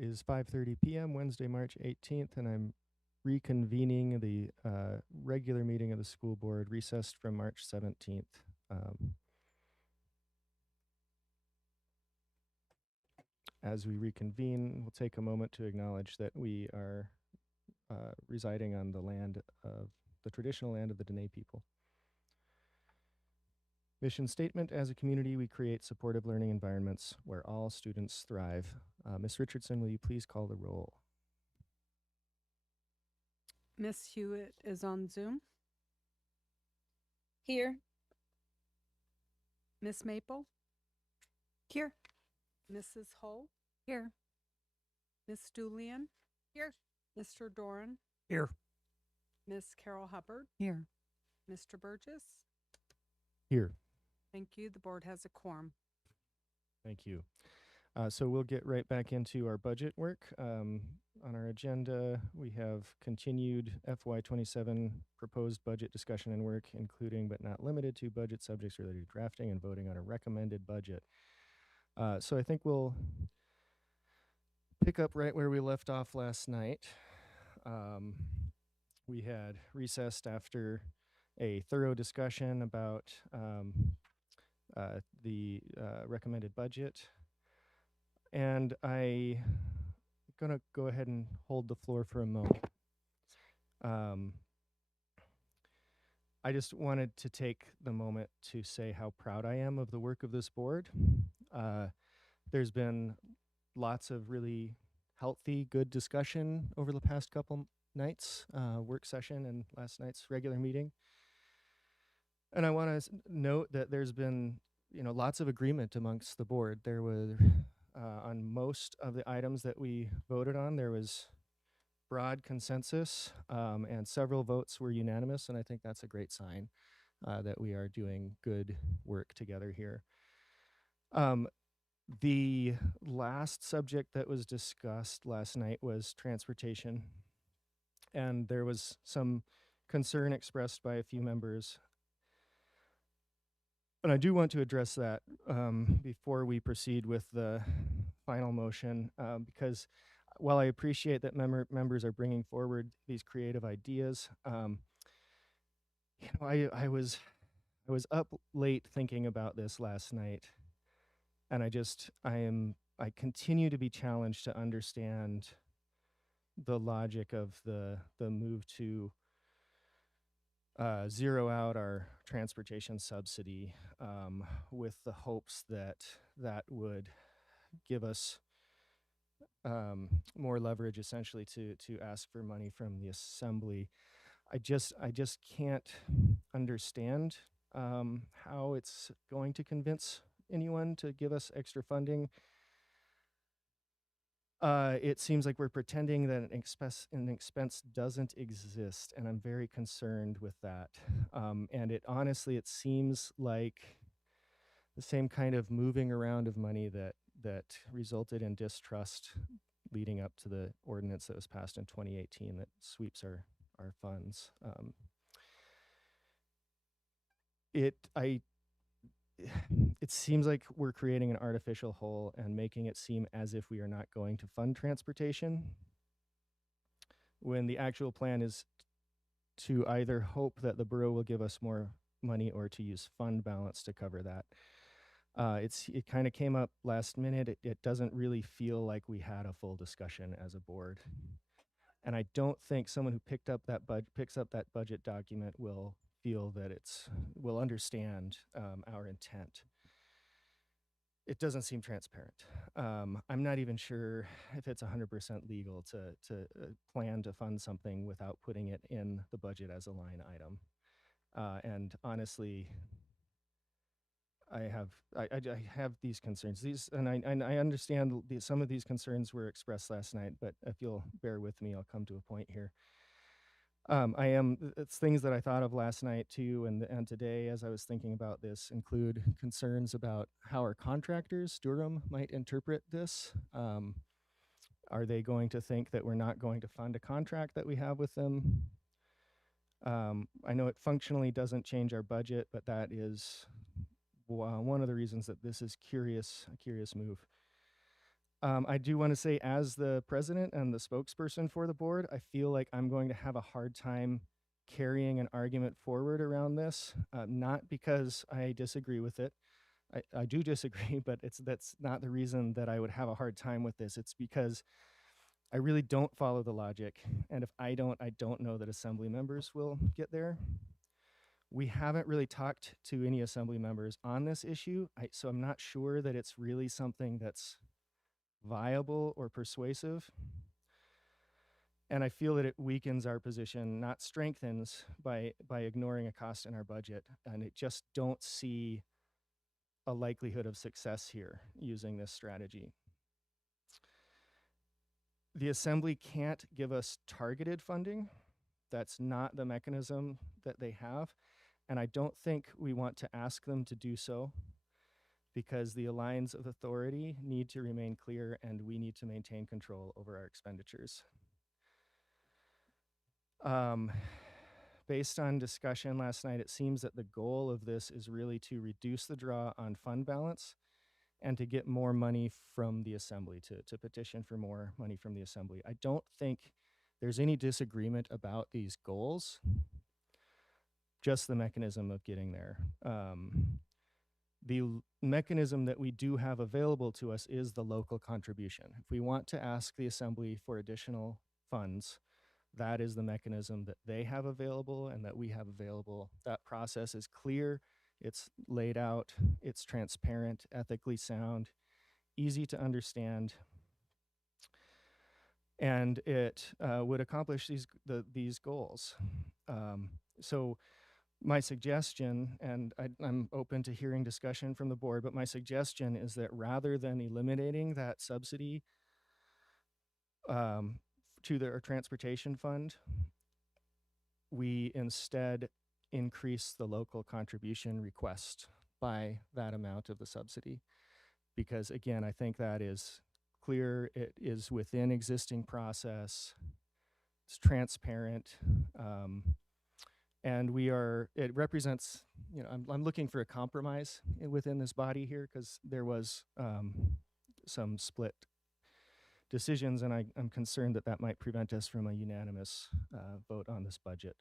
is 5:30 p.m. Wednesday, March 18th, and I'm reconvening the regular meeting of the school board recessed from March 17th. As we reconvene, we'll take a moment to acknowledge that we are residing on the land of the traditional land of the Dene people. Mission statement: as a community, we create supportive learning environments where all students thrive. Ms. Richardson, will you please call the roll? Miss Hewitt is on Zoom. Here. Miss Maple? Here. Mrs. Hull? Here. Miss Julian? Here. Mr. Doran? Here. Miss Carol Hubbard? Here. Mr. Burgess? Here. Thank you. The board has a quorum. Thank you. So we'll get right back into our budget work. On our agenda, we have continued FY27 proposed budget discussion and work, including but not limited to budget subjects related to drafting and voting on a recommended budget. So I think we'll pick up right where we left off last night. We had recessed after a thorough discussion about the recommended budget. And I'm going to go ahead and hold the floor for a moment. I just wanted to take the moment to say how proud I am of the work of this board. There's been lots of really healthy, good discussion over the past couple nights, work session and last night's regular meeting. And I want to note that there's been, lots of agreement amongst the board. There were on most of the items that we voted on, there was broad consensus, and several votes were unanimous, and I think that's a great sign that we are doing good work together here. The last subject that was discussed last night was transportation, and there was some concern expressed by a few members. And I do want to address that before we proceed with the final motion, because while I appreciate that members are bringing forward these creative ideas, I was up late thinking about this last night, and I continue to be challenged to understand the logic of the move to zero out our transportation subsidy with the hopes that that would give us more leverage, essentially, to ask for money from the assembly. I just can't understand how it's going to convince anyone to give us extra funding. It seems like we're pretending that an expense doesn't exist, and I'm very concerned with that. And it seems like the same kind of moving around of money that resulted in distrust leading up to the ordinance that was passed in 2018 that sweeps our funds. It seems like we're creating an artificial hole and making it seem as if we are not going to fund transportation, when the actual plan is to either hope that the borough will give us more money or to use fund balance to cover that. It kind of came up last minute. It doesn't really feel like we had a full discussion as a board. And I don't think someone who picks up that budget document will feel that will understand our intent. It doesn't seem transparent. I'm not even sure if it's 100% legal to plan to fund something without putting it in the budget as a line item. And honestly, I have these concerns. I understand some of these concerns were expressed last night, but if you'll bear with me, I'll come to a point here. It's things that I thought of last night too, and today as I was thinking about this, include concerns about how our contractors, Durham, might interpret this. Are they going to think that we're not going to fund a contract that we have with them? I know it functionally doesn't change our budget, but that is one of the reasons that this is a curious move. I do want to say, as the president and the spokesperson for the board, I feel like I'm going to have a hard time carrying an argument forward around this, not because I disagree with it. I do disagree, but that's not the reason that I would have a hard time with this. It's because I really don't follow the logic. And if I don't know that assembly members will get there. We haven't really talked to any assembly members on this issue, so I'm not sure that it's really something that's viable or persuasive. And I feel that it weakens our position, not strengthens, by ignoring a cost in our budget. And I just don't see a likelihood of success here using this strategy. The assembly can't give us targeted funding. That's not the mechanism that they have. And I don't think we want to ask them to do so, because the lines of authority need to remain clear and we need to maintain control over our expenditures. Based on discussion last night, it seems that the goal of this is really to reduce the draw on fund balance and to get more money from the assembly, to petition for more money from the assembly. I don't think there's any disagreement about these goals, just the mechanism of getting there. The mechanism that we do have available to us is the local contribution. If we want to ask the assembly for additional funds, that is the mechanism that they have available and that we have available. That process is clear, it's laid out, it's transparent, ethically sound, easy to understand, and it would accomplish these goals. So my suggestion, and I'm open to hearing discussion from the board, but my suggestion is that rather than eliminating that subsidy to our transportation fund, we instead increase the local contribution request by that amount of the subsidy. Because again, I think that is clear, it is within existing process, it's transparent, and it represents, I'm looking for a compromise within this body here, because there was some split decisions, and I'm concerned that that might prevent us from a unanimous vote on this budget.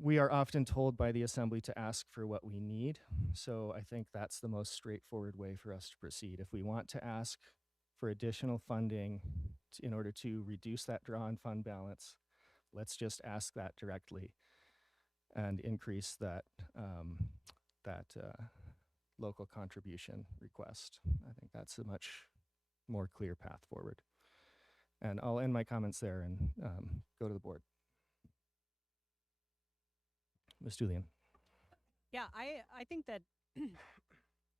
We are often told by the assembly to ask for what we need, so I think that's the most straightforward way for us to proceed. If we want to ask for additional funding in order to reduce that draw on fund balance, let's just ask that directly and increase that local contribution request. I think that's a much more clear path forward. And I'll end my comments there and go to the board. Ms. Julian. Yeah, I think that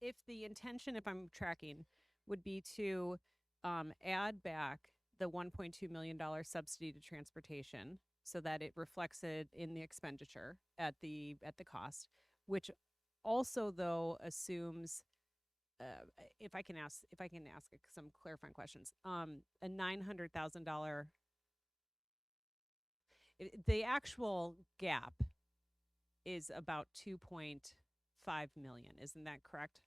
if the intention, if I'm tracking, would be to add back the $1.2 million subsidy to transportation so that it reflects it in the expenditure at the cost, which also though assumes if I can ask some clarifying questions, a $900,000. The actual gap is about 2.5 million. Isn't that correct?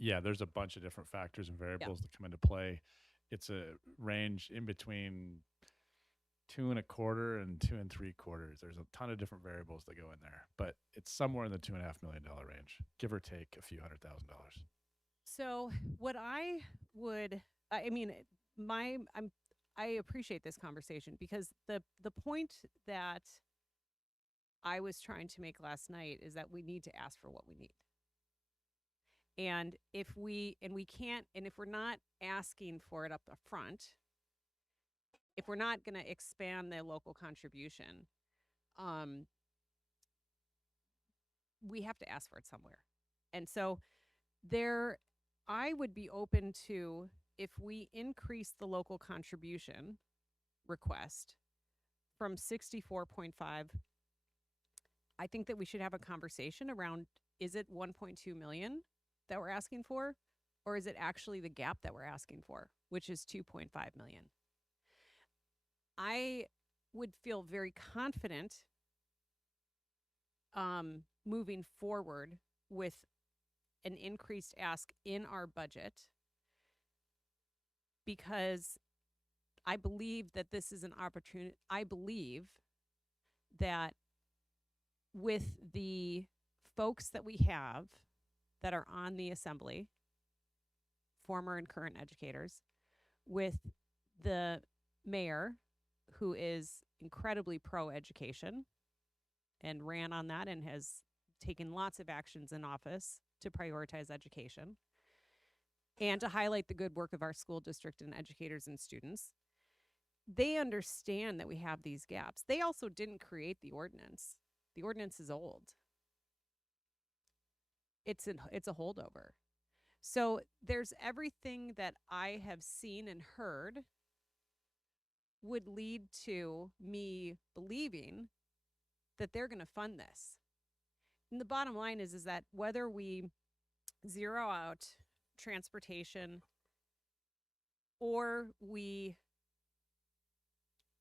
Yeah, there's a bunch of different factors and variables that come into play. It's a range in between 2.25 and 2.75. There's a ton of different variables that go in there, but it's somewhere in the $2.5 million range, give or take a few $100,000. So what I would, I mean, I appreciate this conversation because the point that I was trying to make last night is that we need to ask for what we need. And if we can't, and if we're not asking for it up front, if we're not going to expand the local contribution, we have to ask for it somewhere. And so I would be open to, if we increase the local contribution request from 64.5, I think that we should have a conversation around, is it 1.2 million that we're asking for, or is it actually the gap that we're asking for, which is 2.5 million? I would feel very confident moving forward with an increased ask in our budget because I believe that this is an opportunity. I believe that with the folks that we have that are on the assembly, former and current educators, with the mayor, who is incredibly pro education and ran on that and has taken lots of actions in office to prioritize education and to highlight the good work of our school district and educators and students. They understand that we have these gaps. They also didn't create the ordinance. The ordinance is old. It's a holdover. So there's everything that I have seen and heard would lead to me believing that they're going to fund this. And the bottom line is that whether we zero out transportation or we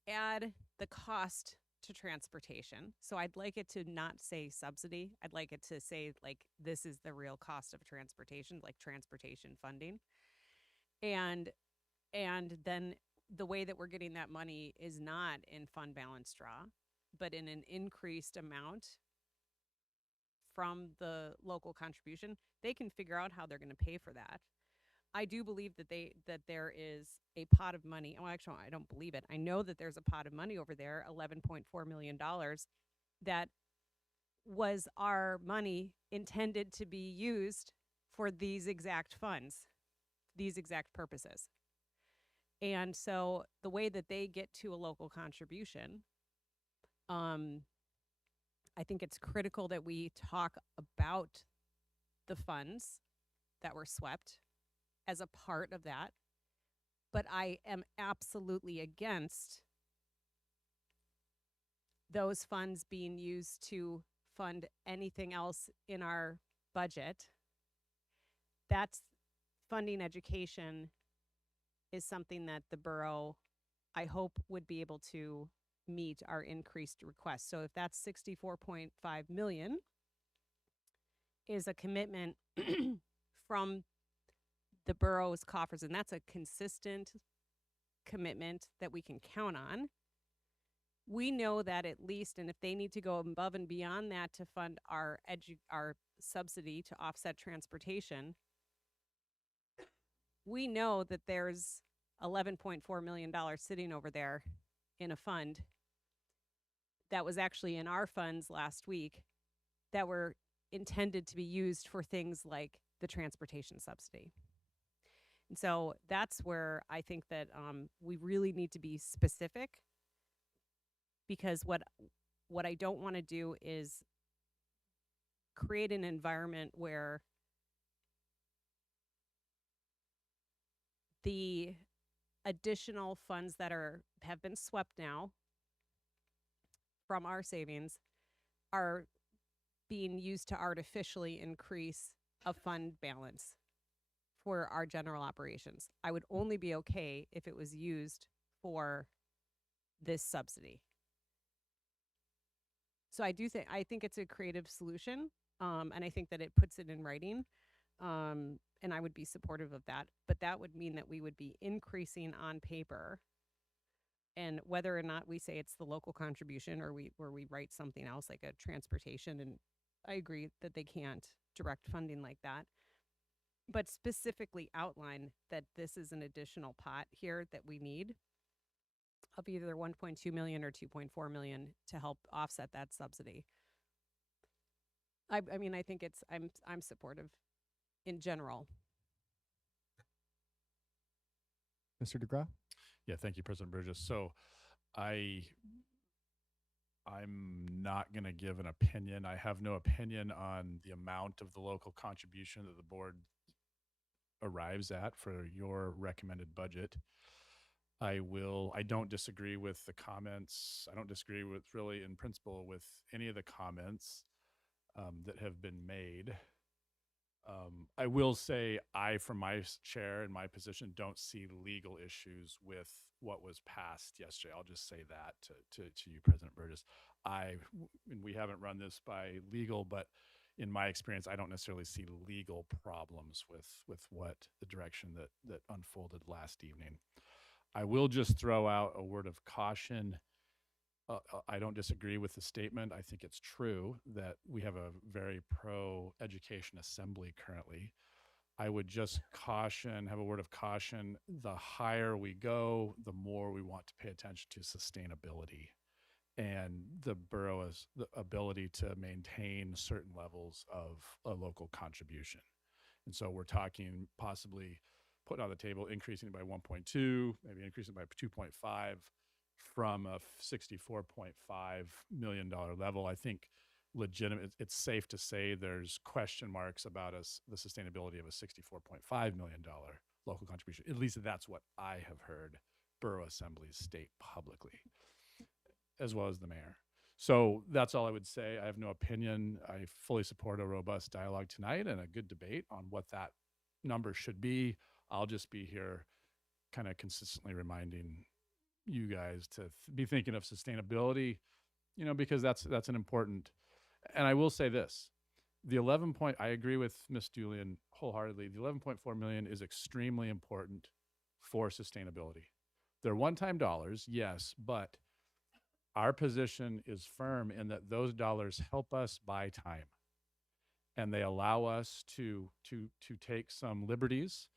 add the cost to transportation. So I'd like it to not say subsidy. I'd like it to say like this is the real cost of transportation, like transportation funding. And then the way that we're getting that money is not in fund balance draw, but in an increased amount from the local contribution. They can figure out how they're going to pay for that. I do believe that there is a pot of money. Oh, actually, I don't believe it. I know that there's a pot of money over there, $11.4 million, that was our money intended to be used for these exact funds, these exact purposes. And so the way that they get to a local contribution, I think it's critical that we talk about the funds that were swept as a part of that. But I am absolutely against those funds being used to fund anything else in our budget. That's funding education is something that the borough, I hope, would be able to meet our increased request. So if that's 64.5 million is a commitment from the borough's coffers, and that's a consistent commitment that we can count on. We know that at least, and if they need to go above and beyond that to fund our subsidy to offset transportation, we know that there's $11.4 million sitting over there in a fund that was actually in our funds last week that were intended to be used for things like the transportation subsidy. And so that's where I think that we really need to be specific, because what I don't want to do is create an environment where the additional funds that have been swept now from our savings are being used to artificially increase a fund balance for our general operations. I would only be okay if it was used for this subsidy. So I think it's a creative solution, and I think that it puts it in writing, and I would be supportive of that. But that would mean that we would be increasing on paper, and whether or not we say it's the local contribution or we write something else like a transportation, and I agree that they can't direct funding like that, but specifically outline that this is an additional pot here that we need of either 1.2 million or 2.4 million to help offset that subsidy. I mean, I think I'm supportive in general. Mr. DeGraw? Yeah, thank you, President Burgess. So I'm not going to give an opinion. I have no opinion on the amount of the local contribution that the board arrives at for your recommended budget. I don't disagree with the comments. I don't disagree with really in principle with any of the comments that have been made. I will say from my chair and my position, don't see legal issues with what was passed yesterday. I'll just say that to you, President Burgess. And we haven't run this by legal, but in my experience, I don't necessarily see legal problems with what the direction that unfolded last evening. I will just throw out a word of caution. I don't disagree with the statement. I think it's true that we have a very pro-education assembly currently. I would just have a word of caution. The higher we go, the more we want to pay attention to sustainability and the borough's the ability to maintain certain levels of a local contribution. And so we're talking possibly putting on the table, increasing it by 1.2, maybe increasing it by 2.5 from a $64.5 million level. I think it's safe to say there's question marks about the sustainability of a $64.5 million local contribution. At least that's what I have heard borough assemblies state publicly, as well as the mayor. So that's all I would say. I have no opinion. I fully support a robust dialogue tonight and a good debate on what that number should be. I'll just be here kind of consistently reminding you guys to be thinking of sustainability, because that's an important. And I will say this, I agree with Ms. Julian wholeheartedly. The 11.4 million is extremely important for sustainability. They're one-time dollars, yes, but our position is firm in that those dollars help us buy time, and they allow us to take some liberties,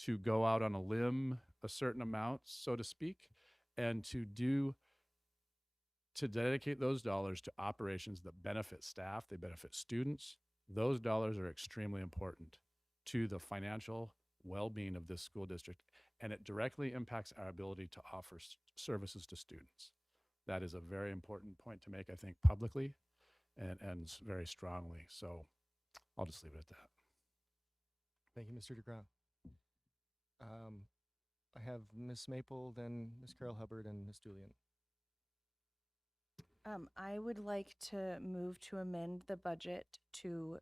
to go out on a limb a certain amount, so to speak, and to dedicate those dollars to operations that benefit staff, they benefit students. Those dollars are extremely important to the financial well-being of this school district, and it directly impacts our ability to offer services to students. That is a very important point to make, I think, publicly and very strongly. So I'll just leave it at that. Thank you, Mr. DeGraw. I have Ms. Maple, then Ms. Carol Hubbard, and Ms. Julian. I would like to move to amend the budget to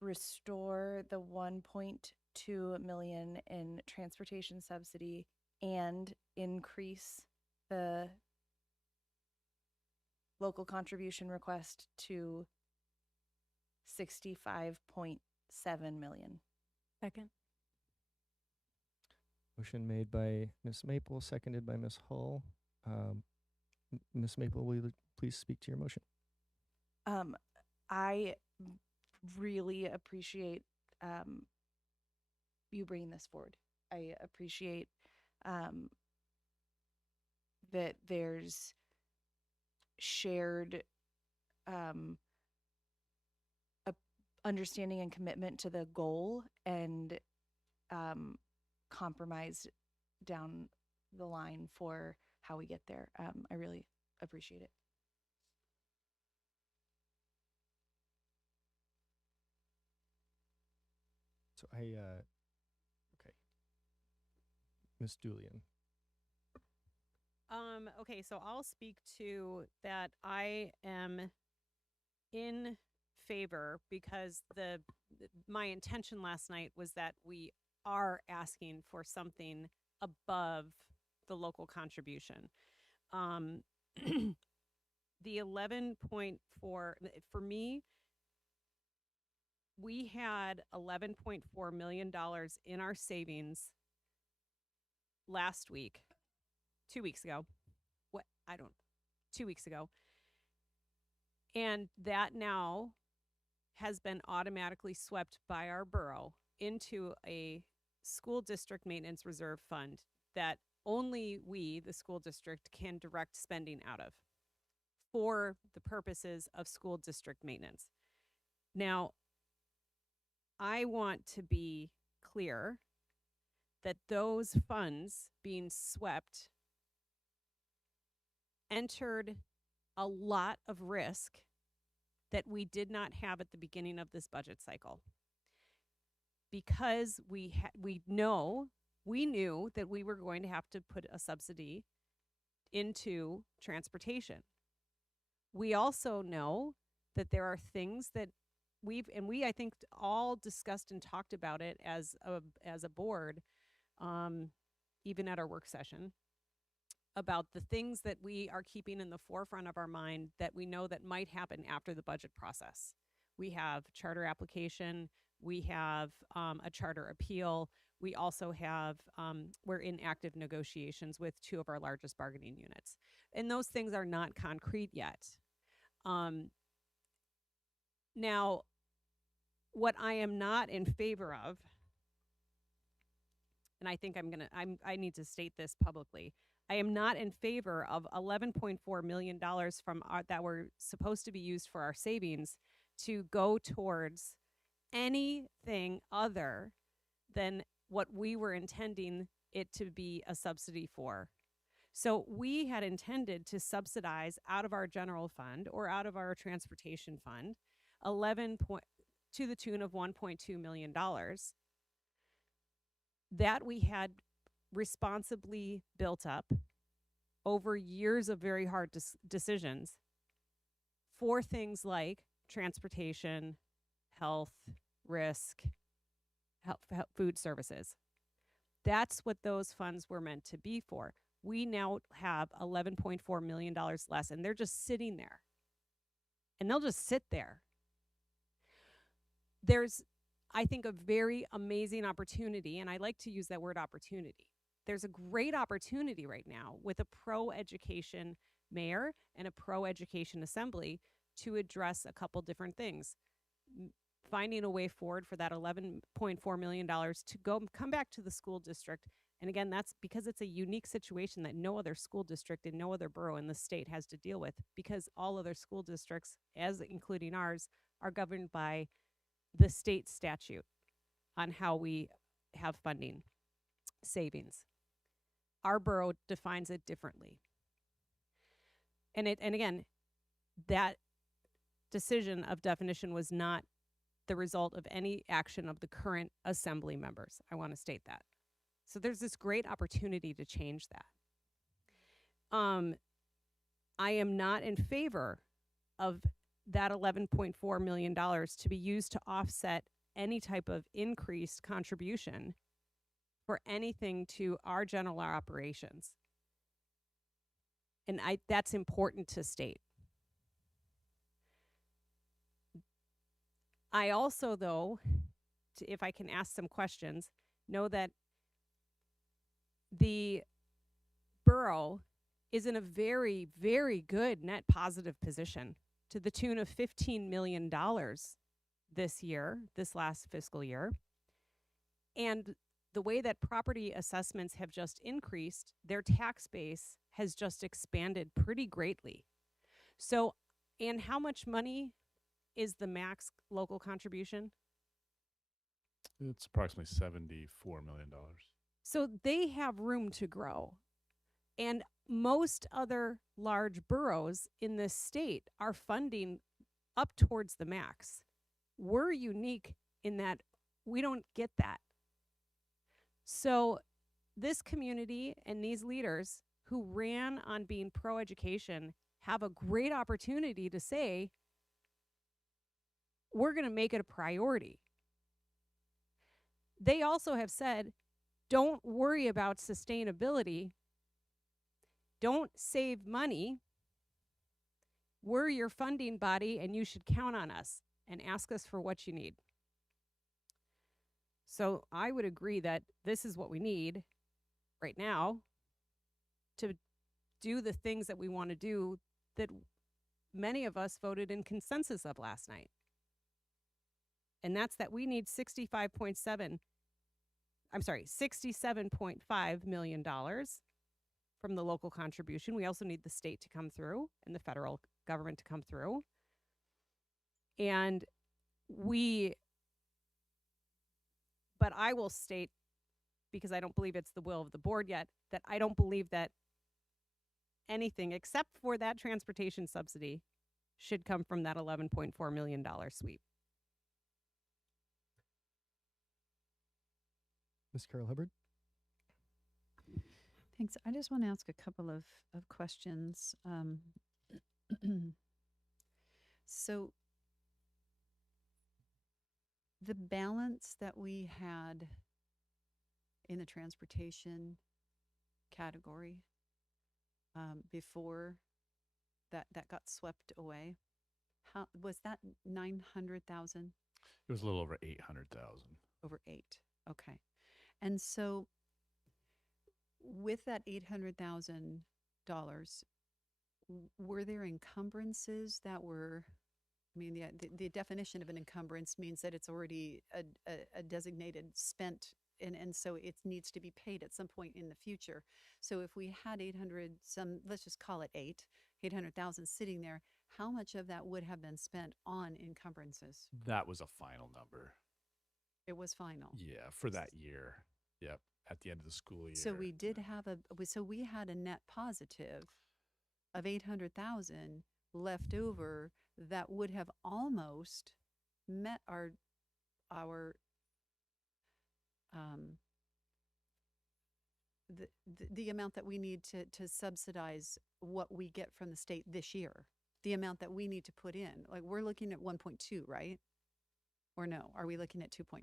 restore the 1.2 million in transportation subsidy and increase the local contribution request to 65.7 million. Second. Motion made by Ms. Maple, seconded by Ms. Hull. Ms. Maple, will you please speak to your motion? I really appreciate you bringing this forward. I appreciate that there's shared understanding and commitment to the goal and compromise down the line for how we get there. I really appreciate it. So okay. Ms. Julian. Okay, so I'll speak to that. I am in favor because my intention last night was that we are asking for something above the local contribution. The 11.4, for me, we had $11.4 million in our savings last week, 2 weeks ago. 2 weeks ago. And that now has been automatically swept by our borough into a school district maintenance reserve fund that only we, the school district, can direct spending out of for the purposes of school district maintenance. Now, I want to be clear that those funds being swept entered a lot of risk that we did not have at the beginning of this budget cycle. Because we knew that we were going to have to put a subsidy into transportation. We also know that there are things that we I think all discussed and talked about it as a board, even at our work session, about the things that we are keeping in the forefront of our mind that we know that might happen after the budget process. We have charter application. We have a charter appeal. We also have, we're in active negotiations with 2 of our largest bargaining units. And those things are not concrete yet. Now, what I am not in favor of, and I think I need to state this publicly. I am not in favor of $11.4 million from that were supposed to be used for our savings to go towards anything other than what we were intending it to be a subsidy for. So we had intended to subsidize out of our general fund or out of our transportation fund 11 point to the tune of $1.2 million that we had responsibly built up over years of very hard decisions for things like transportation, health, risk, food services. That's what those funds were meant to be for. We now have $11.4 million less, and they're just sitting there. And they'll just sit there. There's, I think, a very amazing opportunity, and I like to use that word opportunity. There's a great opportunity right now with a pro-education mayor and a pro-education assembly to address a couple different things. Finding a way forward for that $11.4 million to come back to the school district. And again, that's because it's a unique situation that no other school district and no other borough in the state has to deal with, because all other school districts, as including ours, are governed by the state statute on how we have funding savings. Our borough defines it differently. And again, that decision of definition was not the result of any action of the current assembly members. I want to state that. So there's this great opportunity to change that. I am not in favor of that $11.4 million to be used to offset any type of increased contribution for anything to our general operations. And that's important to state. I also, though, if I can ask some questions, know that the borough is in a very, very good net positive position to the tune of $15 million this last fiscal year. And the way that property assessments have just increased, their tax base has just expanded pretty greatly. So, and how much money is the max local contribution? It's approximately $74 million. So they have room to grow. And most other large boroughs in this state are funding up towards the max. We're unique in that we don't get that. So this community and these leaders who ran on being pro-education have a great opportunity to say, we're going to make it a priority. They also have said, don't worry about sustainability. Don't save money. We're your funding body, and you should count on us and ask us for what you need. So I would agree that this is what we need right now to do the things that we want to do that many of us voted in consensus of last night. And that's that we need $67.5 million from the local contribution. We also need the state to come through and the federal government to come through. But I will state, because I don't believe it's the will of the board yet, that I don't believe that anything except for that transportation subsidy should come from that $11.4 million sweep. Ms. Carol Hubbard? Thanks. I just want to ask a couple of questions. So the balance that we had in the transportation category before that got swept away, how was that 900,000 It was a little over 800,000. over 8? Okay. And so with that $800,000, were there encumbrances that were, I mean, the definition of an encumbrance means that it's already a designated spent, and so it needs to be paid at some point in the future. So if we had 800 some, let's just call it 800,000 sitting there, how much of that would have been spent on encumbrances? That was a final number. It was final. Yeah, for that year. Yep, at the end of the school year. So we did have so we had a net positive of 800,000 left over that would have almost met our the amount that we need to subsidize what we get from the state this year, the amount that we need to put in. Like, we're looking at 1.2, right? Or no, are we looking at 2.5?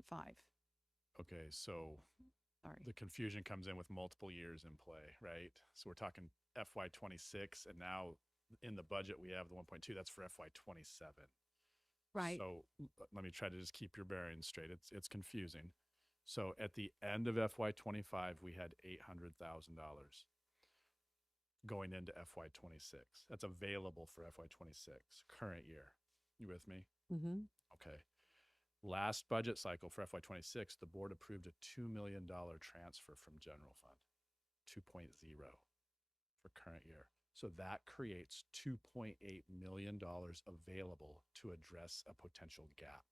Okay, so Sorry. the confusion comes in with multiple years in play, right? So we're talking FY26, and now in the budget we have the 1.2. That's for FY27. Right. So let me try to just keep your bearings straight. It's confusing. So at the end of FY25, we had $800,000 going into FY26. That's available for FY26, current year. You with me? Mm-hmm. Okay. Last budget cycle for FY26, the board approved a $2 million transfer from general fund, 2.0 for current year. So that creates $2.8 million available to address a potential gap.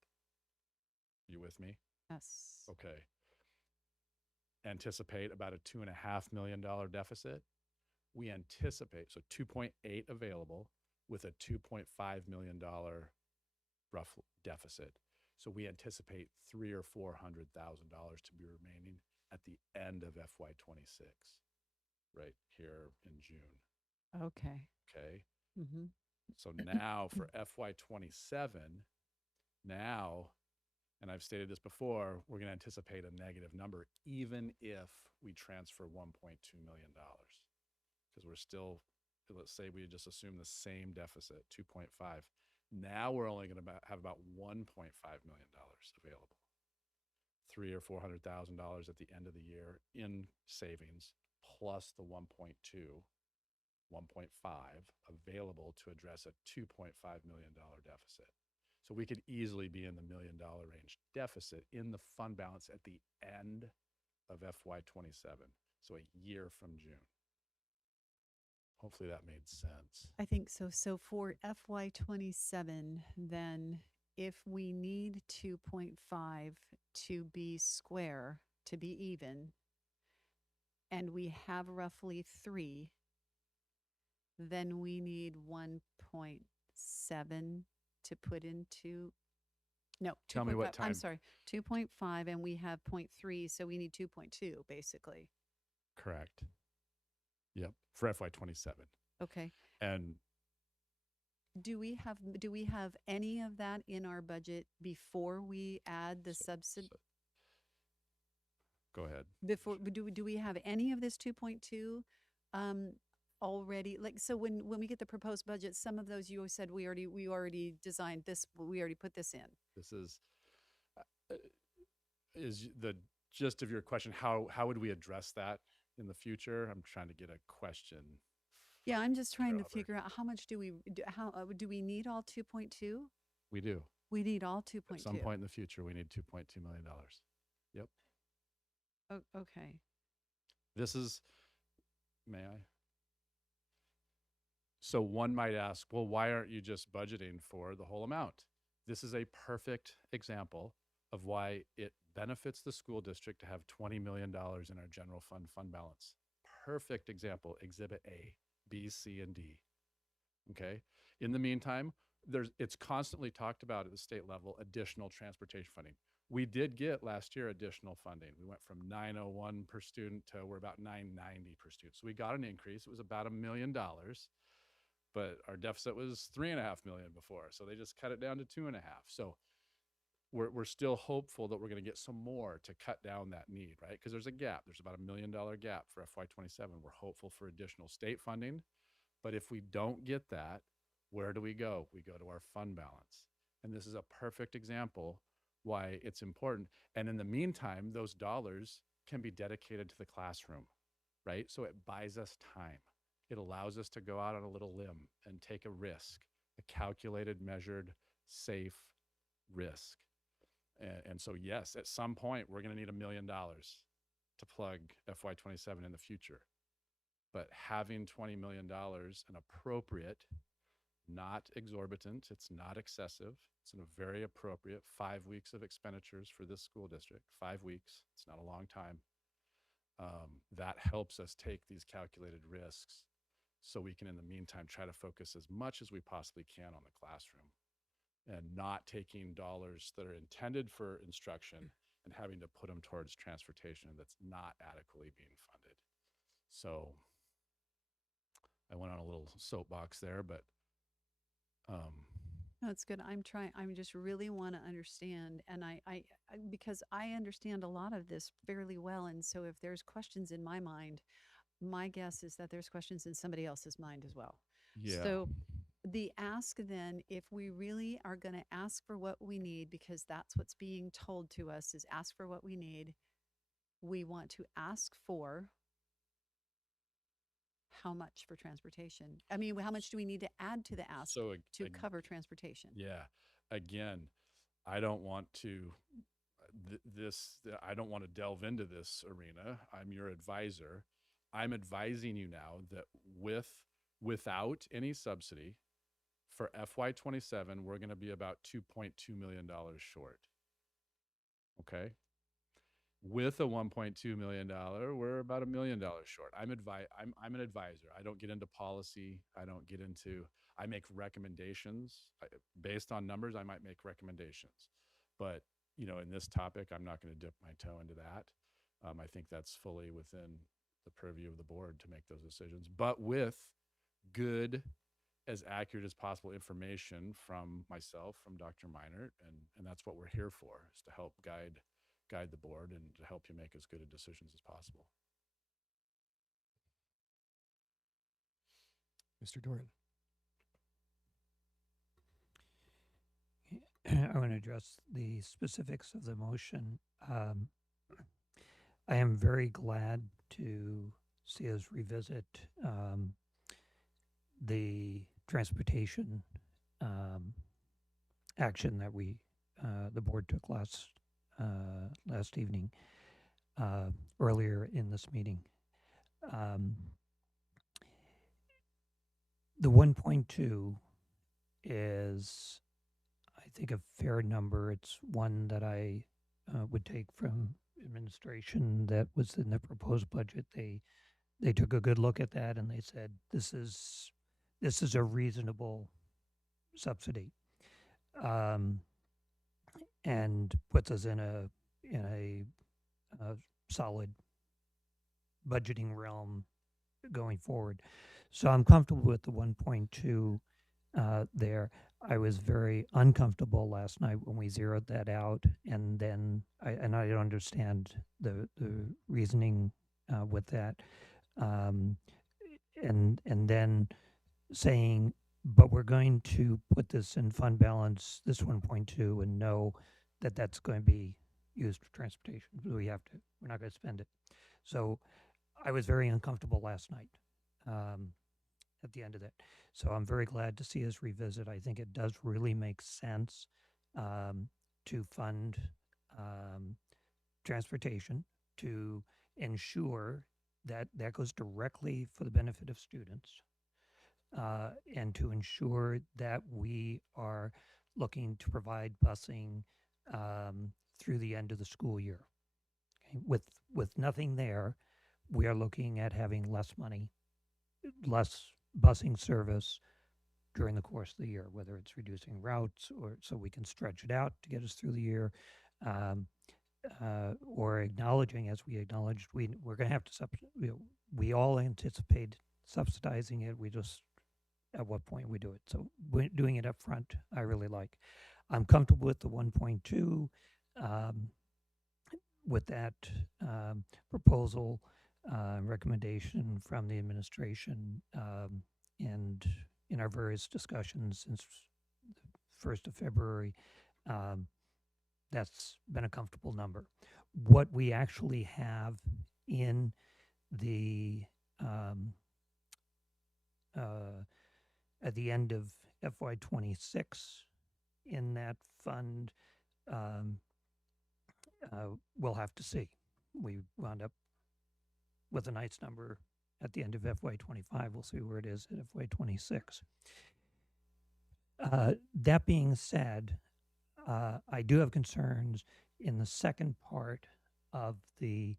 You with me? Yes. Okay. Anticipate about a $2.5 million deficit. We anticipate, so 2.8 available with a $2.5 million rough deficit. So we anticipate $300,000 or $400,000 to be remaining at the end of FY26, right here in June. Okay. Okay. Mm-hmm. So now for FY27, now, and I've stated this before, we're going to anticipate a negative number, even if we transfer $1.2 million. Because we're still, let's say we just assume the same deficit, 2.5. Now we're only going to have about $1.5 million available. $300,000 or $400,000 at the end of the year in savings, plus the 1.5 available to address a $2.5 million deficit. So we could easily be in the $1 million range deficit in the fund balance at the end of FY27. So a year from June. Hopefully that made sense. I think so. So for FY27, then if we need 2.5 to be square, to be even, and we have roughly 3, then we need 1.7 to put into, no, Tell me 2.5. what time. I'm sorry, 2.5, and we have 0.3, so we need 2.2 basically. Correct. Yep, for FY27. Okay. And Do we have any of that in our budget before we add the subsidy? go ahead. Before do we have any of this 2.2 already? Like, so when we get the proposed budget, some of those you said we already designed this, we already put this in. This is the gist of your question. How would we address that in the future? I'm trying to get a question. Yeah, I'm just trying to Robert. figure out how much do we need all 2.2? We do. We need all 2.2. At some point in the future, we need $2.2 million. Yep. Oh, okay. This is, may I? So one might ask, well, why aren't you just budgeting for the whole amount? This is a perfect example of why it benefits the school district to have $20 million in our general fund balance. Perfect example, Exhibit A, B, C, and D. Okay. In the meantime, it's constantly talked about at the state level, additional transportation funding. We did get last year additional funding. We went from $901 per student to we're about $990 per student. So we got an increase. It was about $1 million, but our deficit was $3.5 million before. So they just cut it down to $2.5 million. So we're still hopeful that we're going to get some more to cut down that need, right? Because there's a gap. There's about $1 million gap for FY27. We're hopeful for additional state funding. But if we don't get that, Where do we go? We go to our fund balance. And this is a perfect example why it's important. And in the meantime, those dollars can be dedicated to the classroom, right? So it buys us time. It allows us to go out on a little limb and take a risk, a calculated, measured, safe risk. And so, yes, at some point, we're going to need $1 million to plug FY27 in the future. But having $20 million, an appropriate, not exorbitant, it's not excessive, it's a very appropriate 5 weeks of expenditures for this school district, 5 weeks, it's not a long time. That helps us take these calculated risks so we can, in the meantime, try to focus as much as we possibly can on the classroom and not taking dollars that are intended for instruction and having to put them towards transportation that's not adequately being funded. So I went on a little soapbox there, but No, it's good. I just really want to understand. And because I understand a lot of this fairly well. And so if there's questions in my mind, my guess is that there's questions in somebody else's mind as well. yeah. So the ask then, if we really are going to ask for what we need, because that's what's being told to us is ask for what we need, we want to ask for how much for transportation? I mean, how much do we need to add to the ask So to cover transportation? yeah, again, I don't want to I don't want to delve into this arena. I'm your advisor. I'm advising you now that without any subsidy for FY27, we're going to be about $2.2 million short. Okay. With a $1.2 million, we're about $1 million short. I'm an advisor. I don't get into policy. I make recommendations. Based on numbers, I might make recommendations. But, in this topic, I'm not going to dip my toe into that. I think that's fully within the purview of the board to make those decisions, but with good, as accurate as possible information from myself, from Dr. Meinert, and that's what we're here for, is to help guide the board and to help you make as good a decisions as possible. Mr. Doran. I want to address the specifics of the motion. I am very glad to see us revisit the transportation action that the board took last evening, earlier in this meeting. The 1.2 is, I think, a fair number. It's one that I would take from administration that was in the proposed budget. They took a good look at that and they said this is a reasonable subsidy, and puts us in a solid budgeting realm going forward. So I'm comfortable with the 1.2 there. I was very uncomfortable last night when we zeroed that out, and then I don't understand the reasoning with that, and then saying, but we're going to put this in fund balance, this 1.2, and know that that's going to be used for transportation. We're not going to spend it. So I was very uncomfortable last night at the end of that. So I'm very glad to see us revisit. I think it does really make sense to fund transportation, to ensure that that goes directly for the benefit of students, and to ensure that we are looking to provide busing through the end of the school year. Okay? With nothing there, we are looking at having less money, less busing service during the course of the year, whether it's reducing routes or so we can stretch it out to get us through the year, or acknowledging, as we acknowledged, we're going to have to we all anticipate subsidizing it. We just, at what point we do it. So doing it up front, I really like. I'm comfortable with the 1.2, with that recommendation from the administration, and in our various discussions since the 1st of February, um, that's been a comfortable number. What we actually have in the at the end of FY26 in that fund, um, we'll have to see. We wound up with a nice number at the end of FY25. We'll see where it is at FY26. That being said, I do have concerns in the second part of the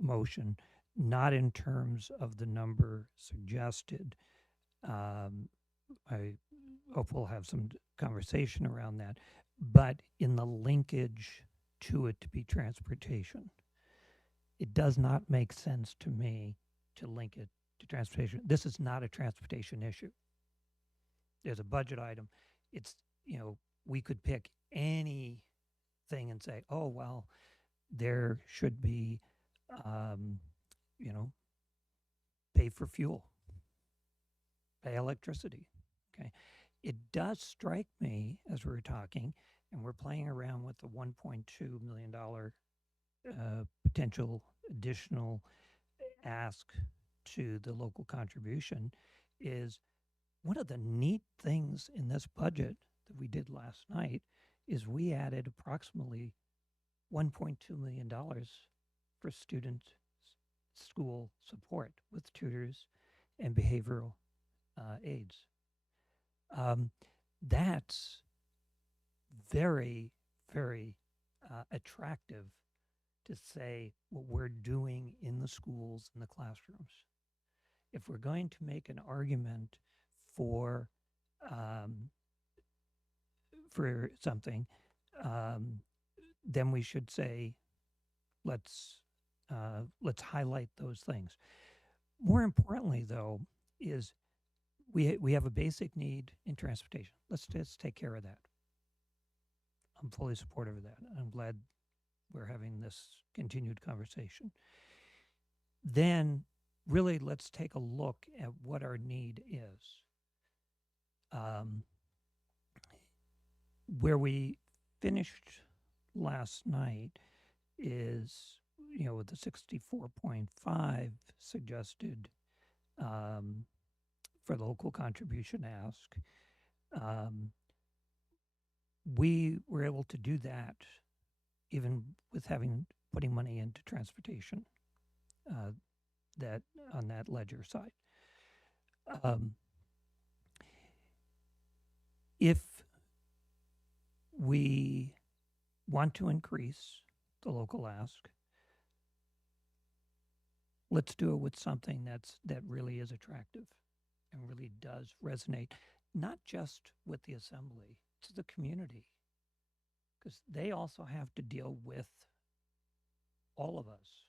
motion, not in terms of the number suggested. I hope we'll have some conversation around that, but in the linkage to it to be transportation. It does not make sense to me to link it to transportation. This is not a transportation issue. There's a budget item. It's, we could pick anything and say, oh, well, there should be, pay for fuel, pay electricity. Okay. It does strike me as we were talking, and we're playing around with the $1.2 million potential additional ask to the local contribution, is one of the neat things in this budget that we did last night is we added approximately $1.2 million for student school support with tutors and behavioral aides. That's very, very attractive to say what we're doing in the schools and the classrooms. If we're going to make an argument for something, then we should say, let's highlight those things. More importantly, though, is we have a basic need in transportation. Let's just take care of that. I'm fully supportive of that. I'm glad we're having this continued conversation. Then, really, let's take a look at what our need is. Where we finished last night is, with the 64.5 suggested for the local contribution ask, we were able to do that even with putting money into transportation that on that ledger side. If we want to increase the local ask, let's do it with something that really is attractive and really does resonate, not just with the assembly, to the community, because they also have to deal with all of us.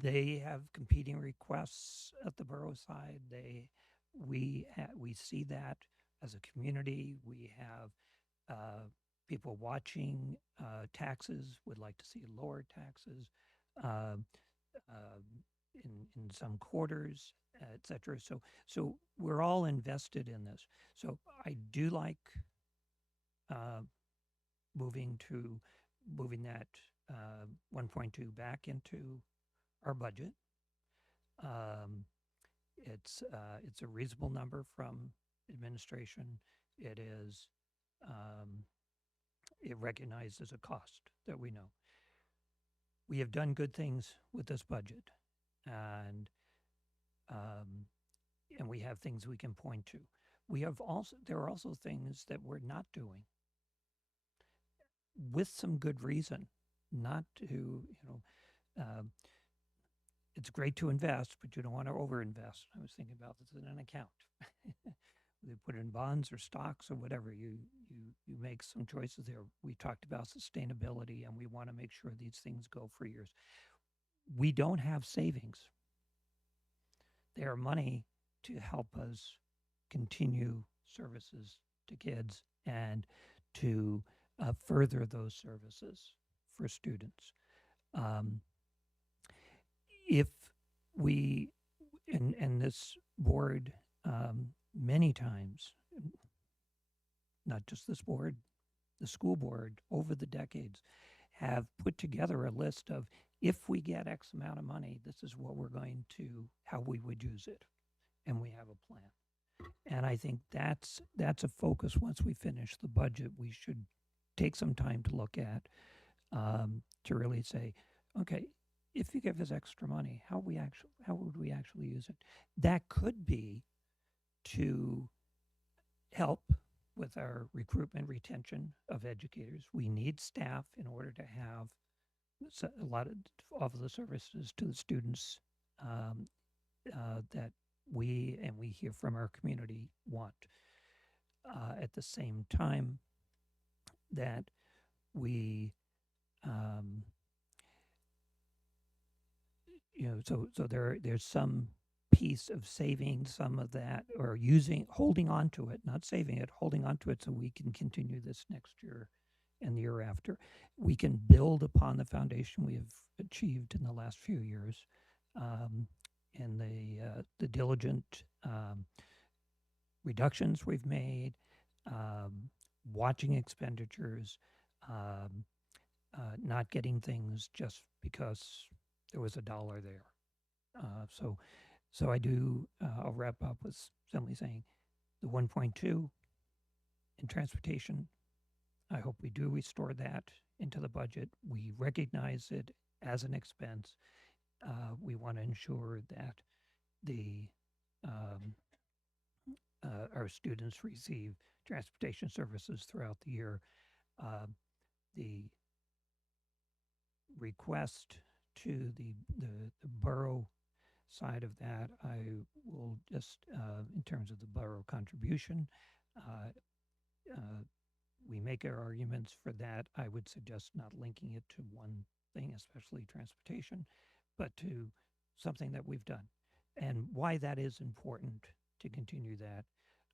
They have competing requests at the borough side. We see that as a community. We have people watching taxes, would like to see lower taxes in some quarters, et cetera. So we're all invested in this. So I do like moving that 1.2 back into our budget. It's a reasonable number from administration. It is it recognizes a cost that we know. We have done good things with this budget, and we have things we can point to. There are also things that we're not doing with some good reason, not to, it's great to invest, but you don't want to overinvest. I was thinking about this in an account. They put it in bonds or stocks or whatever. You make some choices there. We talked about sustainability, and we want to make sure these things go for years. We don't have savings. They are money to help us continue services to kids and to further those services for students. If we, and this board, many times, not just this board, the school board over the decades have put together a list of, if we get X amount of money, this is what we're going to, how we would use it. And we have a plan. And I think that's a focus. Once we finish the budget, we should take some time to look at, to really say, okay, if you give us extra money, how would we actually use it? That could be to help with our recruitment retention of educators. We need staff in order to have a lot of the services to the students that we hear from our community want. At the same time, that we, so there's some piece of saving some of that, or holding on to it, not saving it, holding on to it, so we can continue this next year and the year after. We can build upon the foundation we have achieved in the last few years, and the diligent reductions we've made, watching expenditures, not getting things just because there was a dollar there. So I do, I'll wrap up with simply saying the 1.2 in transportation, I hope we do restore that into the budget. We recognize it as an expense. We want to ensure that our students receive transportation services throughout the year. The request to the borough side of that, I will just, in terms of the borough contribution, we make our arguments for that. I would suggest not linking it to one thing, especially transportation, but to something that we've done, and why that is important to continue that.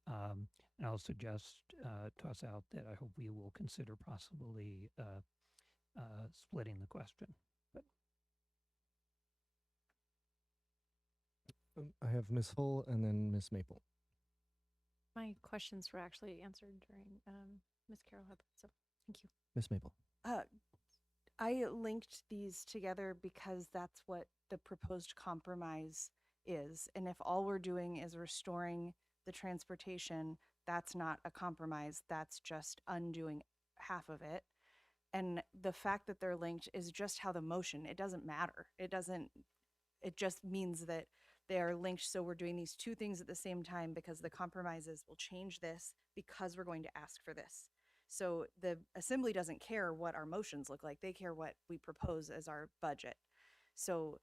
And I'll suggest, toss out that I hope we will consider possibly splitting the question. But I have Ms. Hull and then Ms. Maple. My questions were actually answered during Ms. Carol Hubbard, so thank you. Ms. Maple. I linked these together because that's what the proposed compromise is. And if all we're doing is restoring the transportation, that's not a compromise. That's just undoing half of it. And the fact that they're linked is just how the motion, it doesn't matter. It just means that they are linked. So we're doing these two things at the same time because the compromises will change this because we're going to ask for this. So the assembly doesn't care what our motions look like. They care what we propose as our budget. So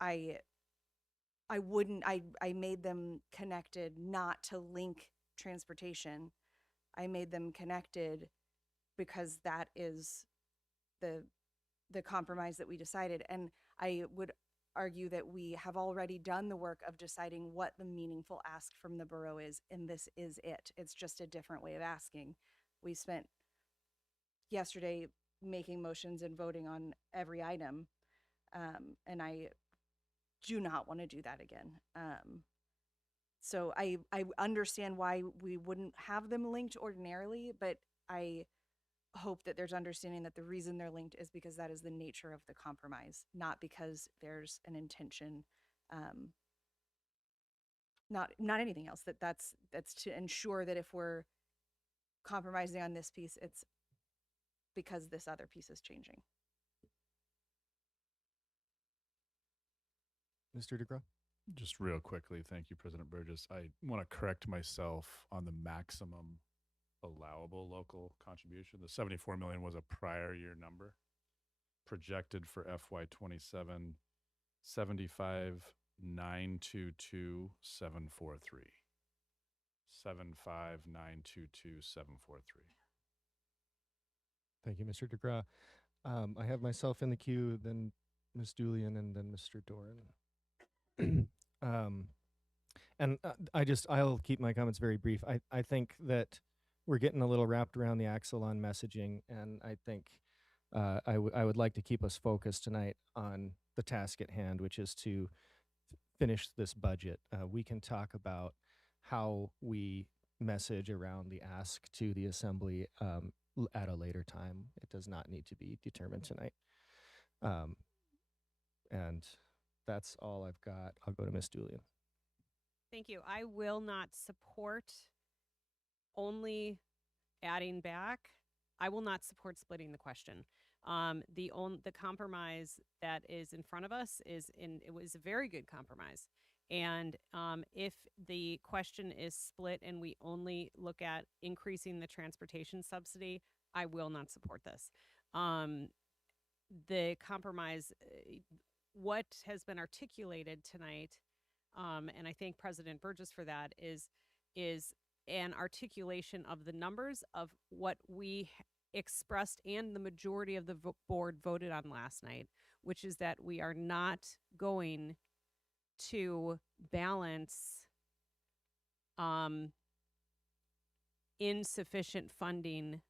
I made them connected not to link transportation. I made them connected because that is the compromise that we decided. And I would argue that we have already done the work of deciding what the meaningful ask from the borough is, and this is it. It's just a different way of asking. We spent yesterday making motions and voting on every item, and I do not want to do that again. So I understand why we wouldn't have them linked ordinarily, but I hope that there's understanding that the reason they're linked is because that is the nature of the compromise, not because there's an intention, not anything else. That's to ensure that if we're compromising on this piece, it's because this other piece is changing. Mr. DeGraw. Just real quickly, thank you, President Burgess. I want to correct myself on the maximum allowable local contribution. The 74 million was a prior year number. Projected for FY27, 75,922,743. 75,922,743. Thank you, Mr. DeGraw. I have myself in the queue, then Ms. Julian, and then Mr. Doran. And I'll keep my comments very brief. I think that we're getting a little wrapped around the axle on messaging, and I think I would like to keep us focused tonight on the task at hand, which is to finish this budget. We can talk about how we message around the ask to the assembly at a later time. It does not need to be determined tonight. And that's all I've got. I'll go to Ms. Julian. Thank you. I will not support only adding back. I will not support splitting the question. The compromise that is in front of us it was a very good compromise. And if the question is split and we only look at increasing the transportation subsidy, I will not support this. The compromise, what has been articulated tonight, and I thank President Burgess for that, is an articulation of the numbers of what we expressed and the majority of the board voted on last night, which is that we are not going to balance insufficient funding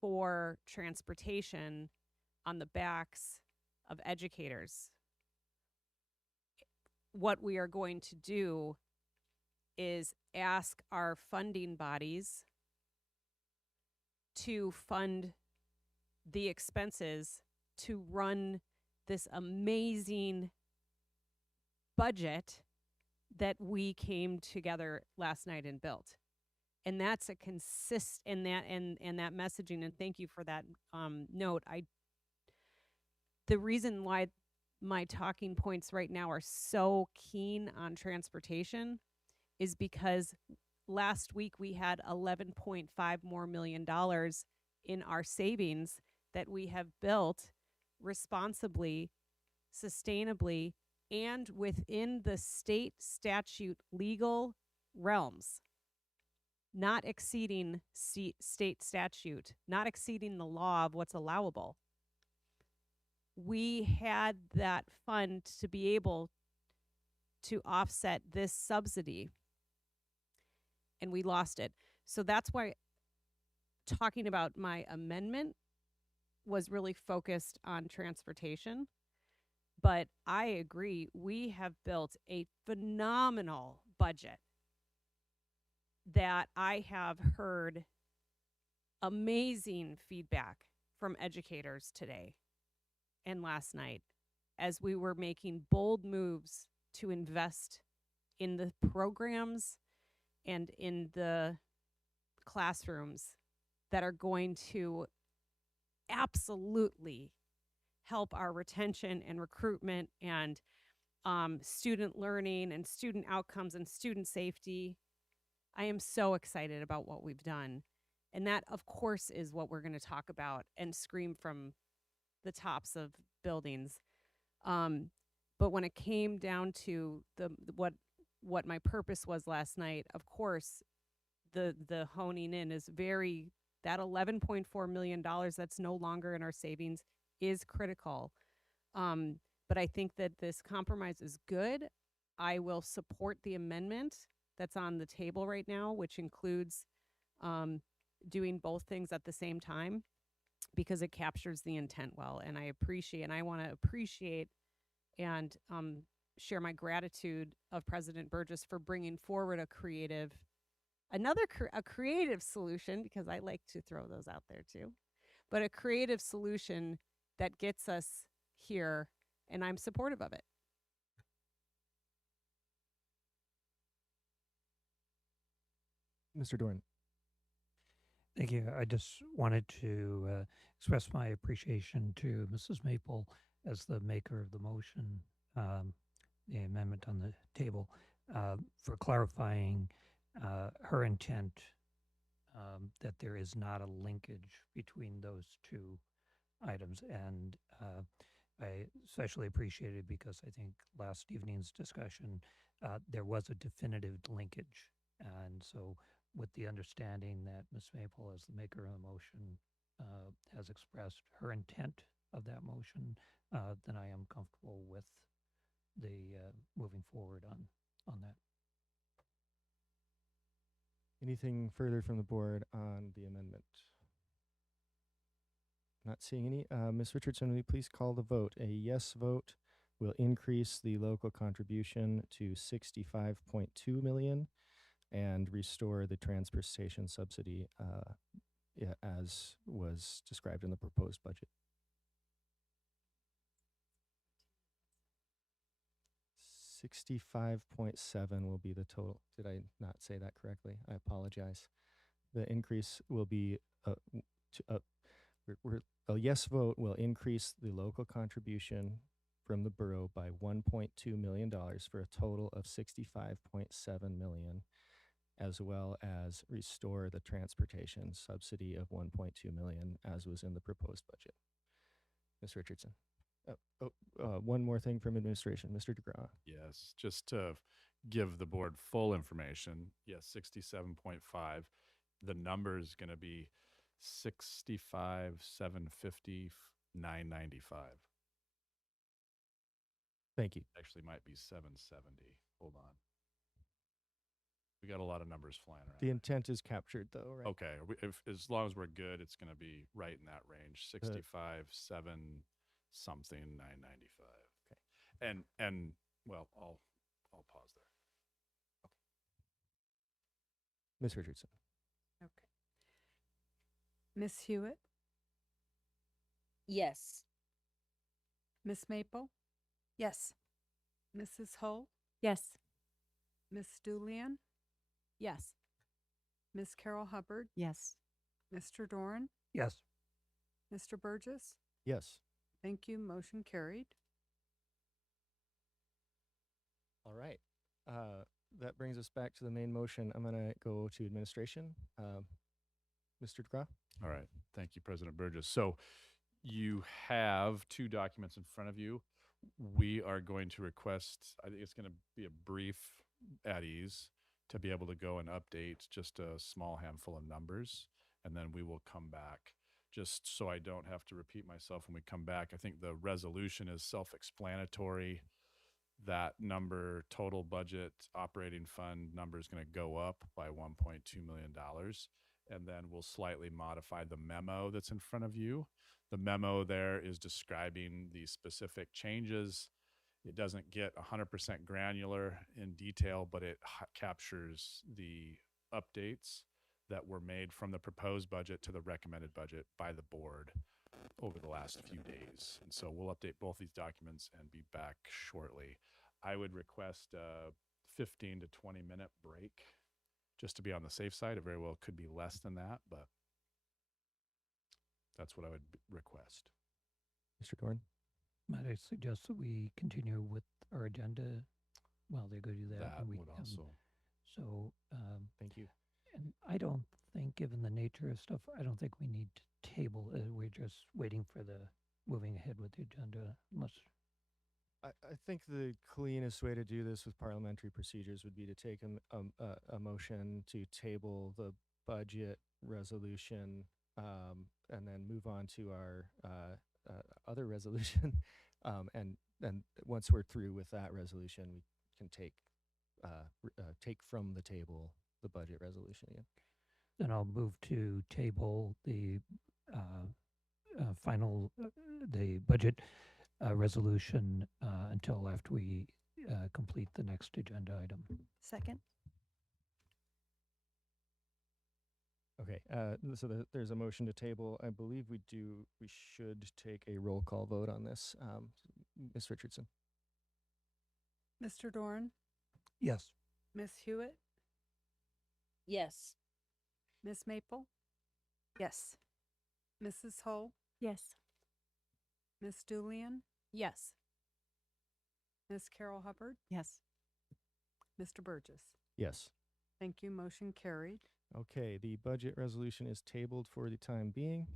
for transportation on the backs of educators. What we are going to do is ask our funding bodies to fund the expenses to run this amazing budget that we came together last night and built. And that's a and that messaging, and thank you for that note. The reason why my talking points right now are so keen on transportation is because last week we had $11.5 million more in our savings that we have built responsibly, sustainably, and within the state statute legal realms, not exceeding state statute, not exceeding the law of what's allowable. We had that fund to be able to offset this subsidy, and we lost it. So that's why talking about my amendment was really focused on transportation. But I agree, we have built a phenomenal budget that I have heard amazing feedback from educators today and last night as we were making bold moves to invest in the programs and in the classrooms that are going to absolutely help our retention and recruitment and student learning and student outcomes and student safety. I am so excited about what we've done. And that, of course, is what we're going to talk about and scream from the tops of buildings. But when it came down to what my purpose was last night, of course, the honing in is that $11.4 million that's no longer in our savings is critical. But I think that this compromise is good. I will support the amendment that's on the table right now, which includes doing both things at the same time, because it captures the intent well. And I want to appreciate and share my gratitude of President Burgess for bringing forward a creative solution, because I like to throw those out there too, but a creative solution that gets us here, and I'm supportive of it. Mr. Doran. Thank you. I just wanted to express my appreciation to Mrs. Maple as the maker of the motion, the amendment on the table, for clarifying her intent that there is not a linkage between those two items. And I especially appreciate it because I think last evening's discussion, there was a definitive linkage. And so with the understanding that Ms. Maple, as the maker of the motion, has expressed her intent of that motion, then I am comfortable with the moving forward on that. Anything further from the board on the amendment? Not seeing any. Ms. Richardson, will you please call the vote? A yes vote will increase the local contribution to 65.2 million and restore the transportation subsidy as was described in the proposed budget. 65.7 will be the total. Did I not say that correctly? I apologize. The increase will be a yes vote will increase the local contribution from the borough by $1.2 million for a total of 65.7 million, as well as restore the transportation subsidy of 1.2 million as was in the proposed budget. Ms. Richardson. One more thing from administration, Mr. DeGraw. Yes, just to give the board full information, yes, 67.5. The number is going to be 65, 750, 995. Thank you. Actually might be 770. Hold on. We got a lot of numbers flying around. The intent is captured though, right? Okay, as long as we're good, it's going to be right in that range. 65, 7 something, 995. Okay. And well, I'll pause there. Ms. Richardson. Okay. Miss Hewitt, Yes. Miss Maple, Yes. Mrs. Hull, Yes. Miss Julian, Yes. Miss Carol Hubbard, Yes. Mr. Doran, Yes. Mr. Burgess. Yes. Thank you. Motion carried. All right. That brings us back to the main motion. I'm going to go to administration. Mr. DeGraw? All right. Thank you, President Burgess. So you have two documents in front of you. We are going to request, I think it's going to be a brief at ease to be able to go and update just a small handful of numbers. And then we will come back just so I don't have to repeat myself when we come back. I think the resolution is self-explanatory. That number, total budget operating fund number, is going to go up by $1.2 million. And then we'll slightly modify the memo that's in front of you. The memo there is describing the specific changes. It doesn't get 100% granular in detail, but it captures the updates that were made from the proposed budget to the recommended budget by the board over the last few days. And so we'll update both these documents and be back shortly. I would request a 15 to 20 minute break just to be on the safe side. It very well could be less than that, but that's what I would request. Mr. Doran? Might I suggest that we continue with our agenda while they go do that? That and we would can- also. So, Thank you. and I don't think, given the nature of stuff, I don't think we need to table it. We're just waiting for the moving ahead with the agenda, unless. I think the cleanest way to do this with parliamentary procedures would be to take a motion to table the budget resolution and then move on to our other resolution. And once we're through with that resolution, we can take from the table the budget resolution again. Then I'll move to table the final, the budget resolution until after we complete the next agenda item. Second? Okay, so there's a motion to table. I believe we should take a roll call vote on this. Ms. Richardson? Mr. Doran, Yes. Miss Hewitt, Yes. Miss Maple, Yes. Mrs. Hull, Yes. Miss Julian, Yes. Miss Carol Hubbard, Yes. Mr. Burgess. Yes. Thank you. Motion carried. Okay, the budget resolution is tabled for the time being.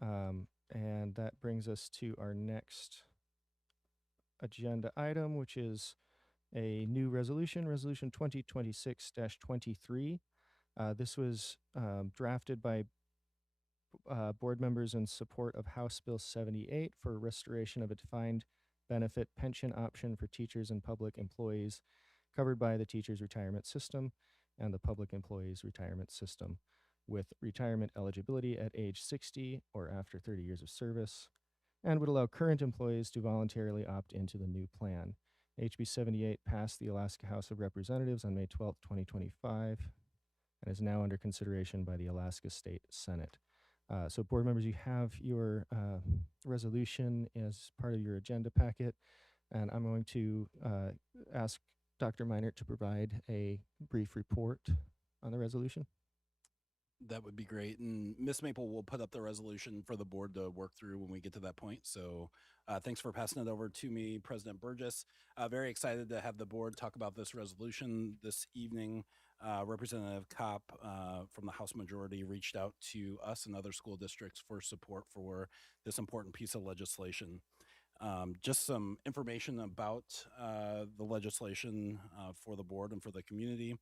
And that brings us to our next agenda item, which is a new resolution, Resolution 2026-23. This was drafted by board members in support of House Bill 78 for restoration of a defined benefit pension option for teachers and public employees covered by the Teachers Retirement System and the Public Employees Retirement System, with retirement eligibility at age 60 or after 30 years of service, and would allow current employees to voluntarily opt into the new plan. HB 78 passed the Alaska House of Representatives on May 12, 2025, and is now under consideration by the Alaska State Senate. So board members, you have your resolution as part of your agenda packet, and I'm going to ask Dr. Meinert to provide a brief report on the resolution. That would be great. And Ms. Maple will put up the resolution for the board to work through when we get to that point. So thanks for passing it over to me, President Burgess. Very excited to have the board talk about this resolution this evening. Representative Kopp from the House Majority reached out to us and other school districts for support for this important piece of legislation. Just some information about the legislation for the board and for the community.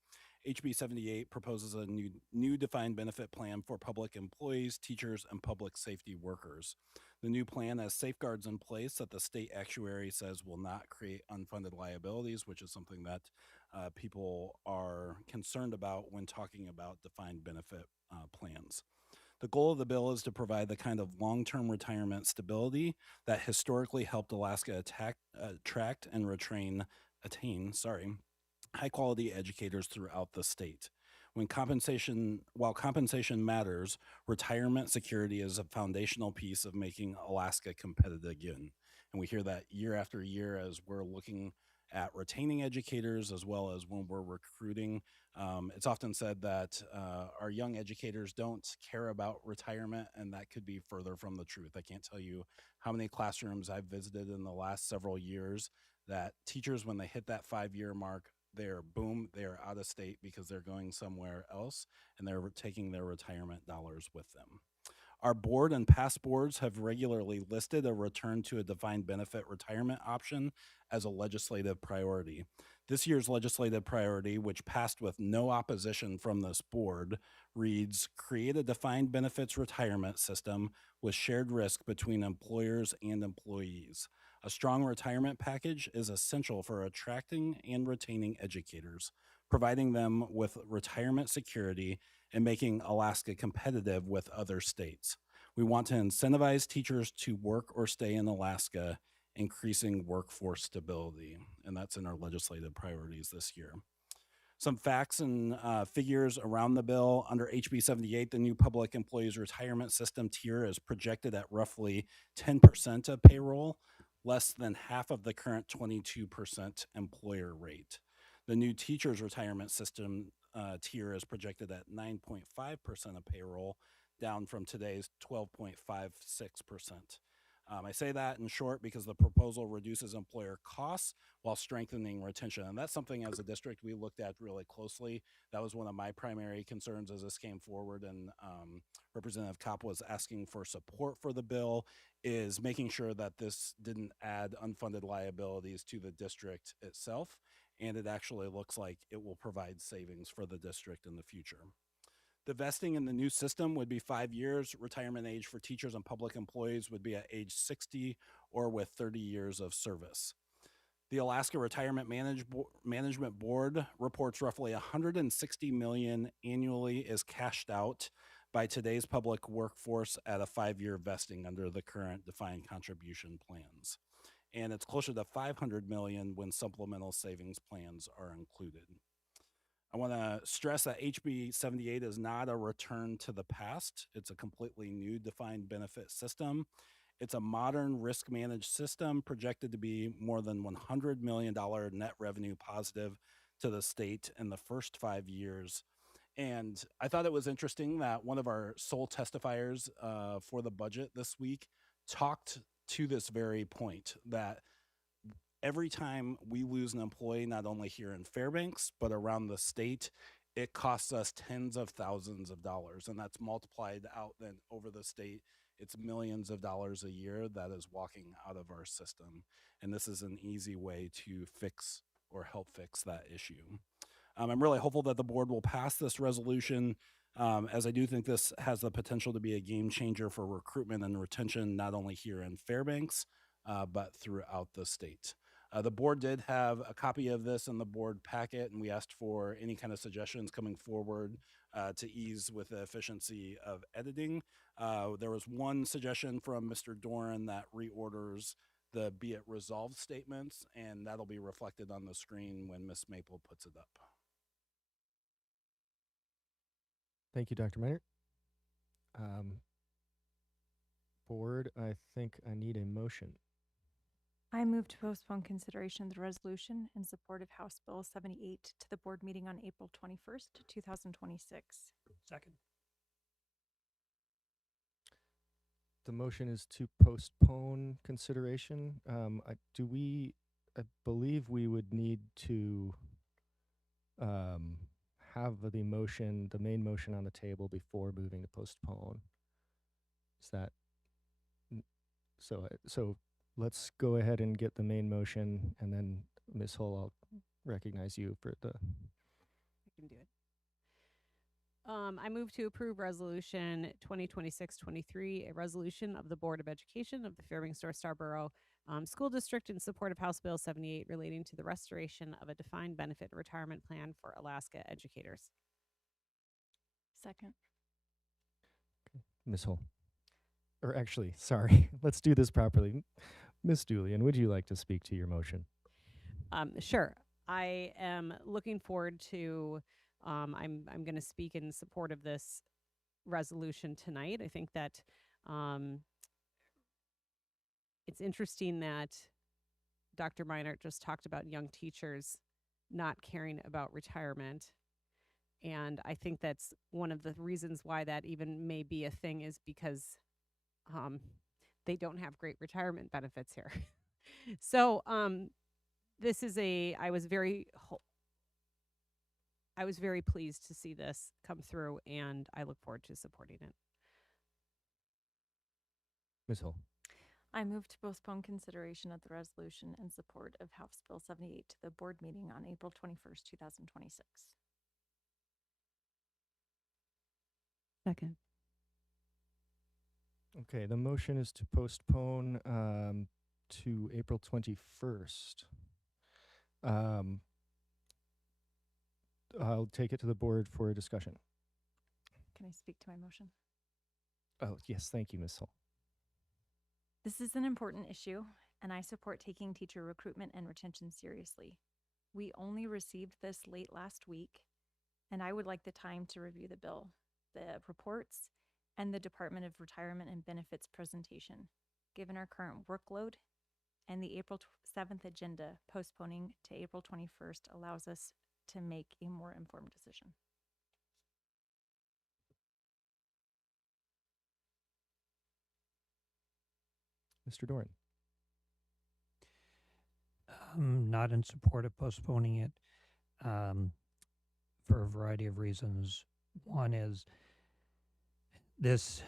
HB 78 proposes a new defined benefit plan for public employees, teachers, and public safety workers. The new plan has safeguards in place that the state actuary says will not create unfunded liabilities, which is something that people are concerned about when talking about defined benefit plans. The goal of the bill is to provide the kind of long-term retirement stability that historically helped Alaska attract and attain high-quality educators throughout the state. While compensation matters, retirement security is a foundational piece of making Alaska competitive again. And we hear that year after year as we're looking at retaining educators as well as when we're recruiting. It's often said that our young educators don't care about retirement, and that could be further from the truth. I can't tell you how many classrooms I've visited in the last several years that teachers, when they hit that 5-year mark, they're out of state because they're going somewhere else and they're taking their retirement dollars with them. Our board and past boards have regularly listed a return to a defined benefit retirement option as a legislative priority. This year's legislative priority, which passed with no opposition from this board, reads, create a defined benefits retirement system with shared risk between employers and employees. A strong retirement package is essential for attracting and retaining educators, providing them with retirement security and making Alaska competitive with other states. We want to incentivize teachers to work or stay in Alaska, increasing workforce stability. And that's in our legislative priorities this year. Some facts and figures around the bill. Under HB 78, the new public employees retirement system tier is projected at roughly 10% of payroll, less than half of the current 22% employer rate. The new teachers retirement system tier is projected at 9.5% of payroll, down from today's 12.56%. I say that in short because the proposal reduces employer costs while strengthening retention. And that's something as a district we looked at really closely. That was one of my primary concerns as this came forward, and Representative Kopp was asking for support for the bill, is making sure that this didn't add unfunded liabilities to the district itself. And it actually looks like it will provide savings for the district in the future. The vesting in the new system would be 5 years. Retirement age for teachers and public employees would be at age 60 or with 30 years of service. The Alaska Retirement Management Board reports roughly $160 million annually is cashed out by today's public workforce at a 5-year vesting under the current defined contribution plans. And it's closer to $500 million when supplemental savings plans are included. I want to stress that HB 78 is not a return to the past. It's a completely new defined benefit system. It's a modern risk managed system projected to be more than $100 million net revenue positive to the state in the first 5 years. And I thought it was interesting that one of our sole testifiers for the budget this week talked to this very point, that every time we lose an employee, not only here in Fairbanks, but around the state, it costs us tens of thousands of dollars. And that's multiplied out then over the state. It's millions of dollars a year that is walking out of our system. And this is an easy way to fix or help fix that issue. I'm really hopeful that the board will pass this resolution, as I do think this has the potential to be a game changer for recruitment and retention, not only here in Fairbanks, but throughout the state. The board did have a copy of this in the board packet, and we asked for any kind of suggestions coming forward to ease with the efficiency of editing. There was one suggestion from Mr. Doran that reorders the be it resolved statements, and that'll be reflected on the screen when Ms. Maple puts it up. Thank you, Dr. Minert. Board, I think I need a motion. I move to postpone consideration of the resolution in support of House Bill 78 to the board meeting on April 21st, 2026. Second. The motion is to postpone consideration. I believe we would need to have the main motion on the table before moving to postpone. Is that so let's go ahead and get the main motion, and then Ms. Hull, I'll recognize you for the. I can do it. I move to approve resolution 2026-23, a resolution of the Board of Education of the Fairbanks-Starborough School District in support of House Bill 78 relating to the restoration of a defined benefit retirement plan for Alaska educators. Second. Ms. Hull. Or actually, sorry, let's do this properly. Ms. Julian, would you like to speak to your motion? Sure. I am looking forward to, I'm going to speak in support of this resolution tonight. I think that it's interesting that Dr. Meinert just talked about young teachers not caring about retirement. And I think that's one of the reasons why that even may be a thing is because they don't have great retirement benefits here. So this is I was very pleased to see this come through, and I look forward to supporting it. Ms. Hull. I move to postpone consideration of the resolution in support of House Bill 78 to the board meeting on April 21st, 2026. Second. Okay, the motion is to postpone to April 21st. I'll take it to the board for a discussion. Can I speak to my motion? Oh, yes, thank you, Ms. Hull. This is an important issue, and I support taking teacher recruitment and retention seriously. We only received this late last week, and I would like the time to review the bill, the reports, and the Department of Retirement and Benefits presentation. Given our current workload and the April 7th agenda, postponing to April 21st allows us to make a more informed decision. Mr. Doran. Not in support of postponing it for a variety of reasons. One is this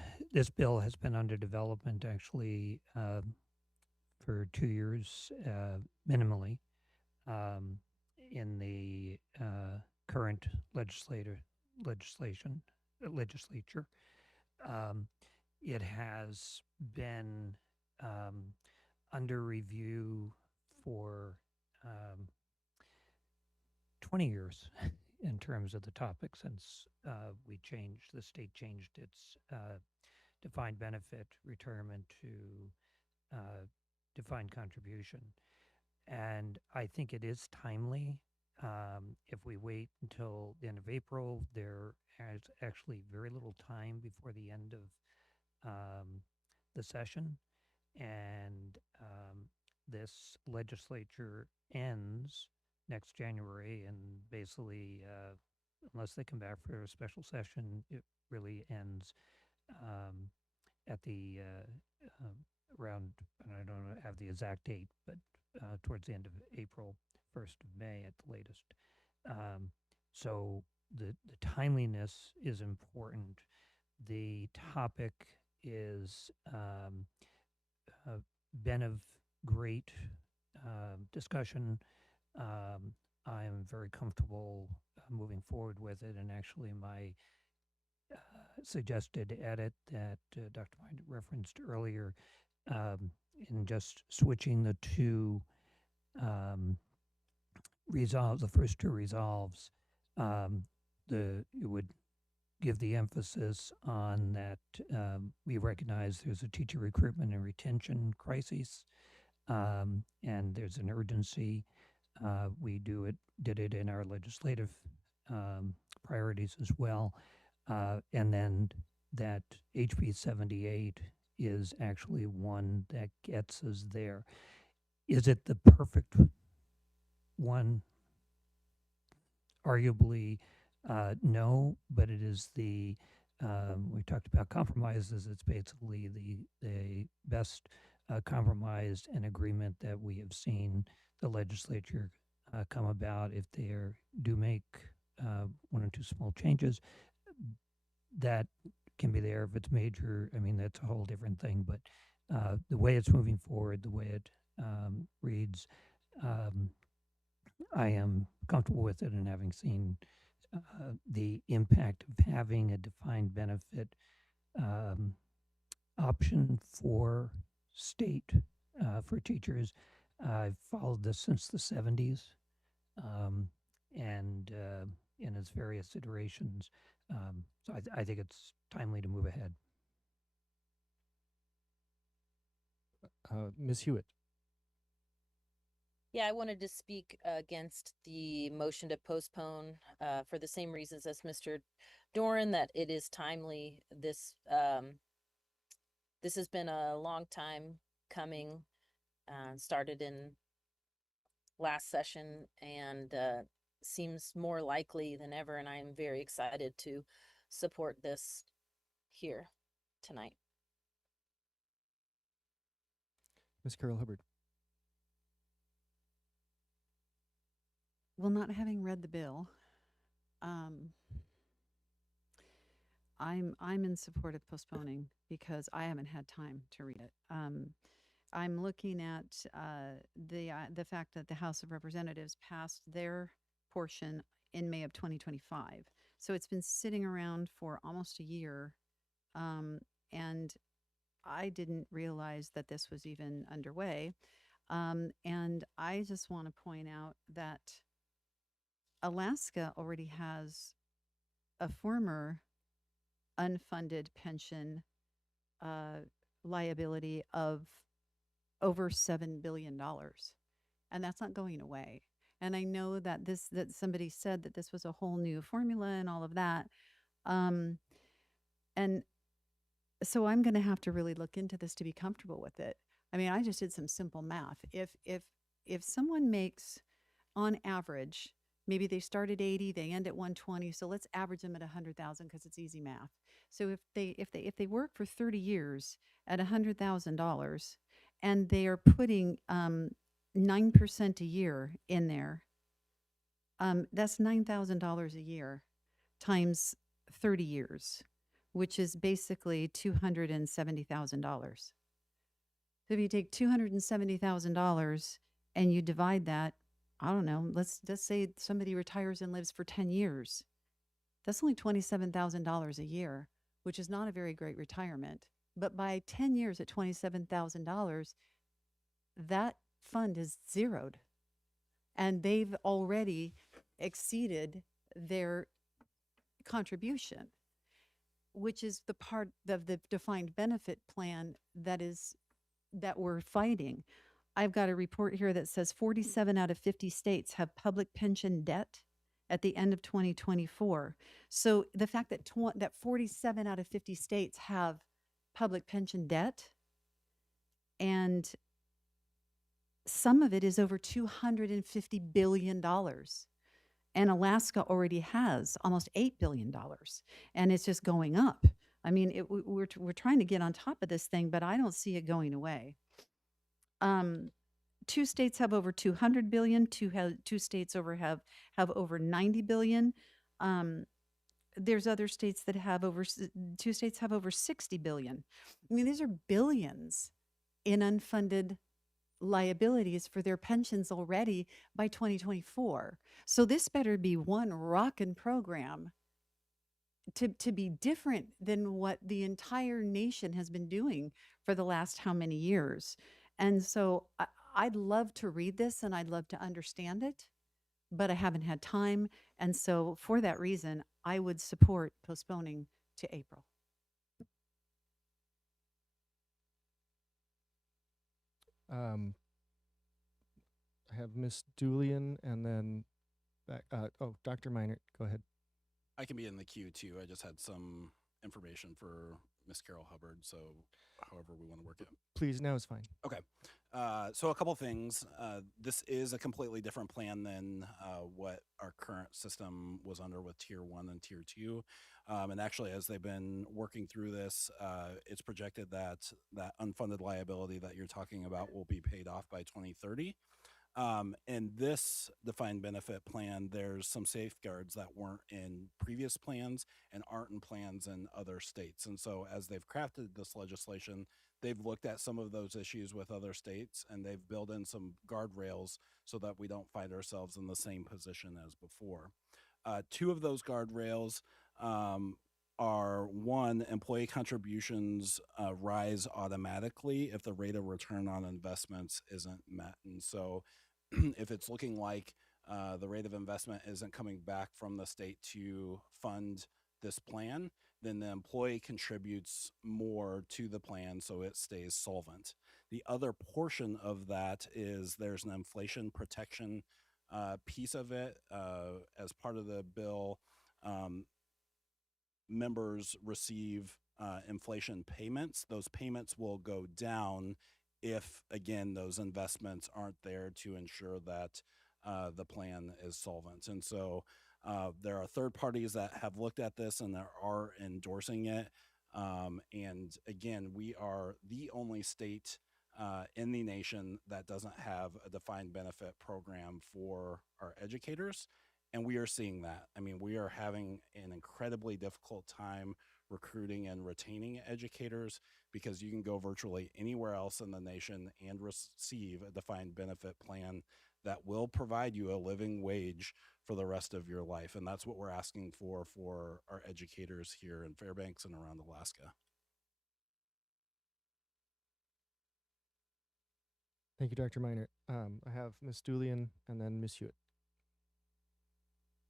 bill has been under development actually for 2 years minimally in the current legislature. It has been under review for 20 years in terms of the topic since the state changed its defined benefit retirement to defined contribution. And I think it is timely. If we wait until the end of April, there is actually very little time before the end of the session. And this legislature ends next January, and basically, unless they come back for a special session, it really ends at the around, and I don't have the exact date, but towards the end of April, 1st of May at the latest. So the timeliness is important. The topic is been of great discussion. I am very comfortable moving forward with it, and actually my suggested edit that Dr. Mind referenced earlier in just switching the two resolves, the first two resolves, it would give the emphasis on that we recognize there's a teacher recruitment and retention crisis, and there's an urgency. We did it in our legislative priorities as well, and then that HB 78 is actually one that gets us there. Is it the perfect one? Arguably, no, but it is the, we talked about compromises. It's basically the best compromise and agreement that we have seen the legislature come about. If they do make one or two small changes, that can be there. If it's major, I mean, that's a whole different thing. But the way it's moving forward, the way it reads, I am comfortable with it, and having seen the impact of having a defined benefit option for state for teachers. I've followed this since the 70s, and in its various iterations. So I think it's timely to move ahead. Ms. Hewitt. Yeah, I wanted to speak against the motion to postpone for the same reasons as Mr. Doran, that it is timely. This has been a long time coming, started in last session, and seems more likely than ever, and I am very excited to support this here tonight. Ms. Carol Hubbard. Well, not having read the bill, I'm in support of postponing because I haven't had time to read it. I'm looking at the fact that the House of Representatives passed their portion in May of 2025, so it's been sitting around for almost a year, and I didn't realize that this was even underway. And I just want to point out that Alaska already has a former unfunded pension liability of over $7 billion. And that's not going away. And I know that that somebody said that this was a whole new formula and all of that. And so I'm going to have to really look into this to be comfortable with it. I mean, I just did some simple math. If someone makes, on average, maybe they start at 80, they end at 120, so let's average them at 100,000 because it's easy math. So if they work for 30 years at $100,000 and they are putting 9% a year in there, that's $9,000 a year times 30 years, which is basically $270,000. So if you take $270,000 and you divide that, I don't know, let's say somebody retires and lives for 10 years. That's only $27,000 a year, which is not a very great retirement. But by 10 years at $27,000, that fund is zeroed. And they've already exceeded their contribution, which is the part of the defined benefit plan that we're fighting. I've got a report here that says 47 out of 50 states have public pension debt at the end of 2024. So the fact that that 47 out of 50 states have public pension debt, and some of it is over $250 billion. And Alaska already has almost $8 billion, and it's just going up. I mean, we're trying to get on top of this thing, but I don't see it going away. 2 states have over 200 billion. Two states have over 90 billion. There's other states that have 2 states have over 60 billion. I mean, these are billions in unfunded liabilities for their pensions already by 2024. So this better be one rockin' program to be different than what the entire nation has been doing for the last how many years. And so I'd love to read this and I'd love to understand it, but I haven't had time. And so for that reason, I would support postponing to April. I have Miss Julian and then back. Dr. Minert, go ahead. I can be in the queue too. I just had some information for Miss Carol Hubbard. So, however we want to work it. Please, now is fine. Okay. So a couple things. This is a completely different plan than what our current system was under with Tier 1 and Tier 2. And actually, as they've been working through this, it's projected that that unfunded liability that you're talking about will be paid off by 2030. In this defined benefit plan, there's some safeguards that weren't in previous plans and aren't in plans in other states. And so as they've crafted this legislation, they've looked at some of those issues with other states and they've built in some guardrails so that we don't find ourselves in the same position as before. Two of those guardrails are one, employee contributions rise automatically if the rate of return on investments isn't met. And so if it's looking like the rate of investment isn't coming back from the state to fund this plan, then the employee contributes more to the plan so it stays solvent. The other portion of that is there's an inflation protection piece of it. As part of the bill, members receive inflation payments. Those payments will go down if, again, those investments aren't there to ensure that the plan is solvent. And so there are third parties that have looked at this and that are endorsing it. And again, we are the only state in the nation that doesn't have a defined benefit program for our educators. And we are seeing that. I mean, we are having an incredibly difficult time recruiting and retaining educators because you can go virtually anywhere else in the nation and receive a defined benefit plan that will provide you a living wage for the rest of your life. And that's what we're asking for our educators here in Fairbanks and around Alaska. Thank you, Dr. Minert. I have Miss Julian and then Miss Hewitt.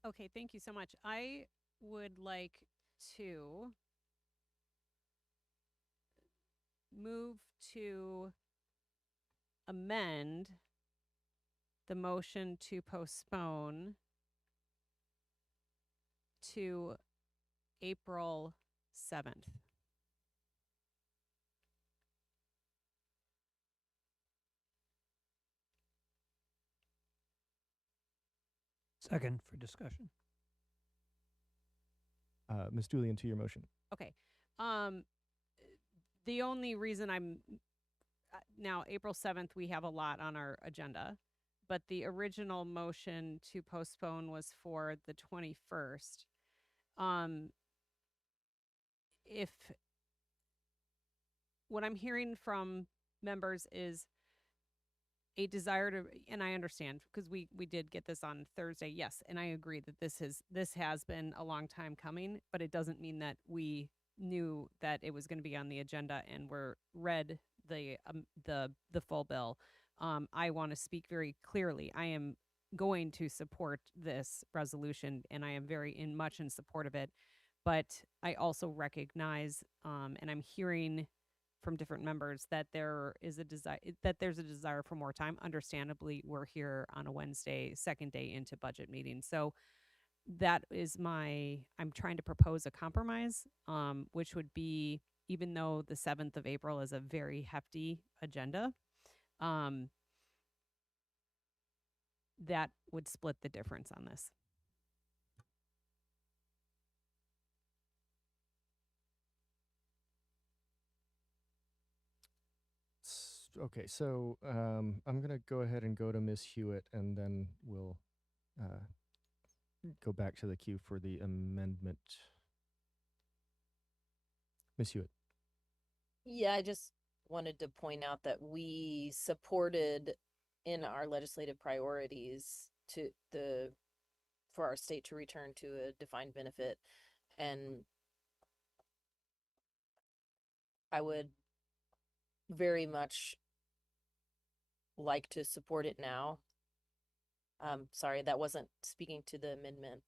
Okay, thank you so much. I would like to move to amend the motion to postpone to April 7th. Second for discussion. Miss Julian, to your motion. Okay. The only reason I'm now April 7th, we have a lot on our agenda, but the original motion to postpone was for the 21st. If what I'm hearing from members is a desire to, and I understand because we did get this on Thursday. Yes, and I agree that this has been a long time coming, but it doesn't mean that we knew that it was going to be on the agenda and we're read the full bill. I want to speak very clearly. I am going to support this resolution, and I am very much in support of it. But I also recognize, and I'm hearing from different members that there's a desire for more time. Understandably, we're here on a Wednesday, second day into budget meeting. So that is I'm trying to propose a compromise, which would be, even though the 7th of April is a very hefty agenda, that would split the difference on this. Okay, so I'm going to go ahead and go to Miss Hewitt, and then we'll go back to the queue for the amendment. Miss Hewitt. Yeah, I just wanted to point out that we supported in our legislative priorities for our state to return to a defined benefit, and I would very much like to support it now. Sorry, that wasn't speaking to the amendment.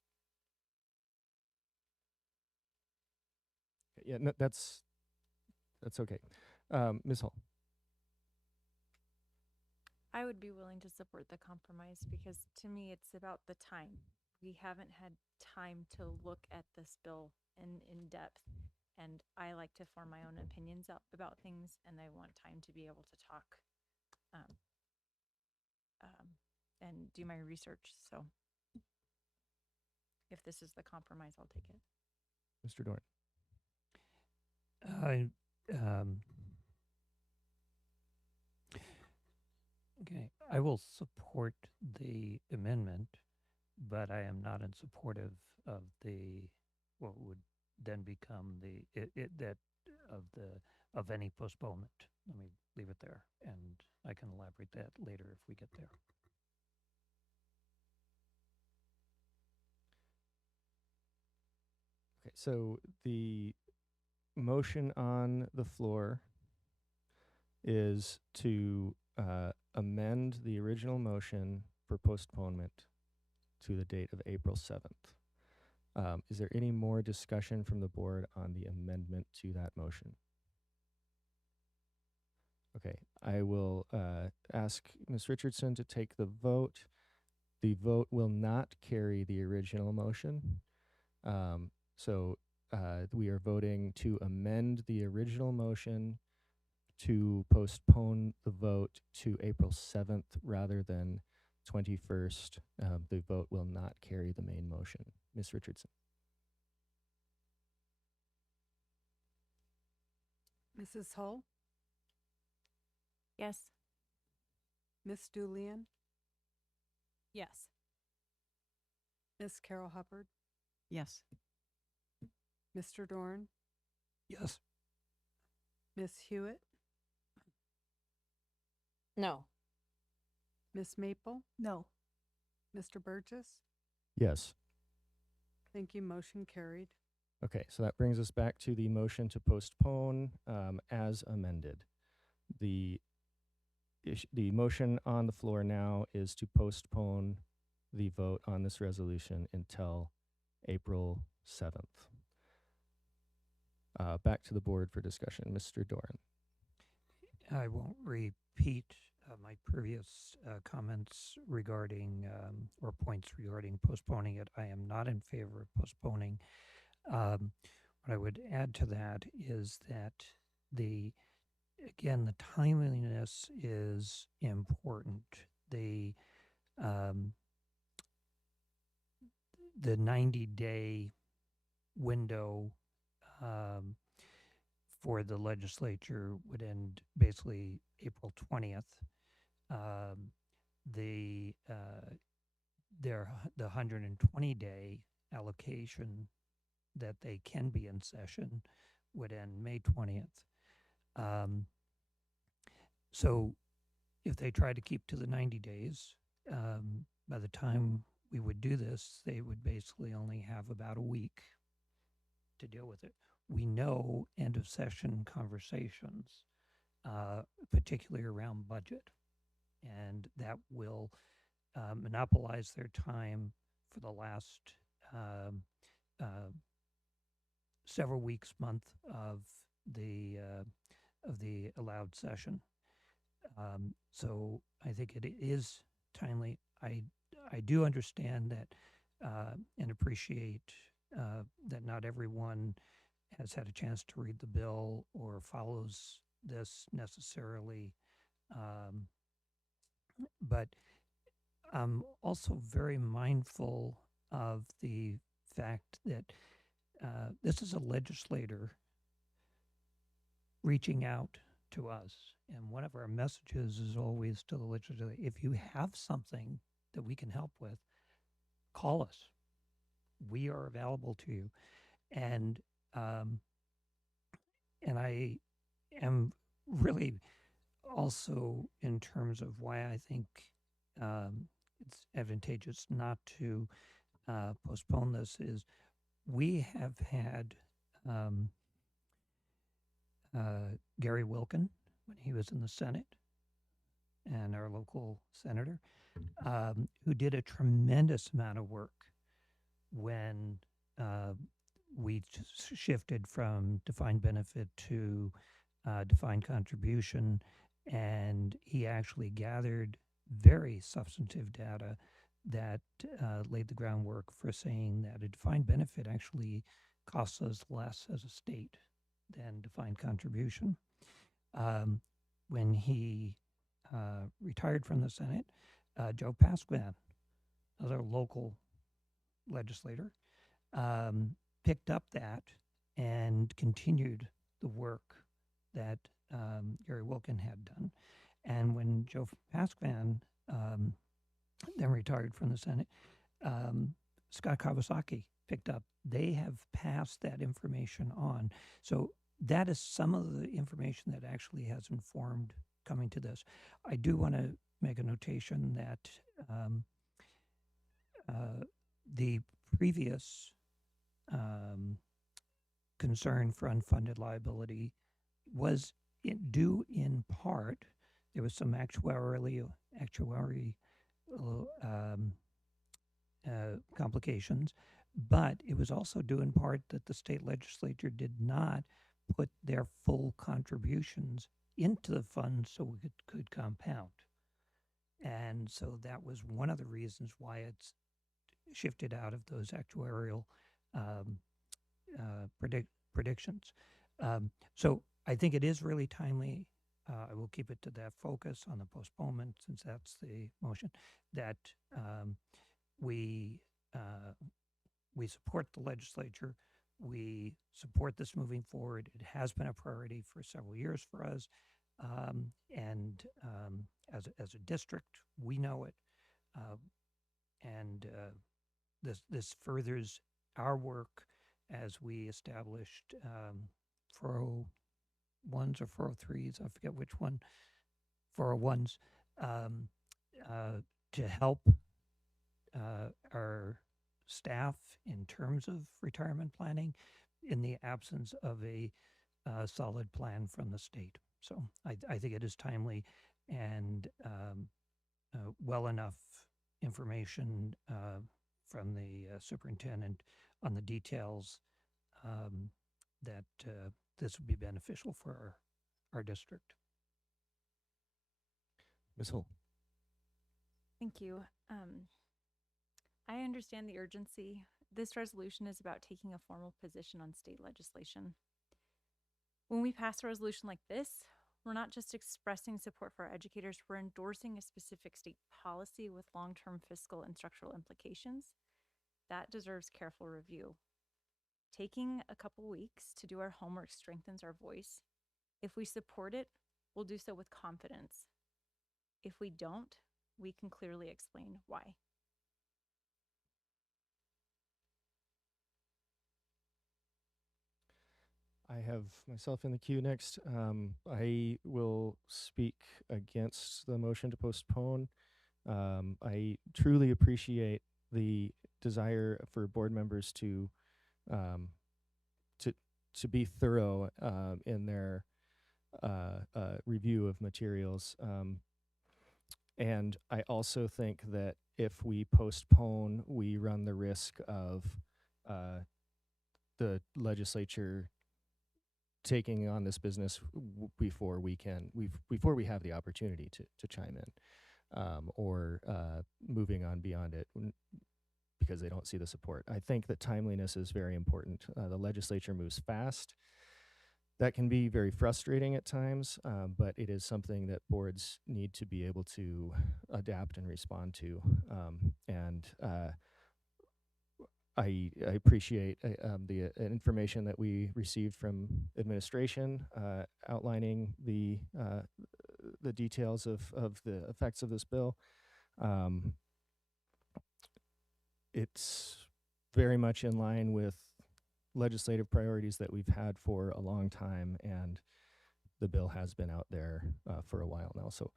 Yeah, no, that's okay. Ms. Hall. I would be willing to support the compromise because to me, it's about the time. We haven't had time to look at this bill in depth. And I like to form my own opinions about things, and I want time to be able to talk um, and do my research. So if this is the compromise, I'll take it. Mr. Dorn. I, okay, I will support the amendment, but I am not in supportive of what would then become of any postponement. Let me leave it there, and I can elaborate that later if we get there. Okay, so the motion on the floor is to amend the original motion for postponement to the date of April 7th. Is there any more discussion from the board on the amendment to that motion? Okay, I will ask Ms. Richardson to take the vote. The vote will not carry the original motion. So we are voting to amend the original motion to postpone the vote to April 7th rather than 21st. The vote will not carry the main motion. Ms. Richardson. Mrs. Hull, Yes. Miss Julian, Yes. Miss Carol Hubbard, Yes. Mr. Dorn, Yes. Miss Hewitt, No. Miss Maple, No. Mr. Burgess. Yes. Thank you. Motion carried. Okay, so that brings us back to the motion to postpone as amended. The motion on the floor now is to postpone the vote on this resolution until April 7th. Back to the board for discussion. Mr. Doran. I won't repeat my previous comments regarding or points regarding postponing it. I am not in favor of postponing. What I would add to that is that the timeliness is important. The 90-day window for the legislature would end basically April 20th. The 120-day allocation that they can be in session would end May 20th. So if they try to keep to the 90 days, by the time we would do this, they would basically only have about a week to deal with it. We know end of session conversations, particularly around budget, and that will monopolize their time for the last several weeks, month of the allowed session. So I think it is timely. I do understand that and appreciate that not everyone has had a chance to read the bill or follows this necessarily. But I'm also very mindful of the fact that this is a legislator reaching out to us. And one of our messages is always to the legislature, if you have something that we can help with, call us. We are available to you. And I am really also, in terms of why I think it's advantageous not to postpone this, is we have had Gary Wilkin when he was in the Senate, and our local senator, who did a tremendous amount of work when we shifted from defined benefit to defined contribution, and he actually gathered very substantive data that laid the groundwork for saying that a defined benefit actually costs us less as a state than defined contribution. When he retired from the Senate, Joe Pasquan, another local legislator, picked up that and continued the work that Gary Wilkin had done. And when Joe Pasquan then retired from the Senate, Scott Kawasaki picked up. They have passed that information on. So that is some of the information that actually has informed coming to this. I do want to make a notation that the previous concern for unfunded liability was due in part, there was some actuary complications, but it was also due in part that the state legislature did not put their full contributions into the fund so it could compound. And so that was one of the reasons why it's shifted out of those actuarial predictions. So I think it is really timely. I will keep it to that focus on the postponement, since that's the motion, that we support the legislature. We support this moving forward. It has been a priority for several years for us. And as a district, we know it. And this furthers our work as we established 401s or 403s, I forget which one, 401s, to help our staff in terms of retirement planning in the absence of a solid plan from the state. So I think it is timely and well enough information from the superintendent on the details that this would be beneficial for our district. Ms. Hull. Thank you. I understand the urgency. This resolution is about taking a formal position on state legislation. When we pass a resolution like this, we're not just expressing support for our educators, we're endorsing a specific state policy with long-term fiscal and structural implications. That deserves careful review. Taking a couple weeks to do our homework strengthens our voice. If we support it, we'll do so with confidence. If we don't, we can clearly explain why. I have myself in the queue next. I will speak against the motion to postpone. I truly appreciate the desire for board members to be thorough in their review of materials. And I also think that if we postpone, we run the risk of the legislature taking on this business before we have the opportunity to chime in, or moving on beyond it because they don't see the support. I think that timeliness is very important. The legislature moves fast. That can be very frustrating at times, but it is something that boards need to be able to adapt and respond to. I appreciate the information that we received from administration outlining the details of the effects of this bill. It's very much in line with legislative priorities that we've had for a long time, and the bill has been out there for a while now. So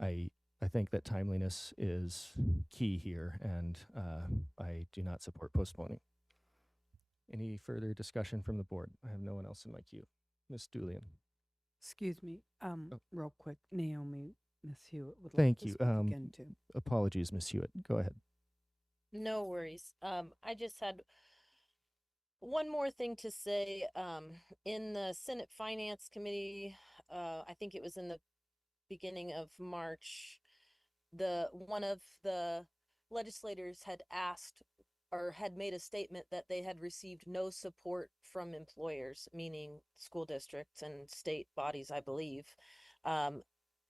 I think that timeliness is key here, and I do not support postponing. Any further discussion from the board? I have no one else in my queue. Ms. Julian. Excuse me, real quick, Naomi, Ms. Hewitt would like Thank to you. speak again too. Apologies, Ms. Hewitt. Go ahead. No worries. I just had One more thing to say, in the Senate Finance Committee, I think it was in the beginning of March, one of the legislators had asked or had made a statement that they had received no support from employers, meaning school districts and state bodies, I believe. And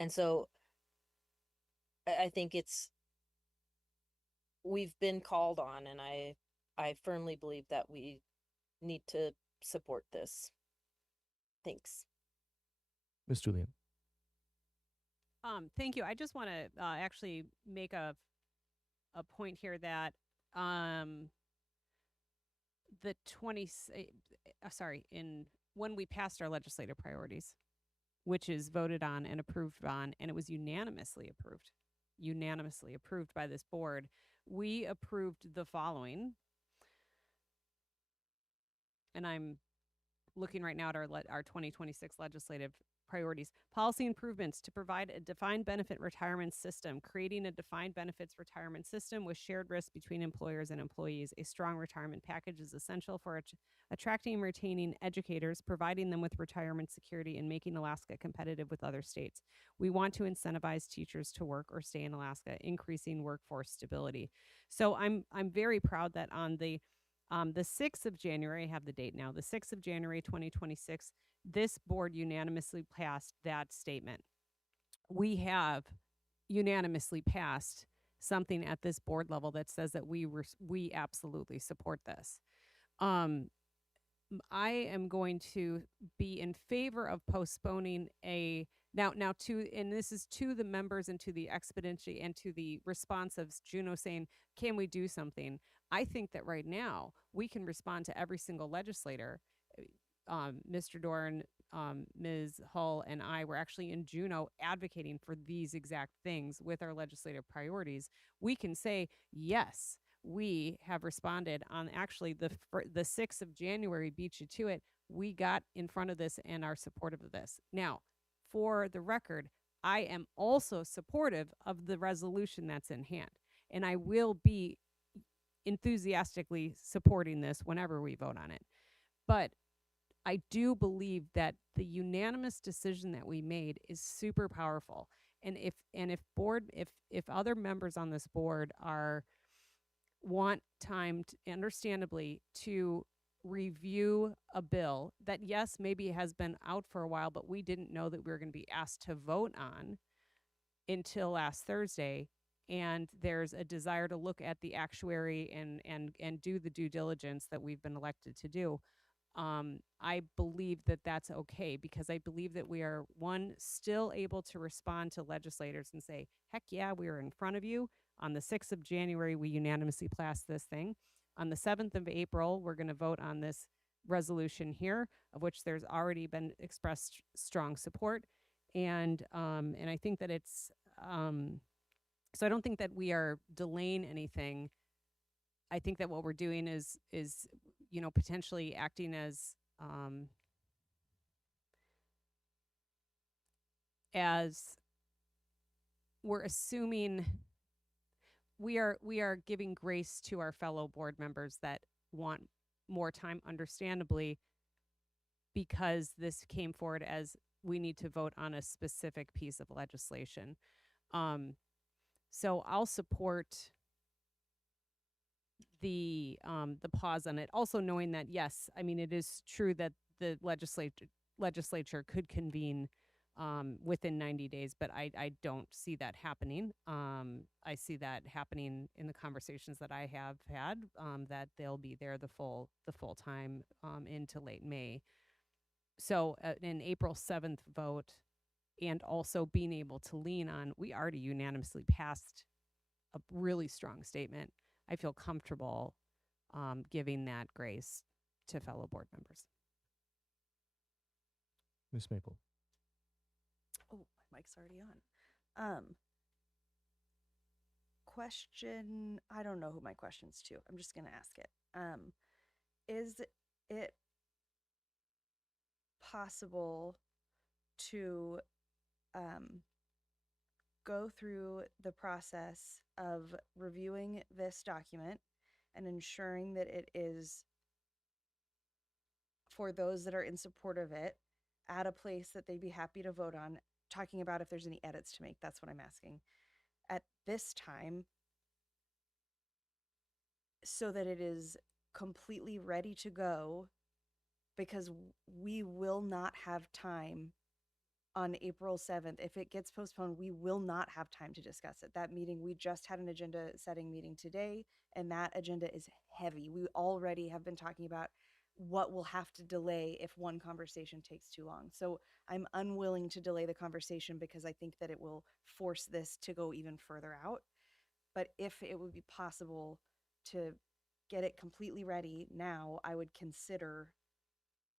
so I think we've been called on, and I firmly believe that we need to support this. Thanks. Ms. Julian. Thank you. I just want to actually make a point here that the 20 sorry, in when we passed our legislative priorities, which is voted on and approved on, and it was unanimously approved by this board, we approved the following. And I'm looking right now at our 2026 legislative priorities. Policy improvements to provide a defined benefit retirement system, creating a defined benefits retirement system with shared risk between employers and employees. A strong retirement package is essential for attracting and retaining educators, providing them with retirement security, and making Alaska competitive with other states. We want to incentivize teachers to work or stay in Alaska, increasing workforce stability. So I'm very proud that on the 6th of January, I have the date now, the 6th of January, 2026, this board unanimously passed that statement. We have unanimously passed something at this board level that says that we absolutely support this. I am going to be in favor of postponing now to, and this is to the members and to the expediency and to the response of Juno saying, can we do something? I think that right now we can respond to every single legislator. Mr. Dorn, Ms. Hull, and I were actually in Juneau advocating for these exact things with our legislative priorities. We can say, yes, we have responded on actually the 6th of January, beat you to it. We got in front of this and are supportive of this. Now, for the record, I am also supportive of the resolution that's in hand, and I will be enthusiastically supporting this whenever we vote on it. But I do believe that the unanimous decision that we made is super powerful. And if other members on this board want time to, understandably, to review a bill that, yes, maybe has been out for a while, but we didn't know that we were going to be asked to vote on until last Thursday, and there's a desire to look at the actuary and do the due diligence that we've been elected to do. I believe that that's okay, because I believe that we are, one, still able to respond to legislators and say, heck yeah, we are in front of you. On the 6th of January, we unanimously passed this thing. On the 7th of April, we're going to vote on this resolution here, of which there's already been expressed strong support. And I think that it's, so I don't think that we are delaying anything. I think that what we're doing is potentially acting as we're assuming we are giving grace to our fellow board members that want more time, understandably, because this came forward as we need to vote on a specific piece of legislation. So I'll support the pause on it. Also knowing that, yes, I mean, it is true that the legislature could convene within 90 days, but I don't see that happening. I see that happening in the conversations that I have had, that they'll be there the full time into late May. So an April 7th vote, and also being able to lean on, we already unanimously passed a really strong statement. I feel comfortable giving that grace to fellow board members. Ms. Maple. Oh, my mic's already on. Question, I don't know who my question's to. I'm just gonna ask it. Is it possible to go through the process of reviewing this document and ensuring that it is for those that are in support of it at a place that they'd be happy to vote on, talking about if there's any edits to make. That's what I'm asking. At this time, so that it is completely ready to go, because we will not have time on April 7th. If it gets postponed, we will not have time to discuss it. That meeting, we just had an agenda setting meeting today, and that agenda is heavy. We already have been talking about what will have to delay if one conversation takes too long. So I'm unwilling to delay the conversation because I think that it will force this to go even further out. But if it would be possible to get it completely ready now, I would consider,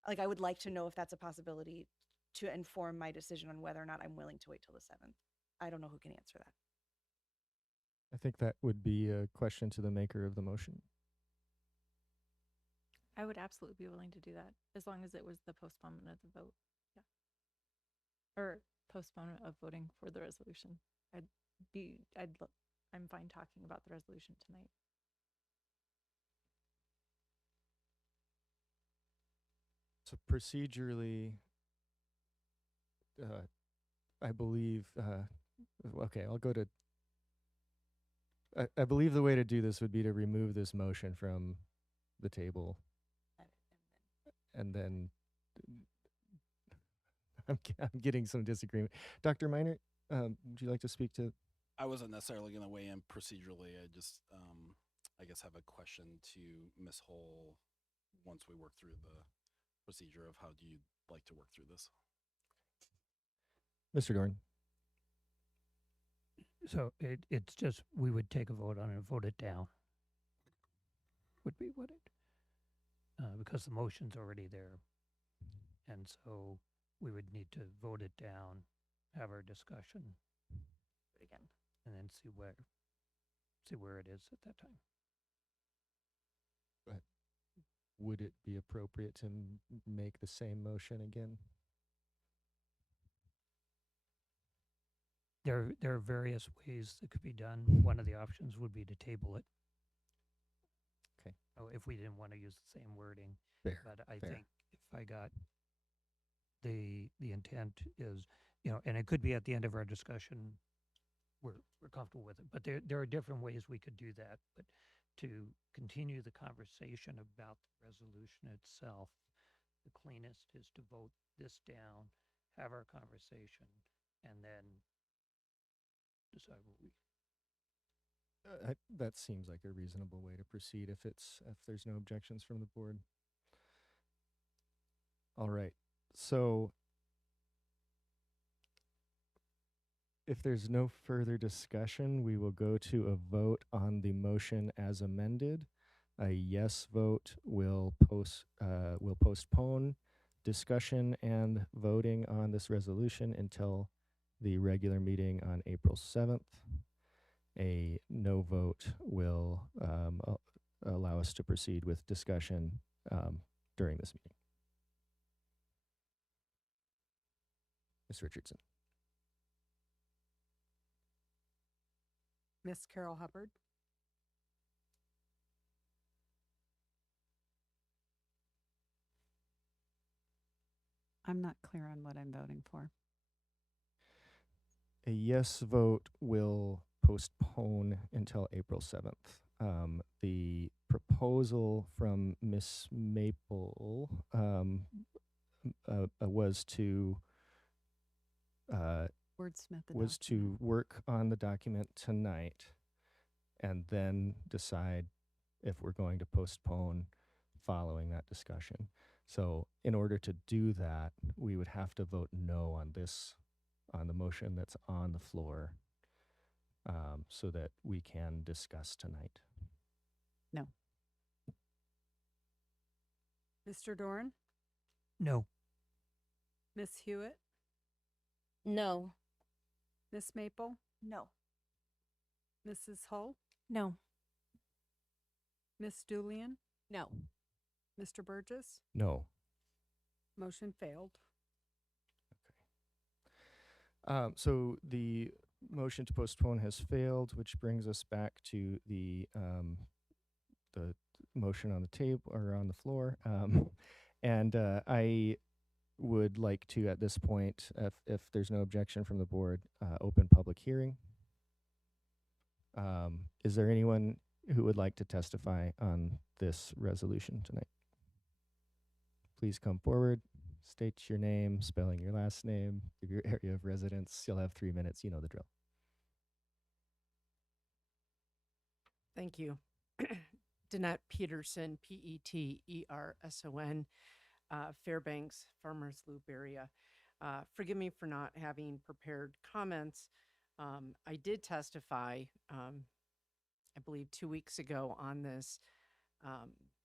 like, I would like to know if that's a possibility to inform my decision on whether or not I'm willing to wait till the 7th. I don't know who can answer that. I think that would be a question to the maker of the motion. I would absolutely be willing to do that as long as it was the postponement of the vote. Yeah. Or postponement of voting for the resolution. I'm fine talking about the resolution tonight. So procedurally, I believe, okay, I'll go to, I believe the way to do this would be to remove this motion from the table. And then I'm getting some disagreement. Dr. Miner, would you like to speak to? I wasn't necessarily going to weigh in procedurally. I just, I guess, have a question to Ms. Hull once we work through the procedure of how do you like to work through this. Mr. Dorn. So it's just, we would take a vote on it and vote it down. Would be what it, because the motion's already there. And so we would need to vote it down, have our discussion Again, and then see where it is at that time. But would it be appropriate to make the same motion again? There are various ways that could be done. One of the options would be to table it. Okay. Oh, if we didn't want to use the same wording. Fair. But I fair. think if I got the intent is, and it could be at the end of our discussion, we're comfortable with it. But there are different ways we could do that. But to continue the conversation about the resolution itself, the cleanest is to vote this down, have our conversation, and then decide what we. That seems like a reasonable way to proceed if there's no objections from the board. All right. So if there's no further discussion, we will go to a vote on the motion as amended. A yes vote will postpone discussion and voting on this resolution until the regular meeting on April 7th. A no vote will allow us to proceed with discussion during this meeting. Ms. Richardson. Miss Carol Hubbard, I'm not clear on what I'm voting for. A yes vote will postpone until April 7th. The proposal from Ms. Maple was to Wordsmith the was to document. work on the document tonight and then decide if we're going to postpone following that discussion. So in order to do that, we would have to vote no on the motion that's on the floor so that we can discuss tonight. No. Mr. Dorn, No. Miss Hewitt, No. Miss Maple, no. Mrs. Hull, No. Miss Julian, No. Mr. Burgess, No. motion failed. So the motion to postpone has failed, which brings us back to the motion on the table or on the floor. And I would like to, at this point, if there's no objection from the board, open public hearing. Is there anyone who would like to testify on this resolution tonight? Please come forward, state your name, spelling your last name, give your area of residence. You'll have 3 minutes. You know the drill. Thank you. Danette Peterson, Peterson, Fairbanks, Farmers Loop area. Forgive me for not having prepared comments. I did testify, I believe 2 weeks ago on this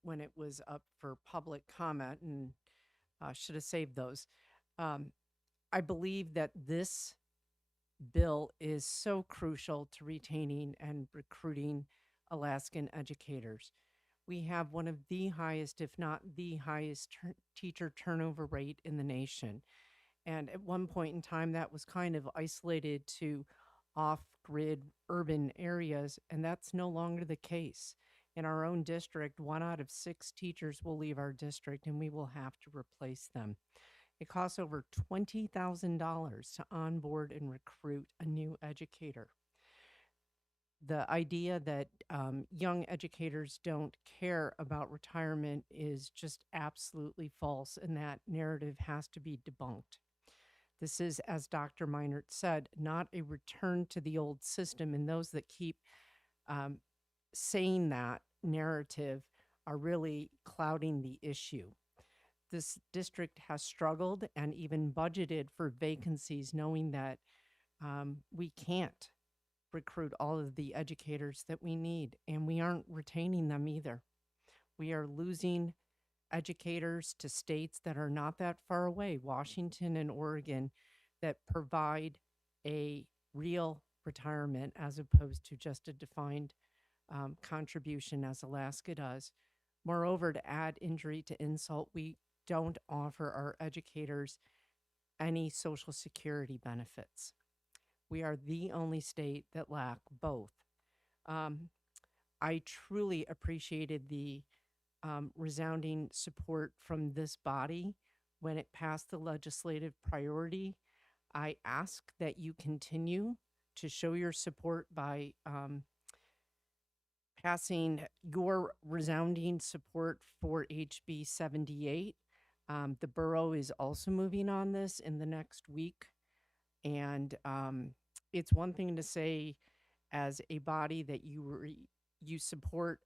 when it was up for public comment, and should have saved those. I believe that this bill is so crucial to retaining and recruiting Alaskan educators. We have one of the highest, if not the highest, teacher turnover rate in the nation. And at one point in time, that was kind of isolated to off grid urban areas, and that's no longer the case. In our own district, 1 out of 6 teachers will leave our district, and we will have to replace them. It costs over $20,000 to onboard and recruit a new educator. The idea that young educators don't care about retirement is just absolutely false, and that narrative has to be debunked. This is, as Dr. Meinert said, not a return to the old system, and those that keep saying that narrative are really clouding the issue. This district has struggled and even budgeted for vacancies, knowing that we can't recruit all of the educators that we need, and we aren't retaining them either. We are losing educators to states that are not that far away, Washington and Oregon, that provide a real retirement as opposed to just a defined contribution as Alaska does. Moreover, to add injury to insult, we don't offer our educators any Social Security benefits. We are the only state that lack both. I truly appreciated the resounding support from this body when it passed the legislative priority. I ask that you continue to show your support by passing your resounding support for HB 78. The borough is also moving on this in the next week. And it's one thing to say as a body that you support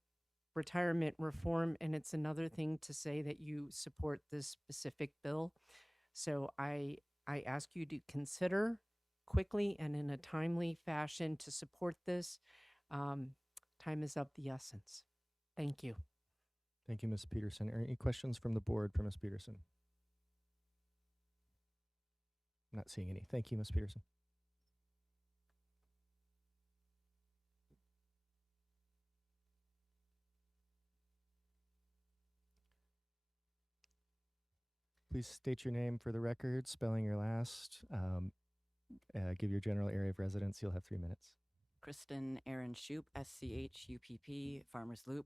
retirement reform, and it's another thing to say that you support this specific bill. So I ask you to consider quickly and in a timely fashion to support this. Time is up the essence. Thank you. Thank you, Ms. Peterson. Are any questions from the board for Ms. Peterson? I'm not seeing any. Thank you, Ms. Peterson. Please state your name for the record, spelling your last. Give your general area of residence. You'll have 3 minutes. Kristen Aaron Shoup, SCHUPP, Farmers Loop.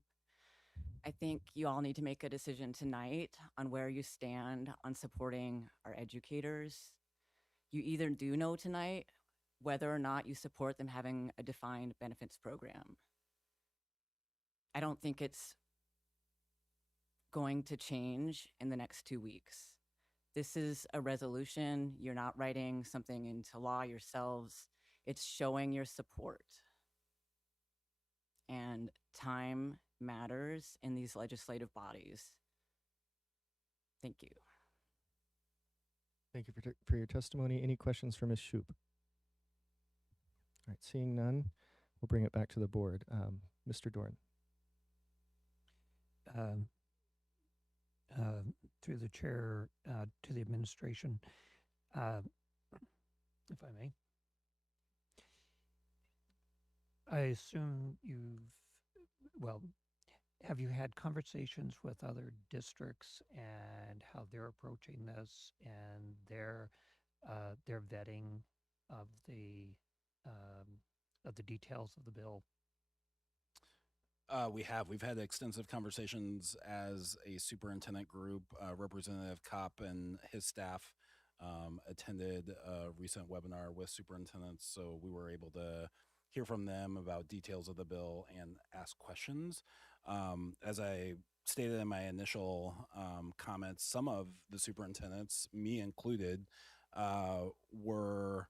I think you all need to make a decision tonight on where you stand on supporting our educators. You either do know tonight whether or not you support them having a defined benefits program. I don't think it's going to change in the next 2 weeks. This is a resolution. You're not writing something into law yourselves. It's showing your support. And time matters in these legislative bodies. Thank you. Thank you for your testimony. Any questions for Ms. Shoup? All right, seeing none, we'll bring it back to the board. Mr. Dorn. Through the chair to the administration, if I may. I assume have you had conversations with other districts and how they're approaching this and their vetting of the details of the bill? We've had extensive conversations as a superintendent group. Representative Kopp and his staff attended a recent webinar with superintendents, so we were able to hear from them about details of the bill and ask questions. As I stated in my initial comments, some of the superintendents, me included, were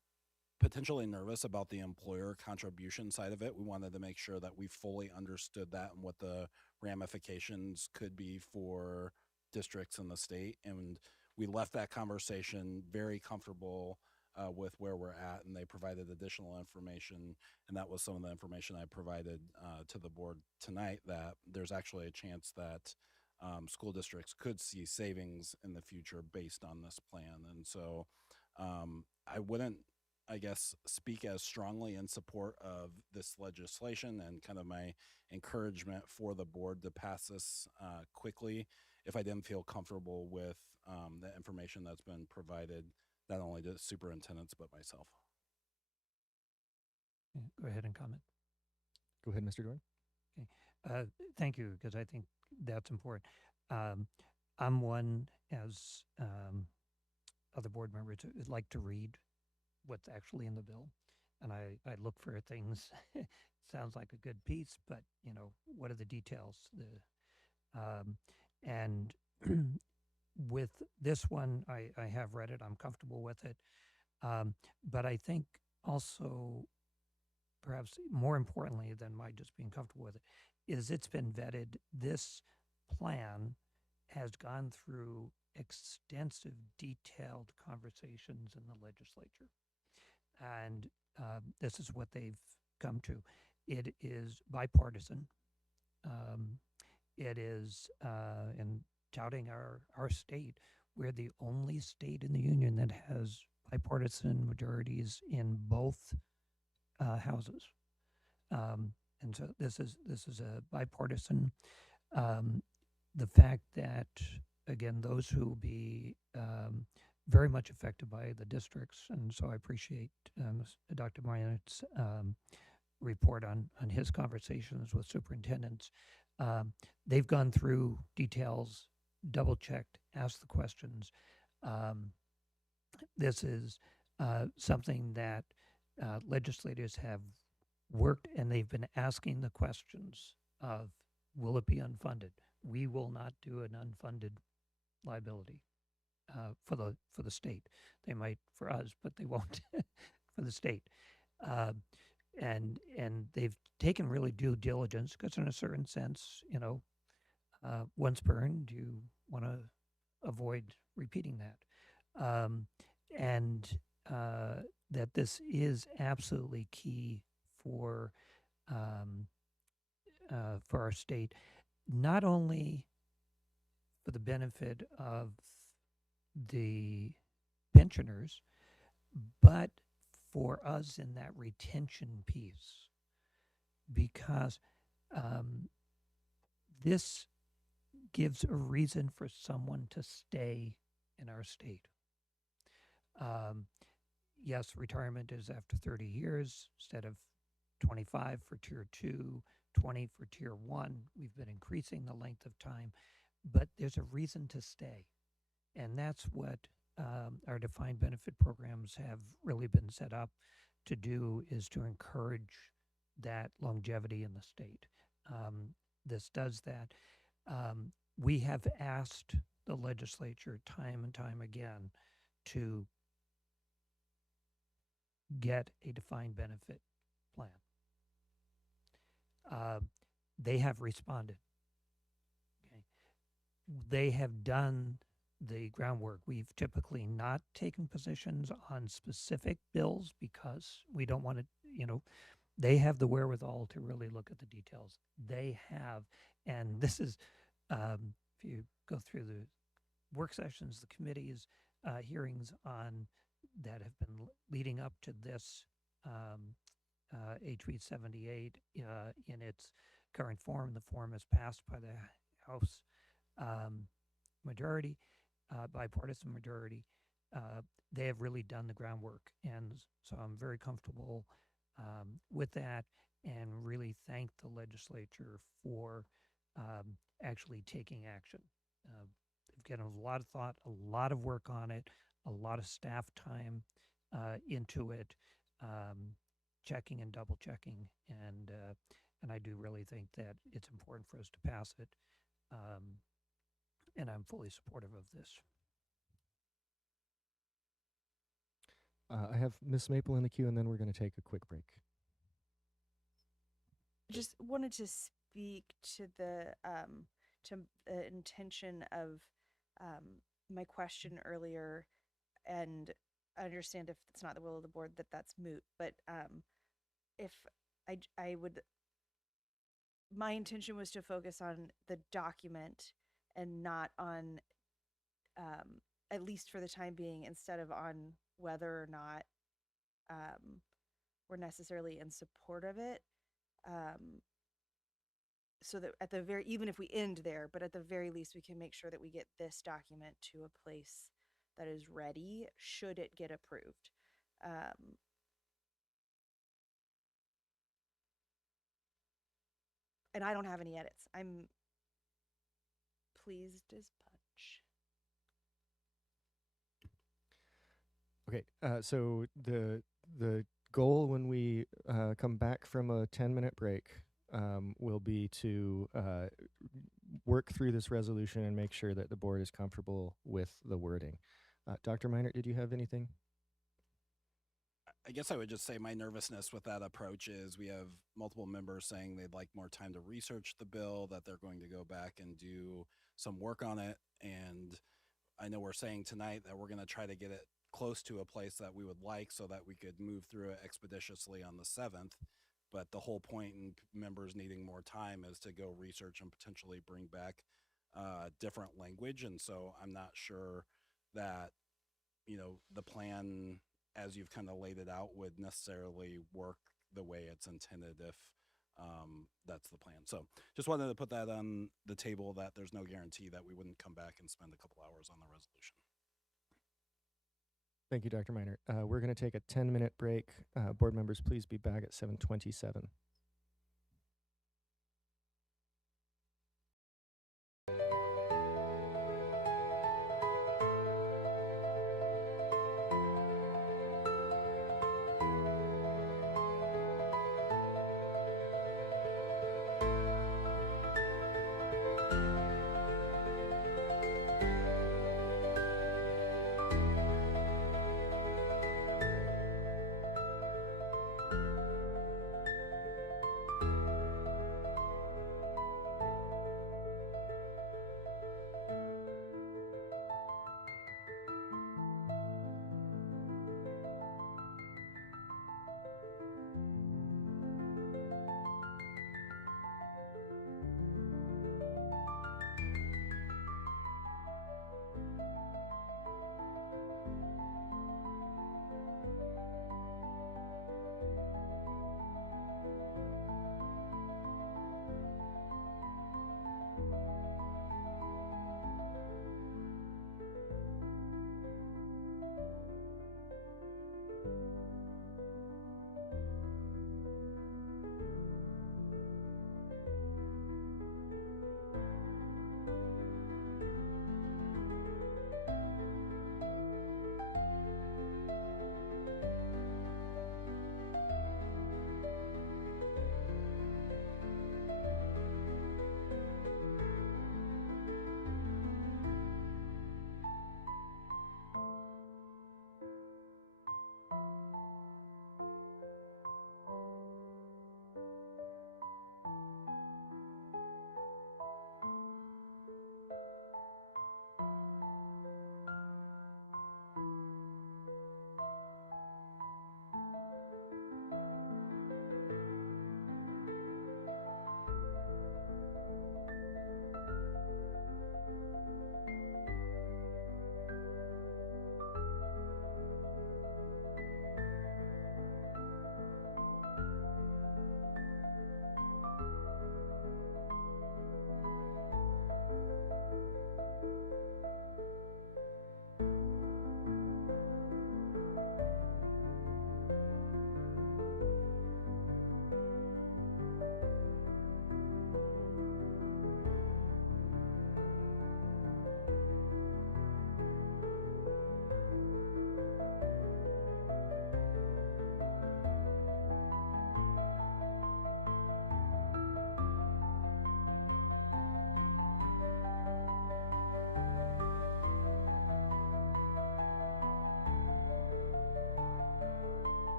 potentially nervous about the employer contribution side of it. We wanted to make sure that we fully understood that and what the ramifications could be for districts in the state. And we left that conversation very comfortable with where we're at, and they provided additional information. And that was some of the information I provided to the board tonight, that there's actually a chance that school districts could see savings in the future based on this plan. And so I wouldn't, I guess, speak as strongly in support of this legislation, and kind of my encouragement for the board to pass this quickly if I didn't feel comfortable with the information that's been provided, not only to superintendents, but myself. Yeah, go ahead and comment. Go ahead, Mr. Dorn. Okay. Thank you, because I think that's important. I'm one, as other board members, would like to read what's actually in the bill, and I look for things. Sounds like a good piece, but what are the details? And with this one, I have read it. I'm comfortable with it, but I think also, perhaps more importantly than my just being comfortable with it, is it's been vetted. This plan has gone through extensive, detailed conversations in the legislature. And this is what they've come to. It is bipartisan. It is, in touting our state, we're the only state in the union that has bipartisan majorities in both houses. And so this is a bipartisan. The fact that, again, those who will be very much affected by the districts, and so I appreciate Dr. Marionette's report on his conversations with superintendents. They've gone through details, double-checked, asked the questions. This is something that legislators have worked, and they've been asking the questions of, will it be unfunded? We will not do an unfunded liability for the state. They might for us, but they won't for the state. And they've taken really due diligence, because in a certain sense, once burned, you want to avoid repeating that. And that this is absolutely key for our state, not only for the benefit of the pensioners, but for us in that retention piece, because this gives a reason for someone to stay in our state. Yes, retirement is after 30 years instead of 25 for Tier 2, 20 for Tier 1. We've been increasing the length of time, but there's a reason to stay. And that's what our defined benefit programs have really been set up to do, is to encourage that longevity in the state. This does that. We have asked the legislature time and time again to get a defined benefit plan. They have responded. Okay. They have done the groundwork. We've typically not taken positions on specific bills because we don't want to, they have the wherewithal to really look at the details. They have, and this is, if you go through the work sessions, the committees, hearings on that have been leading up to this HB 78 in its current form. The form is passed by the House majority, bipartisan majority. They have really done the groundwork, and so I'm very comfortable with that. and really thank the legislature for actually taking action. They've given a lot of thought, a lot of work on it, a lot of staff time into it, checking and double checking, and I do really think that it's important for us to pass it, and I'm fully supportive of this. I have Miss Maple in the queue, and then we're going to take a quick break. Just wanted to speak to the intention of my question earlier, and I understand if it's not the will of the board that that's moot. But if I would, my intention was to focus on the document and not on, at least for the time being, instead of on whether or not we're necessarily in support of it. So that at the very, even if we end there, but at the very least, we can make sure that we get this document to a place that is ready should it get approved. And I don't have any edits. I'm pleased as punch. Okay, so the goal when we come back from a 10-minute break will be to work through this resolution and make sure that the board is comfortable with the wording. Dr. Meinert, did you have anything? I guess I would just say my nervousness with that approach is we have multiple members saying they'd like more time to research the bill, that they're going to go back and do some work on it. And I know we're saying tonight that we're going to try to get it close to a place that we would like so that we could move through it expeditiously on the 7th. But the whole point in members needing more time is to go research and potentially bring back different language. And so I'm not sure that, you know, the plan as you've kind of laid it out would necessarily work the way it's intended if that's the plan. So just wanted to put that on the table, that there's no guarantee that we wouldn't come back and spend a couple hours on the resolution. Thank you, Dr. Meinert. We're going to take a 10-minute break. Board members, please be back at 7:27.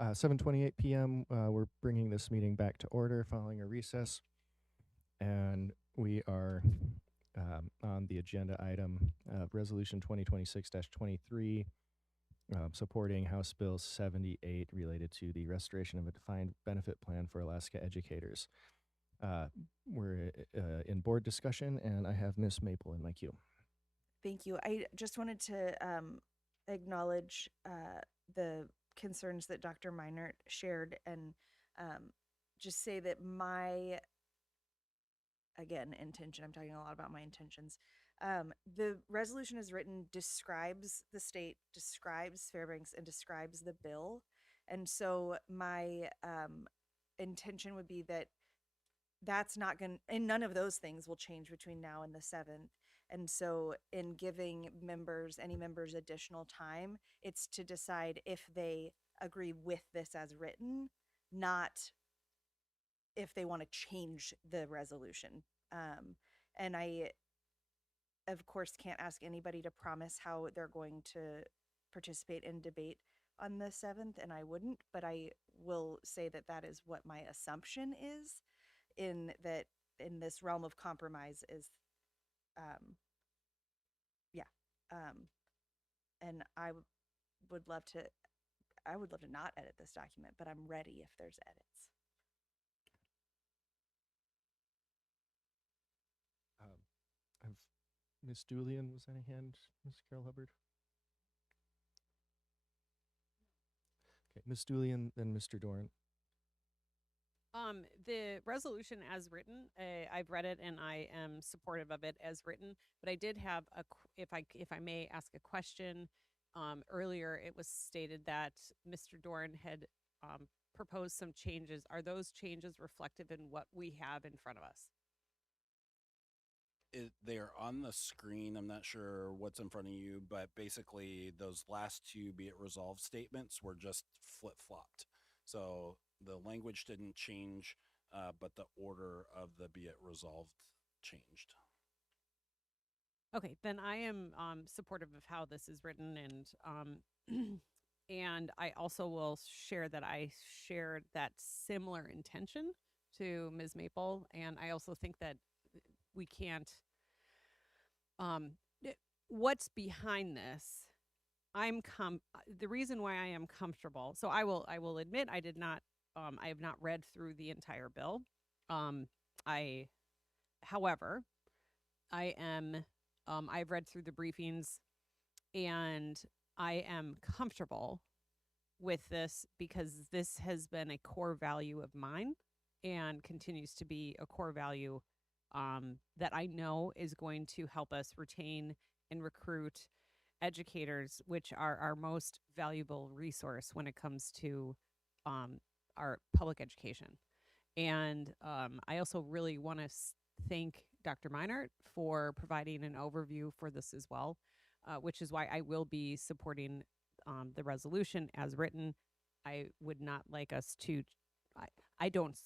7:28 p.m. We're bringing this meeting back to order following a recess, and we are on the agenda item Resolution 2026-23, supporting House Bill 78 related to the restoration of a defined benefit plan for Alaska educators. We're in board discussion, and I have Miss Maple in my queue. Thank you. I just wanted to acknowledge the concerns that Dr. Meinert shared, and just say that my, again, intention, I'm talking a lot about my intentions. The resolution is written, describes the state, describes Fairbanks, and describes the bill. And so my intention would be that that's not going to, and none of those things will change between now and the 7th. And so in giving members, any members additional time, it's to decide if they agree with this as written, not if they want to change the resolution. And I, of course, can't ask anybody to promise how they're going to participate in debate on the 7th, and I wouldn't, but I will say that that is what my assumption is, in that in this realm of compromise is, yeah. And would love to, I would love to not edit this document, but I'm ready if there's edits. I've Miss Julian was in a hand, Miss Carol Hubbard. Okay, Miss Julian, then Mr. Doran. The resolution as written, I've read it and I am supportive of it as written. But I did have if I may ask a question. Earlier, it was stated that Mr. Doran had proposed some changes. Are those changes reflective in what we have in front of us? They are on the screen. I'm not sure what's in front of you, but basically those last two be it resolved statements were just flip-flopped. So the language didn't change, but the order of the be it resolved changed. Okay, then I am supportive of how this is written, and and I also will share that I shared that similar intention to Ms. Maple, and I also think that we can't. What's behind this? The reason why I am comfortable. So I will admit I did not. I have not read through the entire bill. However, I am. I've read through the briefings, and I am comfortable with this because this has been a core value of mine and continues to be a core value that I know is going to help us retain and recruit educators, which are our most valuable resource when it comes to our public education. And I also really want to thank Dr. Meinert for providing an overview for this as well, which is why I will be supporting the resolution as written. I would not like us to, I don't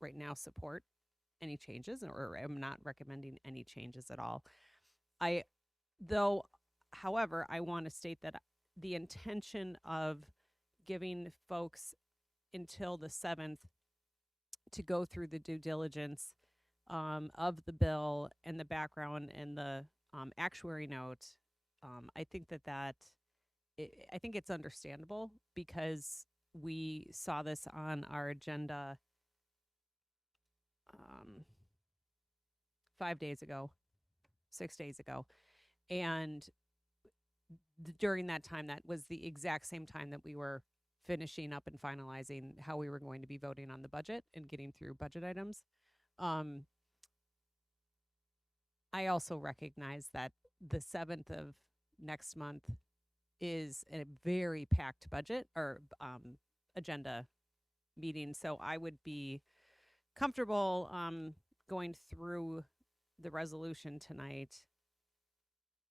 right now support any changes, or am not recommending any changes at all. However, I want to state that the intention of giving folks until the 7th to go through the due diligence of the bill and the background and the actuary note, I think I think it's understandable because we saw this on our agenda 5 days ago, 6 days ago. And during that time, that was the exact same time that we were finishing up and finalizing how we were going to be voting on the budget and getting through budget items. I also recognize that the 7th of next month is a very packed budget or agenda meeting. So I would be comfortable going through the resolution tonight,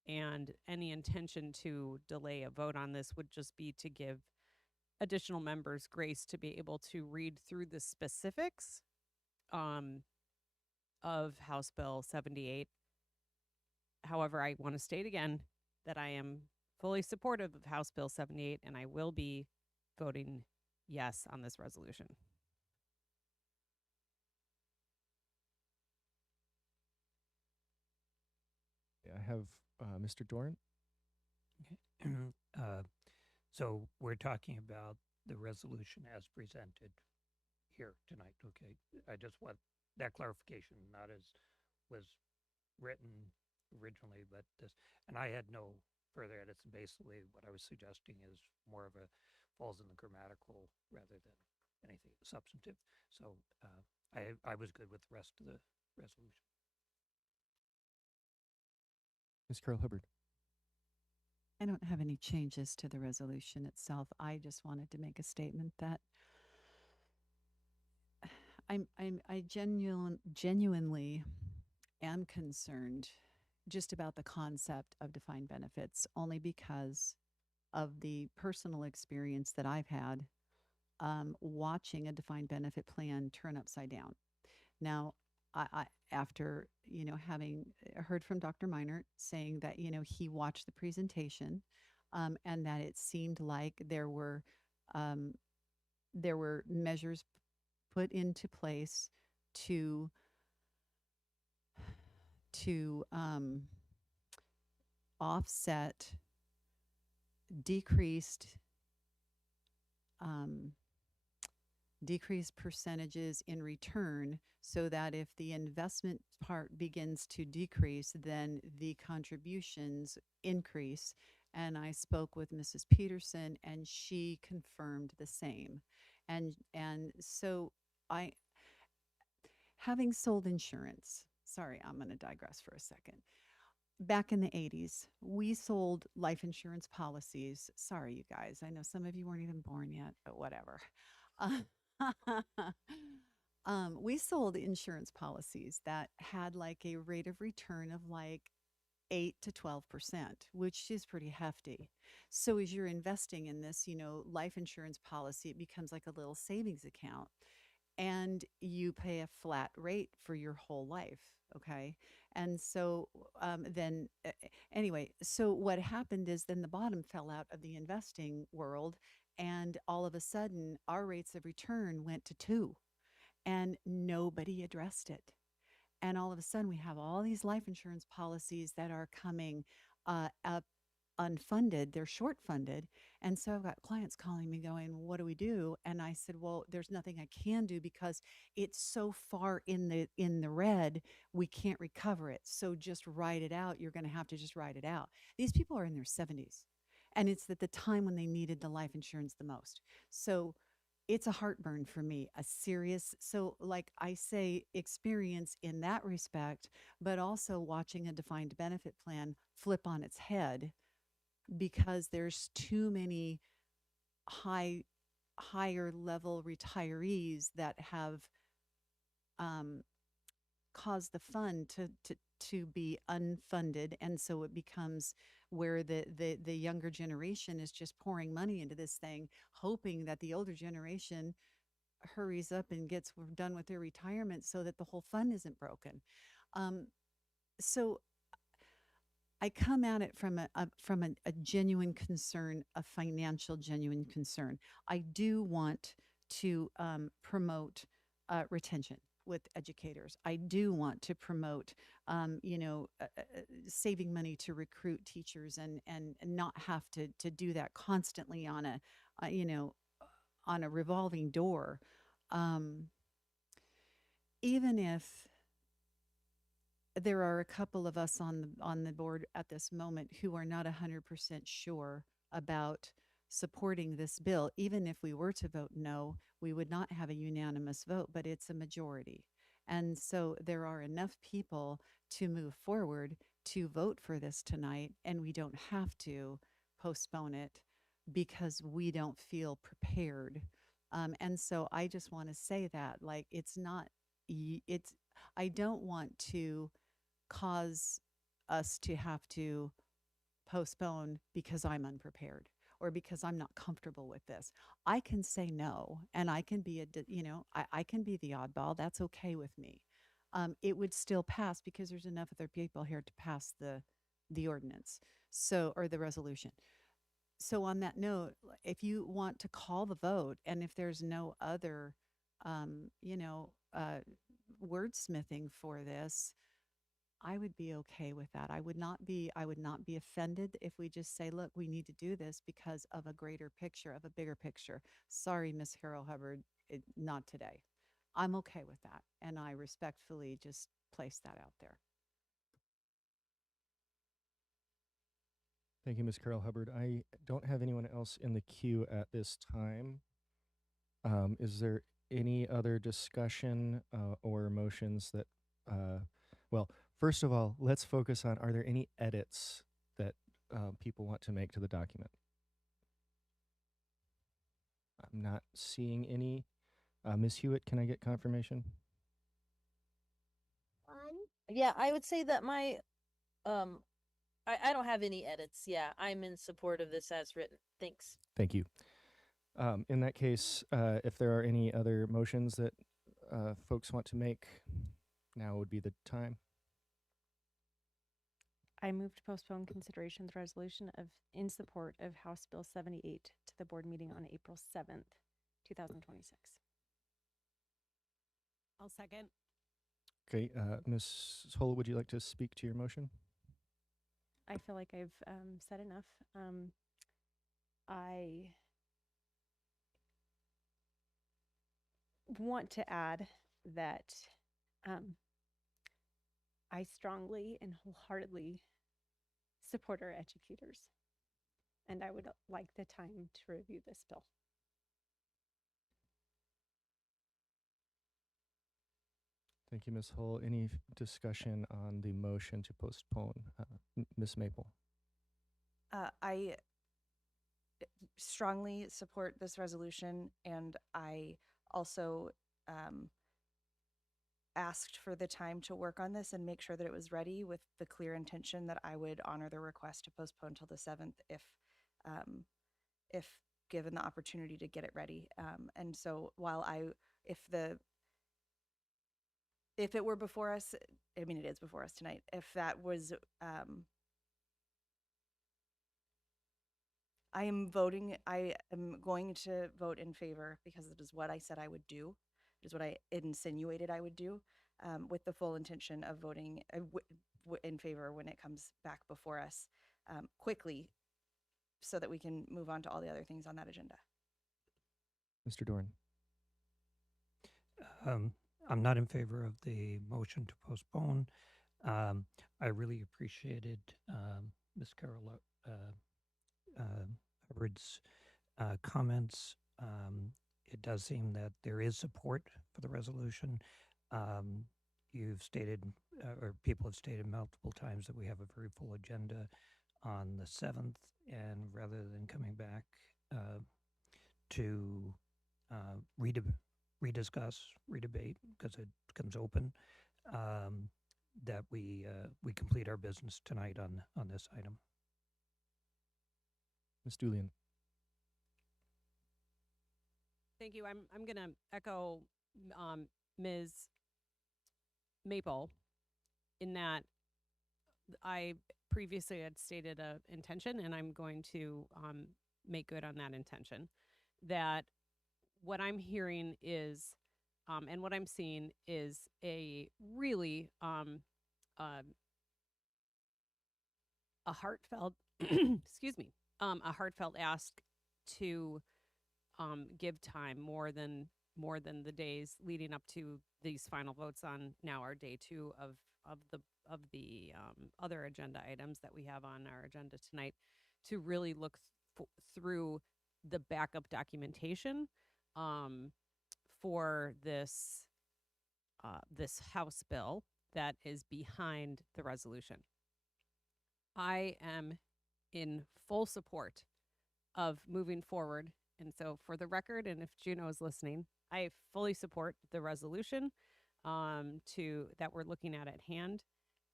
and any intention to delay a vote on this would just be to give additional members grace to be able to read through the specifics of House Bill 78. However, I want to state again that I am fully supportive of House Bill 78, and I will be voting yes on this resolution. I have Mr. Dorn. Okay. So we're talking about the resolution as presented here tonight, okay? I just want that clarification, not as was written originally, but this, and I had no further edits. Basically, what I was suggesting is more of a falls in the grammatical rather than anything substantive. So I was good with the rest of the resolution. Ms. Carol Hubbard. I don't have any changes to the resolution itself. I just wanted to make a statement that I genuinely am concerned just about the concept of defined benefits, only because of the personal experience that I've had watching a defined benefit plan turn upside down. Now, after having heard from Dr. Meinert saying that he watched the presentation, and that it seemed like um, there were measures put into place to offset decreased um, decreased percentages in return, so that if the investment part begins to decrease, then the contributions increase. And I spoke with Mrs. Peterson, and she confirmed the same. And so I, having sold insurance, sorry, I'm going to digress for a second. Back in the 80s, we sold life insurance policies. Sorry, you guys. I know some of you weren't even born yet, but whatever. We sold insurance policies that had like a rate of return of like 8 to 12%, which is pretty hefty. So as you're investing in this, life insurance policy, it becomes like a little savings account, and you pay a flat rate for your whole life. Okay. And so then, anyway, so what happened is then the bottom fell out of the investing world. And all of a sudden, our rates of return went to 2, and nobody addressed it. And all of a sudden, we have all these life insurance policies that are coming up unfunded, they're short funded. And so I've got clients calling me going, what do we do? And I said, well, there's nothing I can do because it's so far in the red, we can't recover it. So just write it out. You're going to have to just write it out. These people are in their 70s, and it's at the time when they needed the life insurance the most. So it's a heartburn for me, a serious, so like I say, experience in that respect, but also watching a defined benefit plan flip on its head because there's too many higher level retirees that have caused the fund to be unfunded, and so it becomes where the younger generation is just pouring money into this thing, hoping that the older generation hurries up and gets done with their retirement so that the whole fund isn't broken. So I come at it from a genuine concern, a financial genuine concern. I do want to promote retention with educators. I do want to promote, saving money to recruit teachers and not have to do that constantly on on a revolving door. Even if there are a couple of us on the board at this moment who are not 100% sure about supporting this bill. Even if we were to vote no, we would not have a unanimous vote, but it's a majority. And so there are enough people to move forward to vote for this tonight, and we don't have to postpone it because we don't feel prepared. And so I just want to say that, like, it's not, it's, I don't want to cause us to have to postpone because I'm unprepared or because I'm not comfortable with this. I can say no, and I can be I can be the oddball. That's okay with me. It would still pass because there's enough other people here to pass the ordinance, so, or the resolution. So on that note, if you want to call the vote, and if there's no other, you know, wordsmithing for this, I would be okay with that. I would not be offended if we just say, look, we need to do this because of a greater picture, of a bigger picture. Sorry, Miss Harrell Hubbard, not today. I'm okay with that. And I respectfully just place that out there. Thank you, Ms. Carol Hubbard. I don't have anyone else in the queue at this time. Is there any other discussion or motions that, well, first of all, let's focus on, are there any edits that people want to make to the document? I'm not seeing any. Ms. Hewitt, can I get confirmation? Yeah, I would say that my, I don't have any edits. Yeah, I'm in support of this as written. Thanks. Thank you. In that case, if there are any other motions that folks want to make, now would be the time. I move to postpone consideration of the resolution in support of House Bill 78 to the board meeting on April 7th, 2026. I'll second. Okay, Ms. Hull, would you like to speak to your motion? I feel like I've said enough. I want to add that I strongly and wholeheartedly support our educators, and I would like the time to review this bill. Thank you, Ms. Hull. Any discussion on the motion to postpone? Ms. Maple? I strongly support this resolution, and I also asked for the time to work on this and make sure that it was ready, with the clear intention that I would honor the request to postpone till the 7th if given the opportunity to get it ready. And so while if it were before us, I mean, it is before us tonight. If that was, I am going to vote in favor because it is what I said I would do. It is what I insinuated I would do, with the full intention of voting in favor when it comes back before us quickly, so that we can move on to all the other things on that agenda. Mr. Dorn? I'm not in favor of the motion to postpone. I really appreciated Ms. Carol Hubbard's comments. It does seem that there is support for the resolution. You've stated, or people have stated multiple times, that we have a very full agenda on the 7th, and rather than coming back to rediscuss, redebate, because it becomes open, that we complete our business tonight on this item. Ms. Doolian? Thank you. I'm going to echo Ms. Maple in that I previously had stated a intention, and I'm going to make good on that intention. That what I'm hearing is, and what I'm seeing is a really a heartfelt, excuse me, a heartfelt ask to give time more than the days leading up to these final votes on now our day 2 of the other agenda items that we have on our agenda tonight, to really look through the backup documentation for this this House bill that is behind the resolution. I am in full support of moving forward. And so, for the record, and if Juno is listening, I fully support the resolution that we're looking at hand.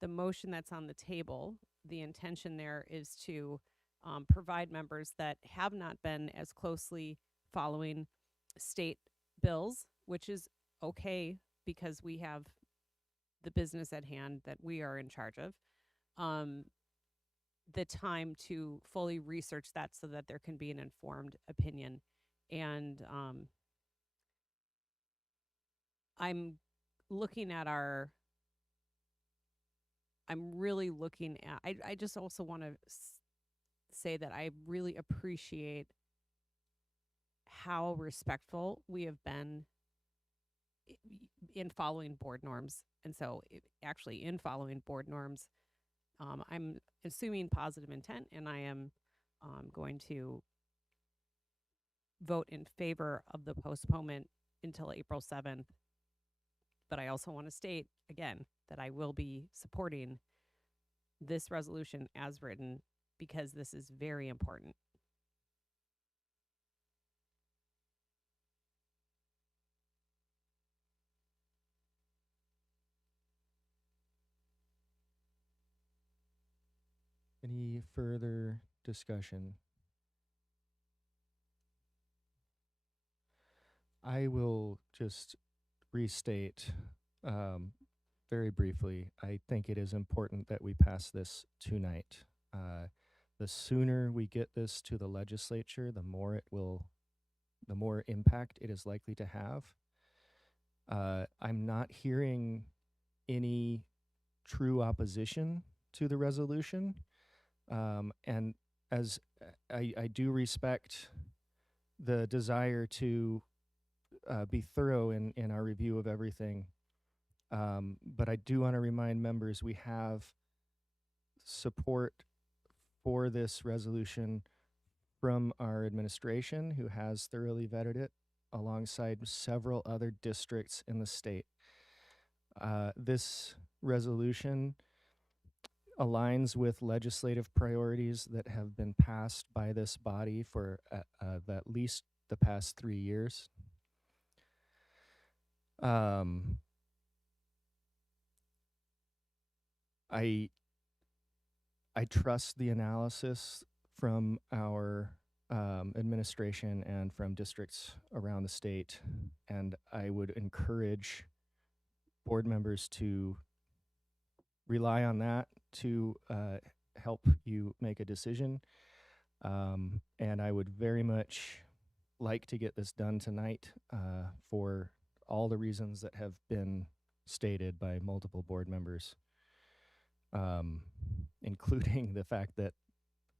The motion that's on the table, the intention there is to provide members that have not been as closely following state bills, which is okay because we have the business at hand that we are in charge of, the time to fully research that so that there can be an informed opinion. And I'm looking at I'm really looking at, I just also want to say that I really appreciate how respectful we have been in following board norms. And so, actually, in following board norms, I'm assuming positive intent, and I am going to vote in favor of the postponement until April 7th. But I also want to state again that I will be supporting this resolution as written because this is very important. Any further discussion? I will just restate very briefly. I think it is important that we pass this tonight. The sooner we get this to the legislature, the more impact it is likely to have. I'm not hearing any true opposition to the resolution. And as I do respect the desire to be thorough in our review of everything, but I do want to remind members we have support for this resolution from our administration, who has thoroughly vetted it alongside several other districts in the state. This resolution aligns with legislative priorities that have been passed by this body for at least the past 3 years. I trust the analysis from our administration and from districts around the state, and I would encourage board members to rely on that to help you make a decision. And I would very much like to get this done tonight for all the reasons that have been stated by multiple board members, including the fact that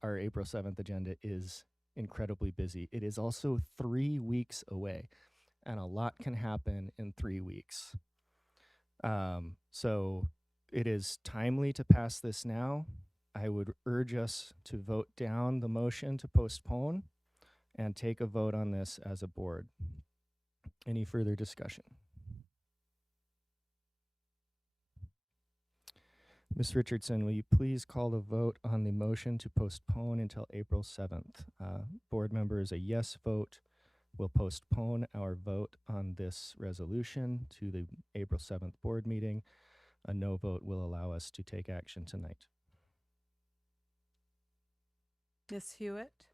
our April 7th agenda is incredibly busy. It is also 3 weeks away, and a lot can happen in 3 weeks. So it is timely to pass this now. I would urge us to vote down the motion to postpone and take a vote on this as a board. Any further discussion? Ms. Richardson, will you please call the vote on the motion to postpone until April 7th? Board members, a yes vote will postpone our vote on this resolution to the April 7th board meeting. A no vote will allow us to take action tonight. Ms. Hewitt?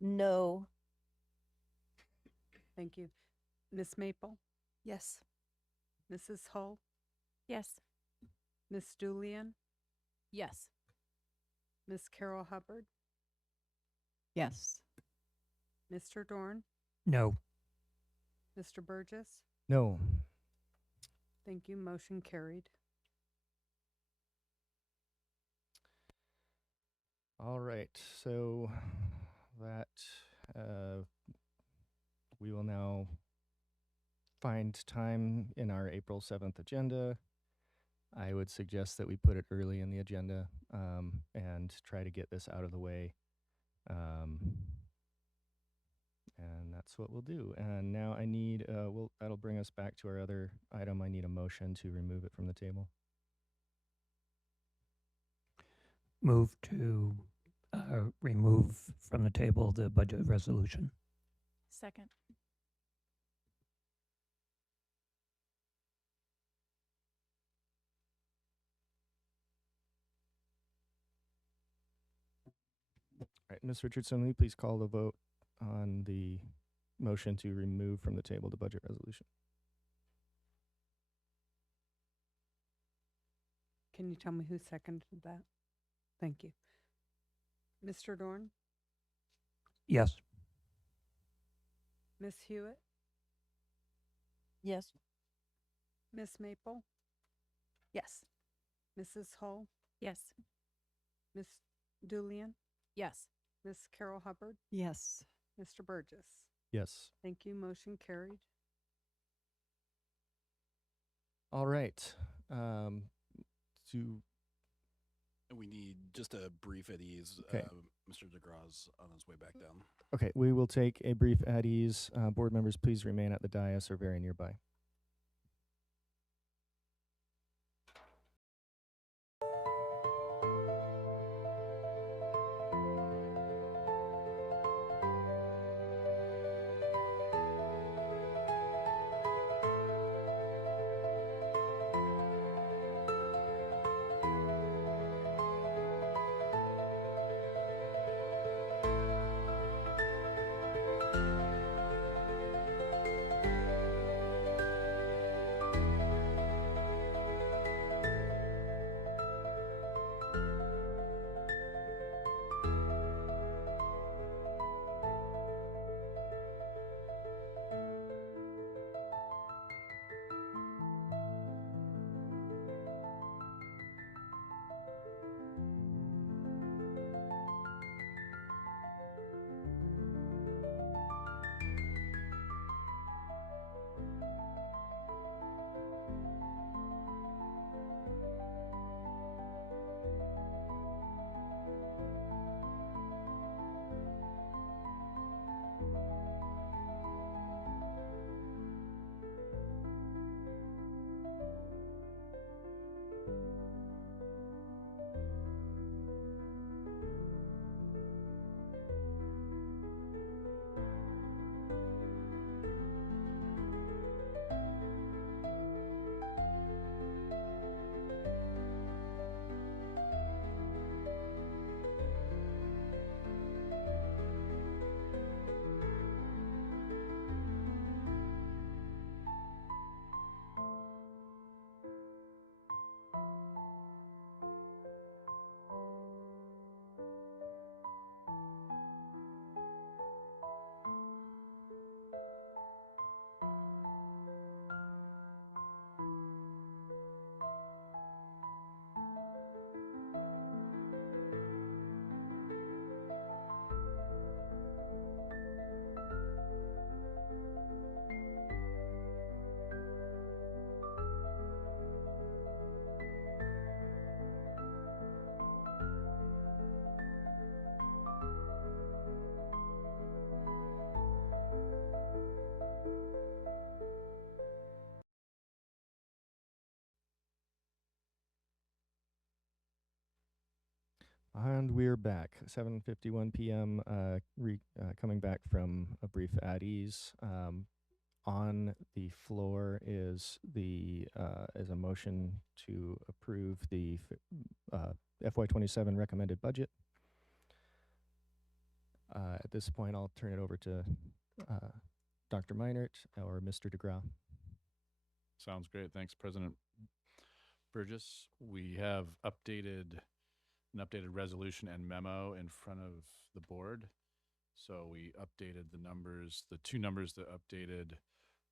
No. Thank you. Ms. Maple? Yes. Mrs. Hull? Yes. Ms. Julian? Yes. Ms. Carol Hubbard? Yes. Mr. Dorn? No. Mr. Burgess? No. Thank you. Motion carried. All right, so that we will now find time in our April 7th agenda. I would suggest that we put it early in the agenda and try to get this out of the way. And that's what we'll do. And now I need, that'll bring us back to our other item. I need a motion to remove it from the table. Move to remove from the table the budget resolution. Second. All right, Ms. Richardson, will you please call the vote on the motion to remove from the table the budget resolution? Can you tell me who seconded that? Thank you. Mr. Dorn, Yes. Miss Hewitt, Yes. Miss Maple, Yes. Mrs. Hull, Yes. Miss Julian, Yes. Miss Carol Hubbard, Yes. Mr. Burgess. Yes. Thank you. Motion carried. All right. To And we need just a brief at ease. Okay. Mr. DeGraw's on his way back down. Okay, we will take a brief at ease. Board members, please remain at the dais or very nearby. And we're back, 7:51 p.m. Coming back from a brief at ease. On the floor is is a motion to approve the FY27 recommended budget. At this point, I'll turn it over to Dr. Meinert or Mr. DeGraw. Sounds great. Thanks, President Burgess. We have an updated resolution and memo in front of the board. So we updated the numbers. The two numbers that updated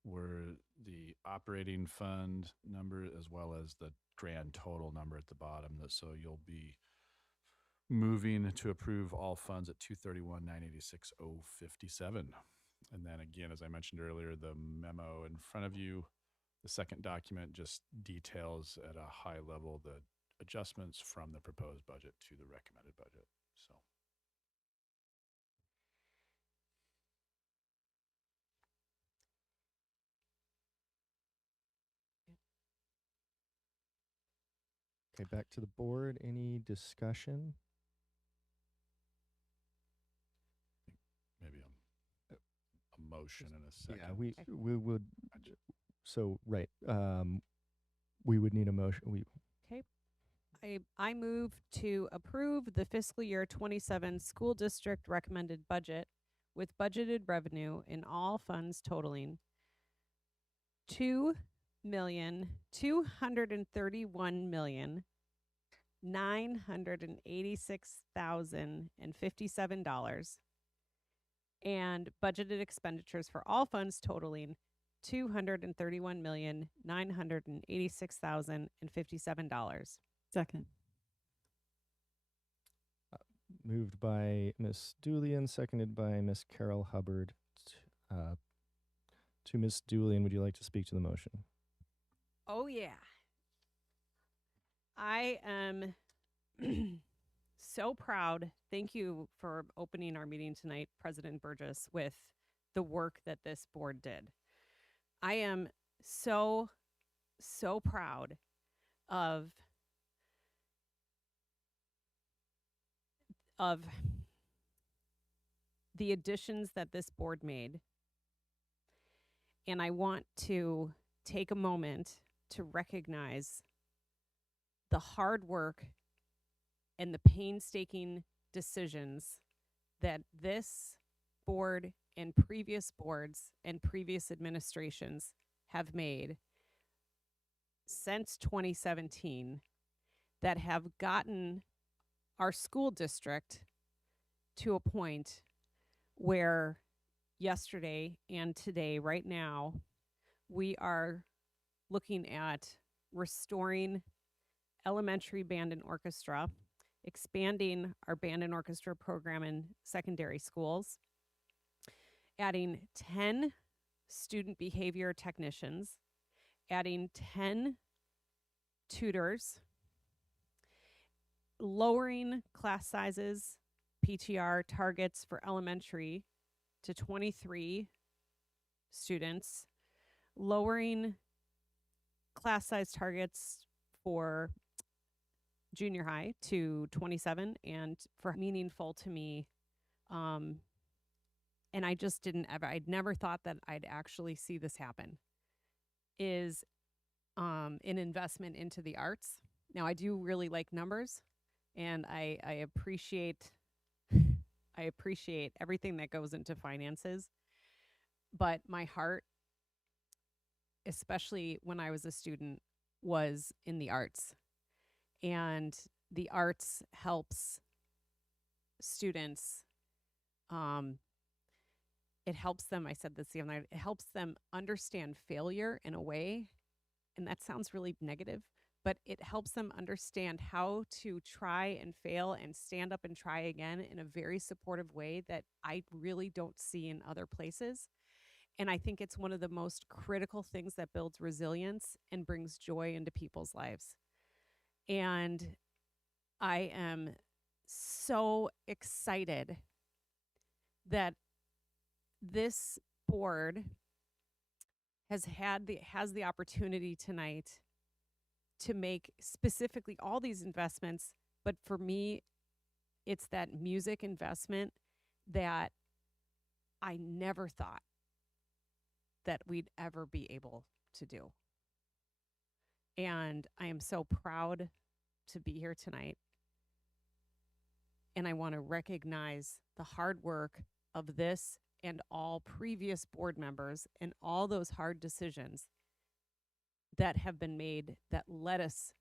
were the operating fund number as well as the grand total number at the bottom. So you'll be moving to approve all funds at 231,986,057. And then again, as I mentioned earlier, the memo in front of you, the second document just details at a high level the adjustments from the proposed budget to the recommended budget. So Okay, back to the board. Any discussion? maybe a motion in a second. Yeah, we would. So right, we would need a motion. I move to approve the fiscal year 27 school district recommended budget with budgeted revenue in all funds totaling $2,231,986,057. $986,057 and budgeted expenditures for all funds totaling $231,986,057. Second. Moved by Miss Doolian, seconded by Miss Carol Hubbard. To Miss Doolian, would you like to speak to the motion? Oh, yeah. I am so proud. Thank you for opening our meeting tonight, President Burgess, with the work that this board did. I am so proud of the additions that this board made. And I want to take a moment to recognize the hard work and the painstaking decisions that this board and previous boards and previous administrations have made since 2017 that have gotten our school district to a point where yesterday and today, right now, we are looking at restoring elementary band and orchestra, expanding our band and orchestra program in secondary schools, adding 10 student behavior technicians, adding 10 tutors, lowering class sizes, PTR targets for elementary to 23 students, lowering class size targets for junior high to 27, and for meaningful to me. And I just I'd never thought that I'd actually see this happen, is an investment into the arts. Now, I do really like numbers, and I appreciate everything that goes into finances. But my heart, especially when I was a student, was in the arts. And the arts helps students. It helps them, I said this the other night, it helps them understand failure in a way. And that sounds really negative, but it helps them understand how to try and fail and stand up and try again in a very supportive way that I really don't see in other places. And I think it's one of the most critical things that builds resilience and brings joy into people's lives. And I am so excited that this board has the opportunity tonight to make specifically all these investments. But for me, it's that music investment that I never thought that we'd ever be able to do. And I am so proud to be here tonight. And I want to recognize the hard work of this and all previous board members and all those hard decisions that have been made that led us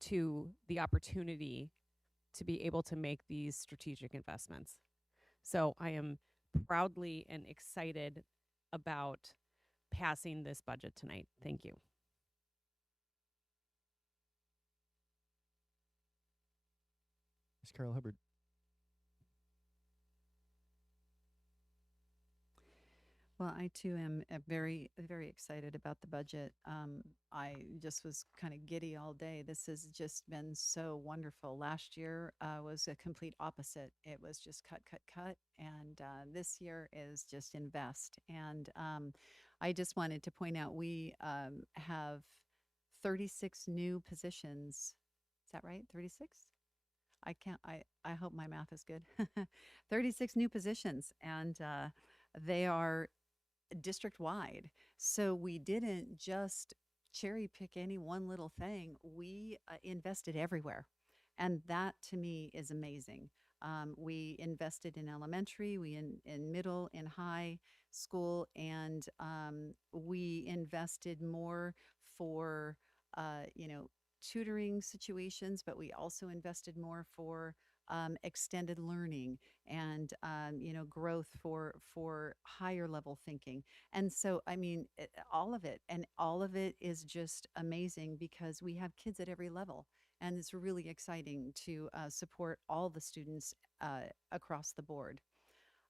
to the opportunity to be able to make these strategic investments. So I am proudly and excited about passing this budget tonight. Thank you. Ms. Carol Hubbard. Well, I too am very, very excited about the budget. I just was kind of giddy all day. This has just been so wonderful. Last year was a complete opposite. It was just cut, cut, cut. And this year is just invest. And I just wanted to point out we have 36 new positions. Is that right? 36? I hope my math is good. 36 new positions. And they are district wide. So we didn't just cherry pick any one little thing. We invested everywhere. And that to me is amazing. We invested in elementary, in middle and high school, and we invested more for, tutoring situations, but we also invested more for extended learning and growth for higher level thinking. And so, I mean, all of it, and all of it is just amazing because we have kids at every level, and it's really exciting to support all the students across the board.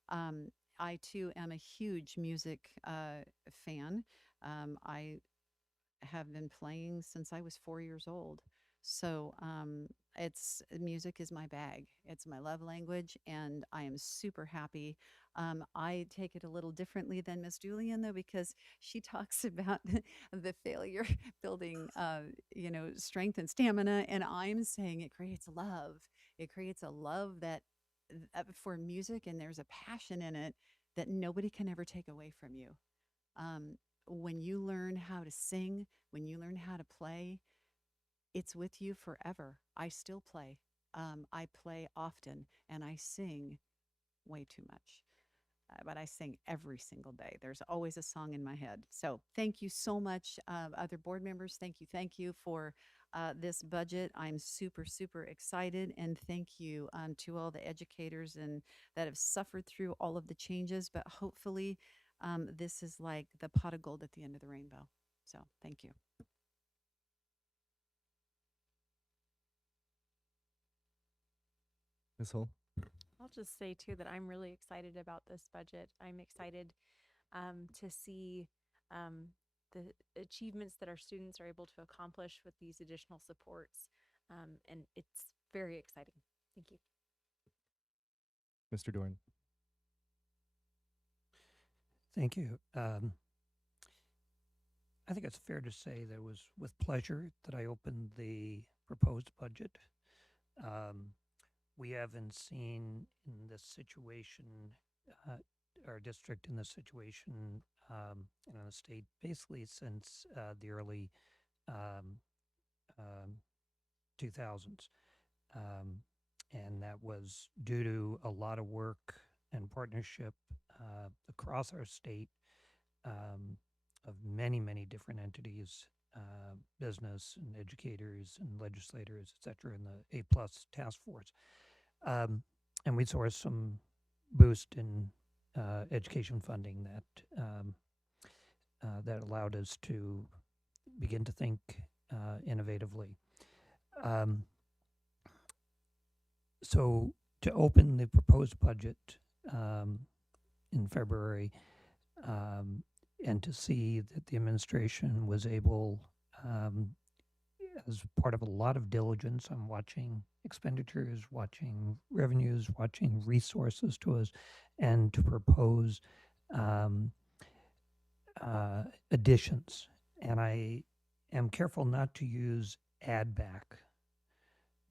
Um, I too am a huge music fan. I have been playing since I was 4 years old. So it's music is my bag. It's my love language, and I am super happy. I take it a little differently than Miss Julian, though, because she talks about the failure building, strength and stamina, and I'm saying it creates love. It creates a love that for music, and there's a passion in it that nobody can ever take away from you. Um, when you learn how to sing, when you learn how to play, it's with you forever. I still play. I play often and I sing way too much. But I sing every single day. There's always a song in my head. So thank you so much, other board members. Thank you for this budget. I'm super, super excited. And thank you to all the educators and that have suffered through all of the changes. But hopefully, this is like the pot of gold at the end of the rainbow. So thank you. Ms. Hull? I'll just say too that I'm really excited about this budget. I'm excited to see the achievements that our students are able to accomplish with these additional supports, and it's very exciting. Thank you. Mr. Dorn? Thank you. I think it's fair to say that it was with pleasure that I opened the proposed budget. We haven't seen in this situation, our district in this situation, in the state basically since the early 2000s. And that was due to a lot of work and partnership across our state of many, many different entities, business and educators and legislators, et cetera, in the A+ task force. And we saw some boost in education funding that allowed us to begin to think innovatively. So to open the proposed budget in February, and to see that the administration was able, as part of a lot of diligence on watching expenditures, watching revenues, watching resources to us, and to propose additions. And I am careful not to use add back,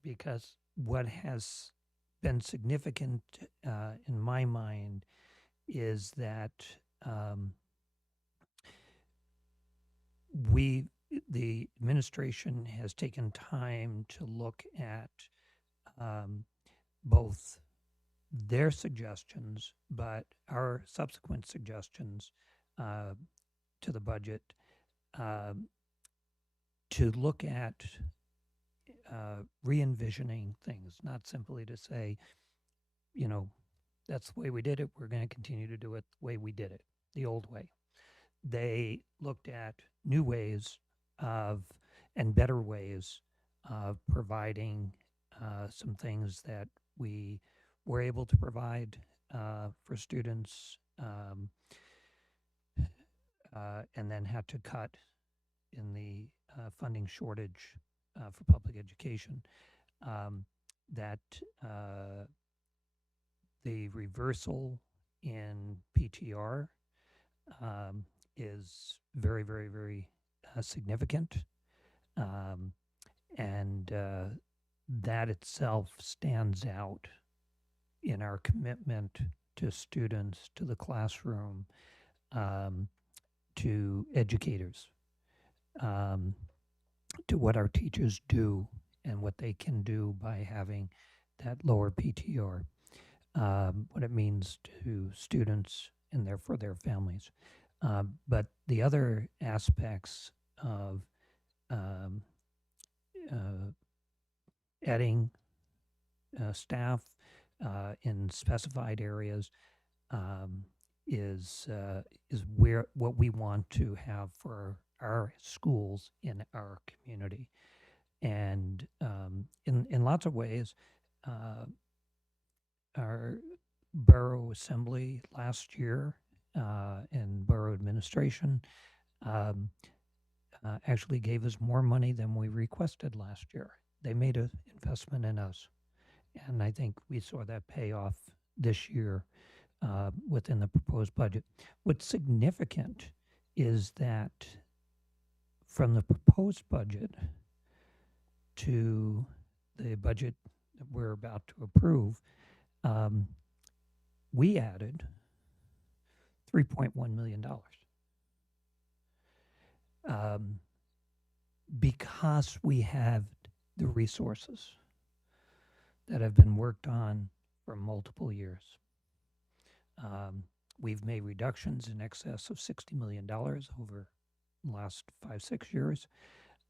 because what has been significant in my mind is that the administration has taken time to look at both their suggestions, but our subsequent suggestions to the budget, to look at re-envisioning things, not simply to say, that's the way we did it, we're going to continue to do it the way we did it, the old way. They looked at new ways and better ways of providing some things that we were able to provide for students, and then had to cut in the funding shortage for public education. That the reversal in PTR is very, very, very significant. And that itself stands out in our commitment to students, to the classroom, to educators, to what our teachers do and what they can do by having that lower PTR, what it means to students and therefore their families. But the other aspects of adding staff in specified areas um, is where what we want to have for our schools in our community, and in lots of ways, our borough assembly last year and borough administration um, actually gave us more money than we requested last year. They made an investment in us, and I think we saw that pay off this year within the proposed budget. What's significant is that from the proposed budget to the budget that we're about to approve, we added $3.1 million. Because we have the resources that have been worked on for multiple years. We've made reductions in excess of $60 million over the last 5-6 years.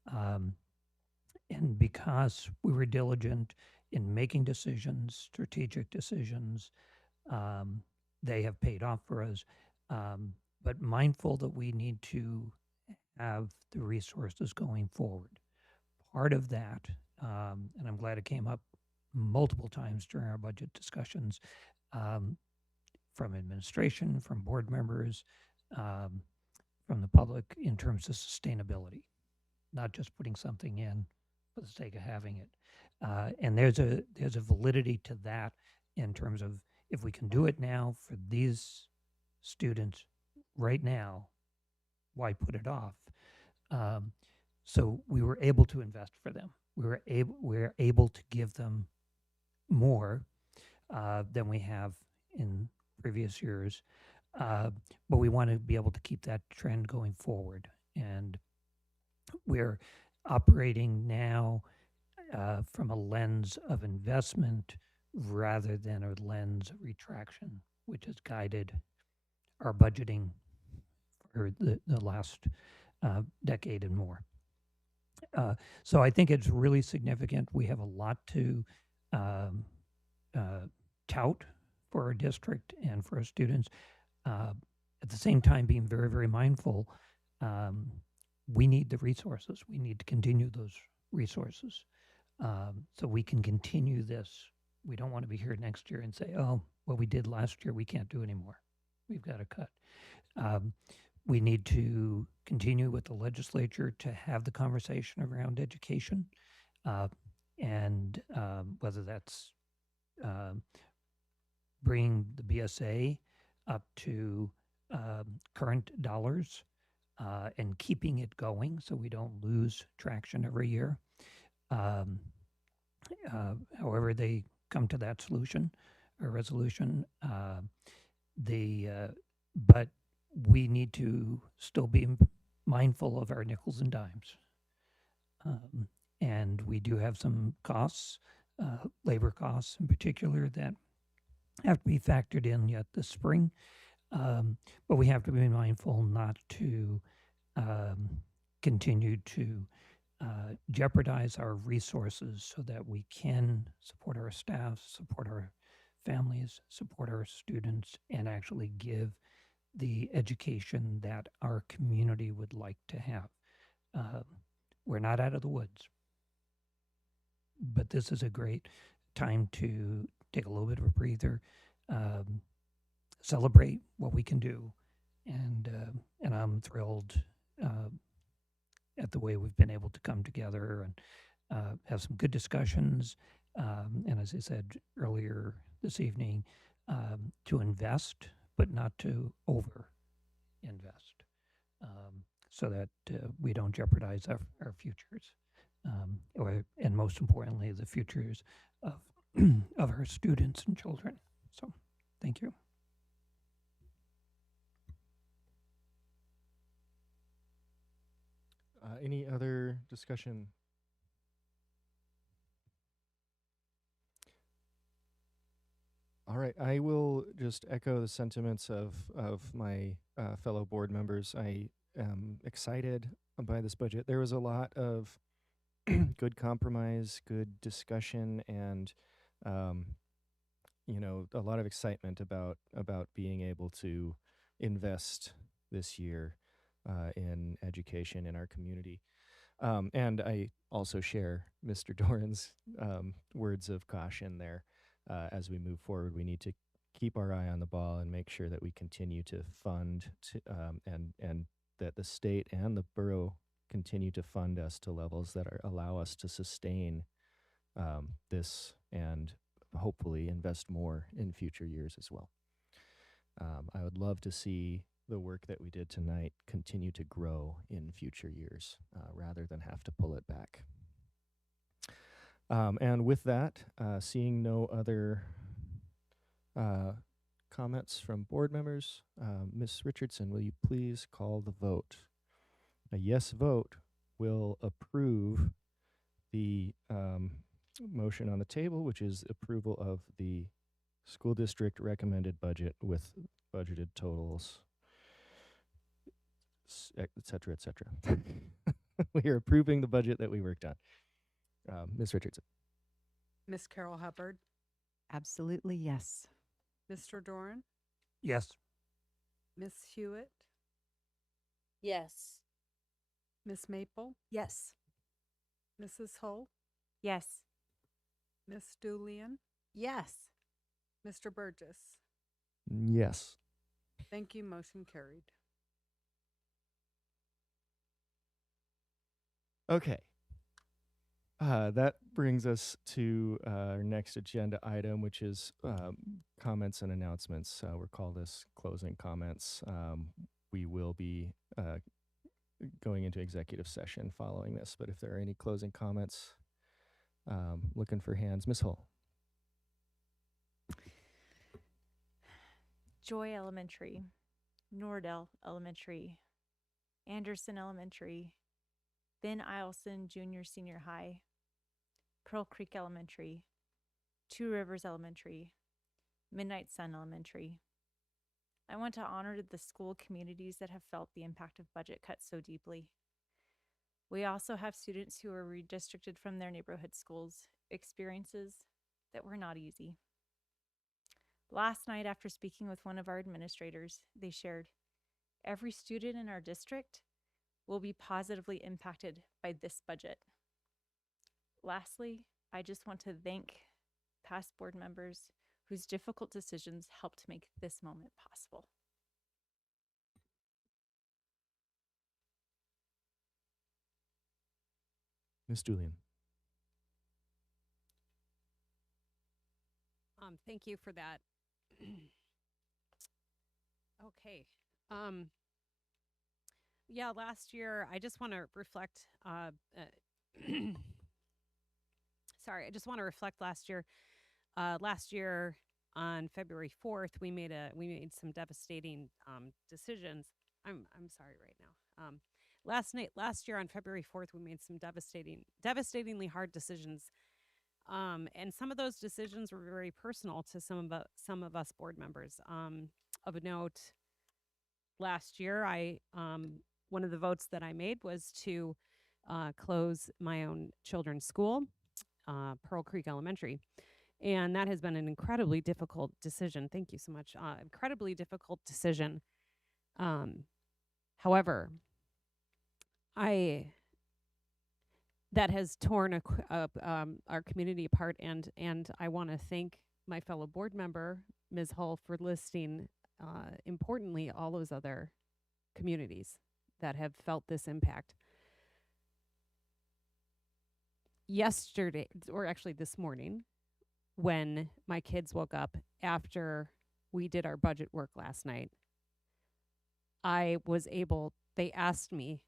And because we were diligent in making decisions, strategic decisions, they have paid off for us. But mindful that we need to have the resources going forward. Part of that, and I'm glad it came up multiple times during our budget discussions, from administration, from board members, from the public in terms of sustainability, not just putting something in for the sake of having it. And there's a validity to that in terms of if we can do it now for these students right now, why put it off? So we were able to invest for them. We were able to give them more than we have in previous years, but we want to be able to keep that trend going forward. And we're operating now from a lens of investment rather than a lens of retraction, which has guided our budgeting for the last decade and more. So I think it's really significant. We have a lot to tout for our district and for our students. At the same time, being very, very mindful, we need the resources. We need to continue those resources so we can continue this. We don't want to be here next year and say, oh, what we did last year, we can't do anymore. We've got to cut. We need to continue with the legislature to have the conversation around education, and whether that's bringing the BSA up to current dollars and keeping it going so we don't lose traction every year. However they come to that solution or resolution, but we need to still be mindful of our nickels and dimes. And we do have some costs, labor costs in particular, that have to be factored in yet this spring. But we have to be mindful not to continue to jeopardize our resources so that we can support our staff, support our families, support our students, and actually give the education that our community would like to have. We're not out of the woods, but this is a great time to take a little bit of a breather, celebrate what we can do, and I'm thrilled at the way we've been able to come together and have some good discussions, and as I said earlier this evening, to invest, but not to over invest, so that we don't jeopardize our futures, and most importantly, the futures of of our students and children. So, thank you. Any other discussion? All right, I will just echo the sentiments of my fellow board members. I am excited by this budget. There was a lot of good compromise, good discussion, and um, a lot of excitement about being able to invest this year in education in our community. And I also share Mr. Doran's words of caution there. As we move forward, we need to keep our eye on the ball and make sure that we continue to fund and that the state and the borough continue to fund us to levels that allow us to sustain this and hopefully invest more in future years as well. I would love to see the work that we did tonight continue to grow in future years rather than have to pull it back. And with that, seeing no other comments from board members, Ms. Richardson, will you please call the vote? A yes vote will approve the motion on the table, which is approval of the school district recommended budget with budgeted totals, et cetera, et cetera. We are approving the budget that we worked on. Ms. Richardson. Miss Carol Hubbard, Absolutely, yes. Mr. Doran, Yes. Miss Hewitt, Yes. Miss Maple, Yes. Mrs. Hull, Yes. Miss Julian, Yes. Mr. Burgess. Yes. Thank you. Motion carried. Okay. That brings us to our next agenda item, which is comments and announcements. We'll call this closing comments. We will be going into executive session following this, but if there are any closing comments, looking for hands. Ms. Hull. Joy Elementary, Nordell Elementary, Anderson Elementary, Ben Eielson Junior Senior High, Pearl Creek Elementary, Two Rivers Elementary, Midnight Sun Elementary. I want to honor the school communities that have felt the impact of budget cuts so deeply. We also have students who are redistricted from their neighborhood schools, experiences that were not easy. Last night, after speaking with one of our administrators, they shared, every student in our district will be positively impacted by this budget. Lastly, I just want to thank past board members whose difficult decisions helped make this moment possible. Ms. Julian. Thank you for that. Okay. Yeah, last year, I just want to reflect, sorry, I just want to reflect last year. Last year on February 4th, we made some devastating decisions. I'm sorry right now. Last year on February 4th, we made some devastatingly hard decisions. And some of those decisions were very personal to some of us board members. Of note, last year, one of the votes that I made was to close my own children's school, Pearl Creek Elementary. And that has been an incredibly difficult decision. Thank you so much. Incredibly difficult decision. However, that has torn our community apart, and I want to thank my fellow board member, Ms. Hull, for listing, importantly, all those other communities that have felt this impact. Yesterday, or actually this morning, when my kids woke up after we did our budget work last night, they asked me,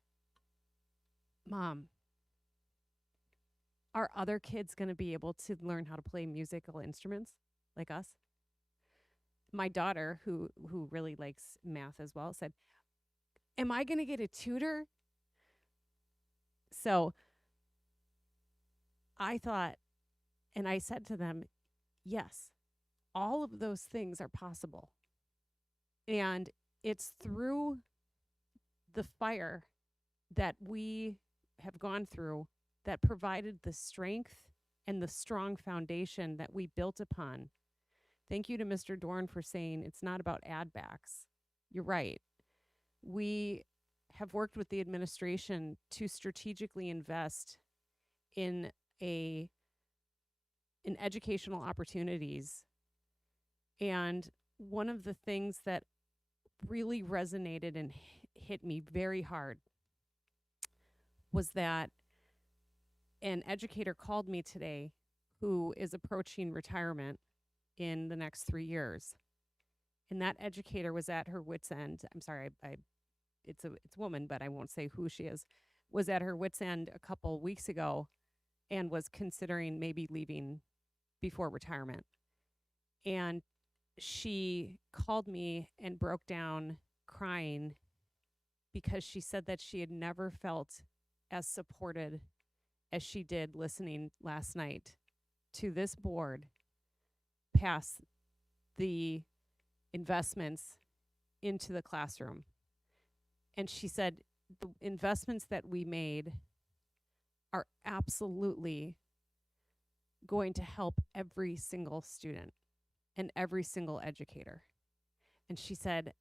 Mom, are other kids going to be able to learn how to play musical instruments like us? My daughter, who really likes math as well, said, am I going to get a tutor? So I thought, and I said to them, yes, all of those things are possible. And it's through the fire that we have gone through that provided the strength and the strong foundation that we built upon. Thank you to Mr. Dorn for saying it's not about add backs. You're right. We have worked with the administration to strategically invest in in educational opportunities. And one of the things that really resonated and hit me very hard was that an educator called me today who is approaching retirement in the next 3 years. And that educator was at her wit's end. I'm sorry, it's a woman, but I won't say who she is. Was at her wit's end a couple weeks ago and was considering maybe leaving before retirement. And she called me and broke down crying because she said that she had never felt as supported as she did listening last night to this board pass the investments into the classroom. And she said the investments that we made are absolutely going to help every single student and every single educator. And she said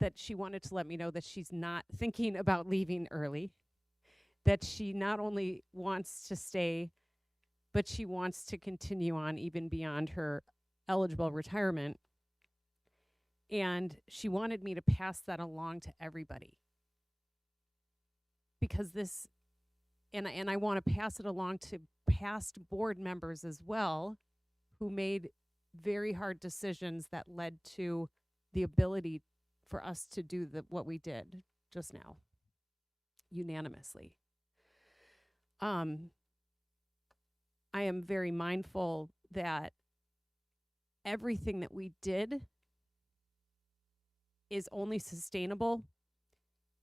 that she wanted to let me know that she's not thinking about leaving early, that she not only wants to stay, but she wants to continue on even beyond her eligible retirement. And she wanted me to pass that along to everybody. Because this, and I want to pass it along to past board members as well, who made very hard decisions that led to the ability for us to do what we did just now, unanimously. I am very mindful that everything that we did is only sustainable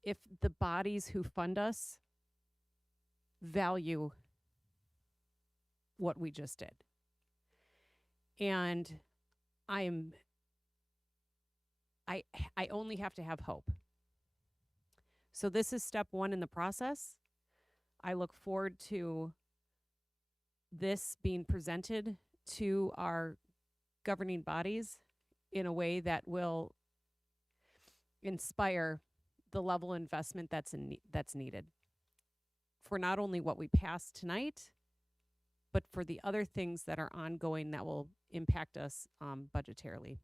if the bodies who fund us value what we just did. And I only have to have hope. So this is step one in the process. I look forward to this being presented to our governing bodies in a way that will inspire the level of investment that's needed for not only what we pass tonight, but for the other things that are ongoing that will impact us budgetarily.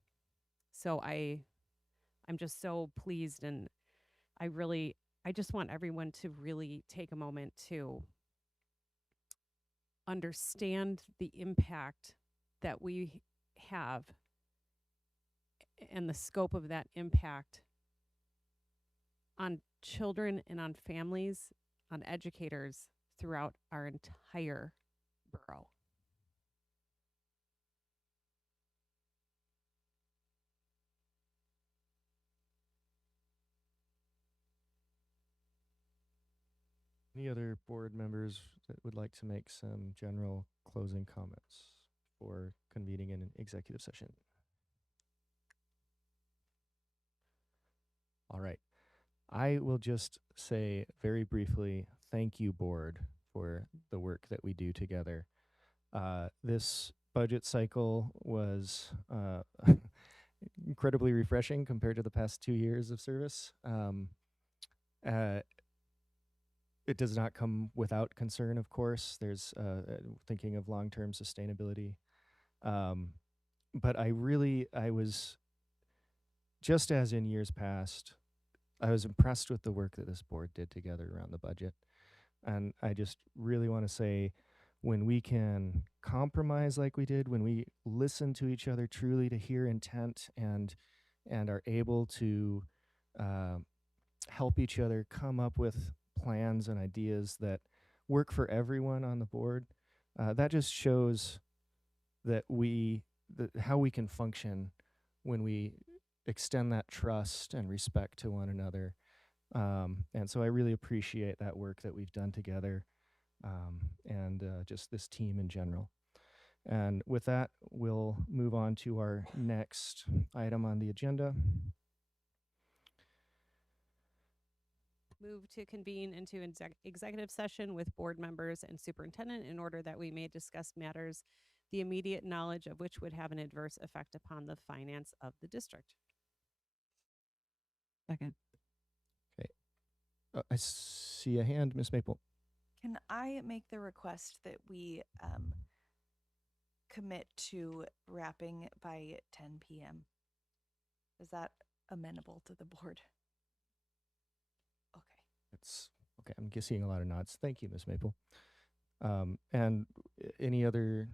So I'm just so pleased, and I just want everyone to really take a moment to understand the impact that we have and the scope of that impact on children and on families, on educators throughout our entire borough. Any other board members that would like to make some general closing comments for convening an executive session? All right. I will just say very briefly, thank you, board, for the work that we do together. This budget cycle was incredibly refreshing compared to the past 2 years of service. It does not come without concern, of course. There's thinking of long-term sustainability. But I was, just as in years past, I was impressed with the work that this board did together around the budget. And I just really want to say, when we can compromise like we did, when we listen to each other truly to hear intent and are able to help each other come up with plans and ideas that work for everyone on the board, that just shows that how we can function when we extend that trust and respect to one another. And so I really appreciate that work that we've done together, and just this team in general. And with that, we'll move on to our next item on the agenda. Move to convene into executive session with board members and superintendent in order that we may discuss matters the immediate knowledge of which would have an adverse effect upon the finance of the district. Second. I see a hand, Miss Maple. Can I make the request that we commit to wrapping by 10 p.m.? Is that amenable to the board? Okay. That's okay. I'm seeing a lot of nods. Thank you, Miss Maple. And any other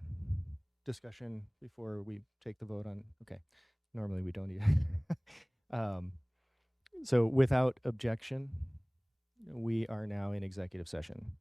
discussion before we take the vote on? Okay. Normally we don't either. So without objection, we are now in executive session.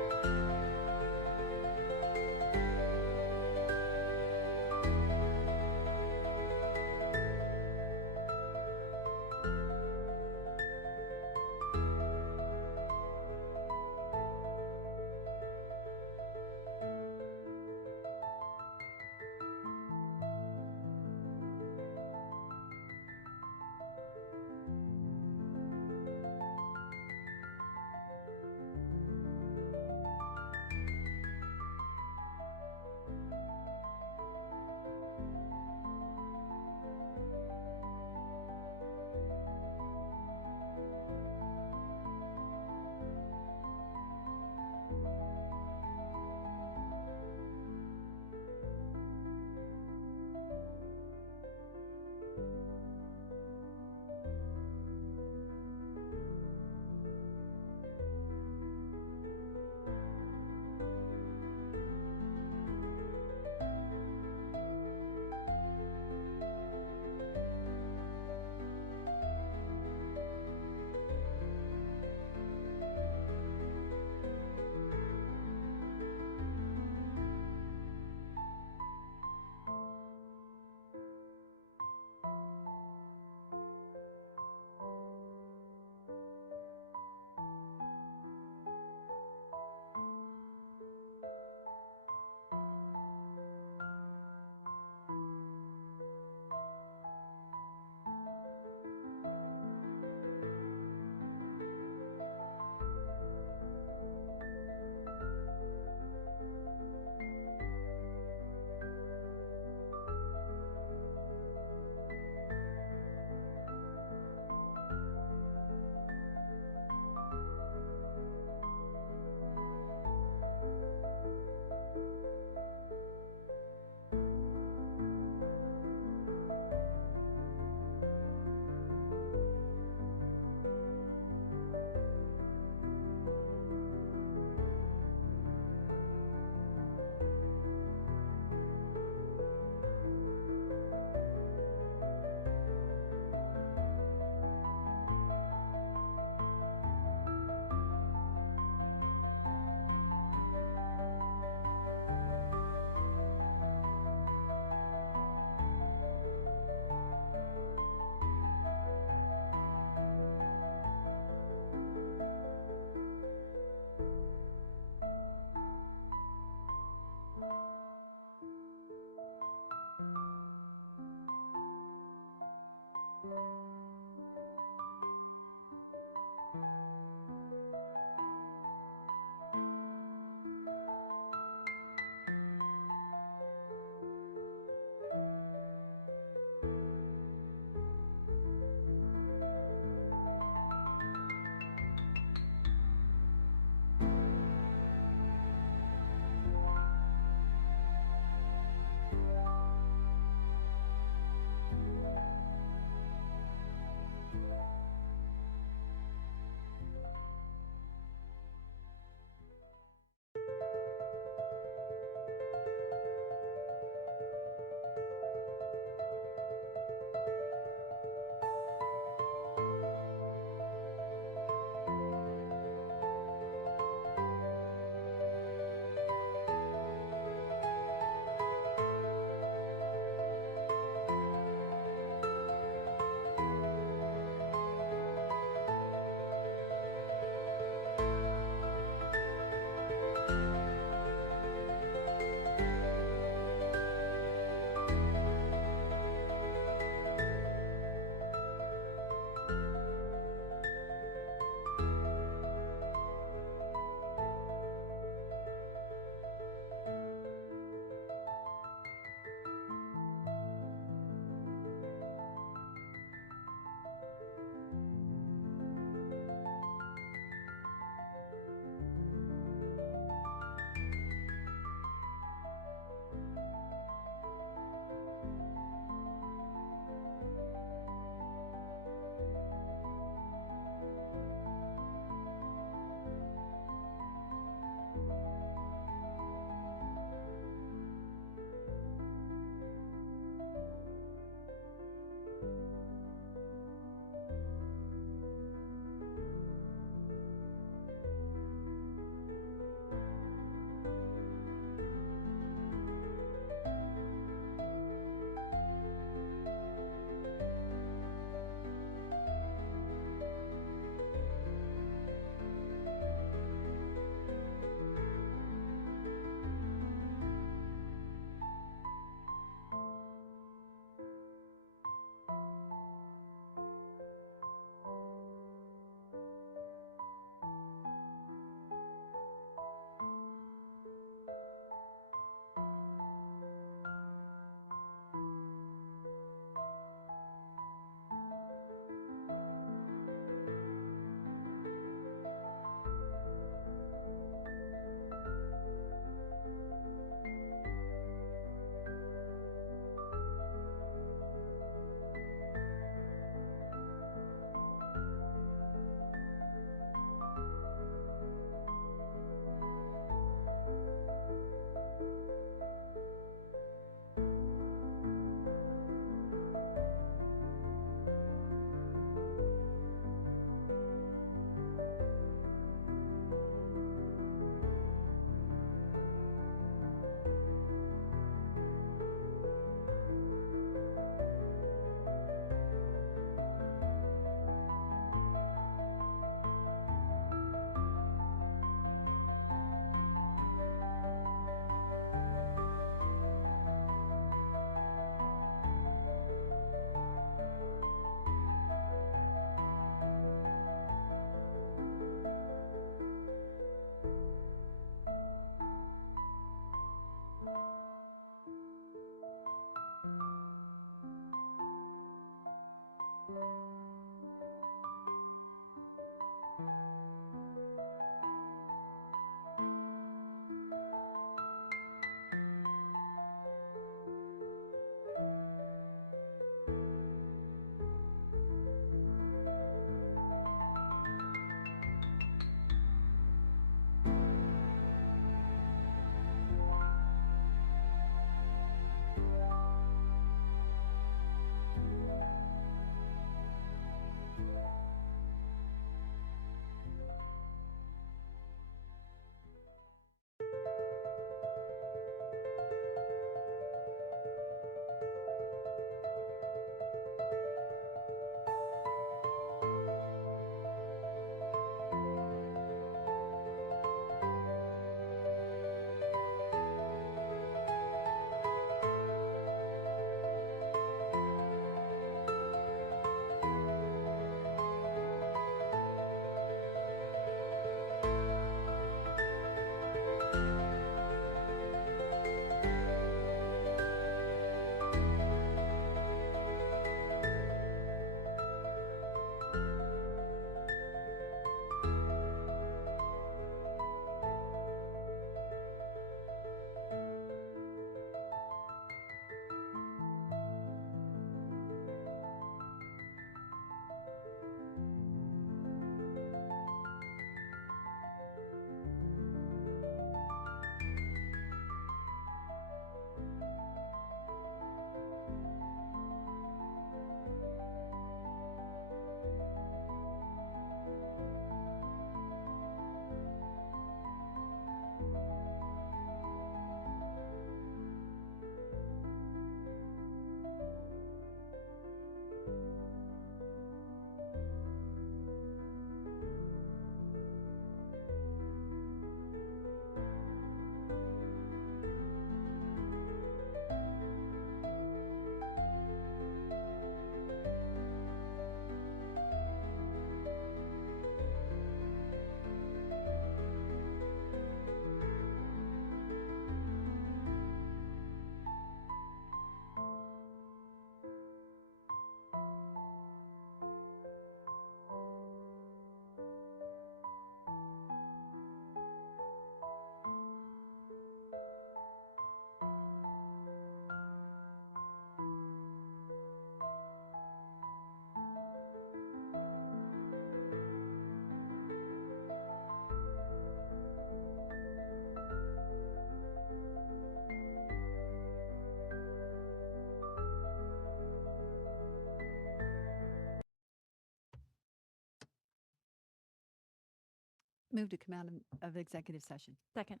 Move to come out of executive session. Second.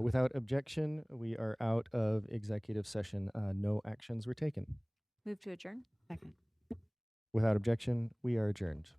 Without objection, we are out of executive session. No actions were taken. Move to adjourn. Second. Without objection, we are adjourned.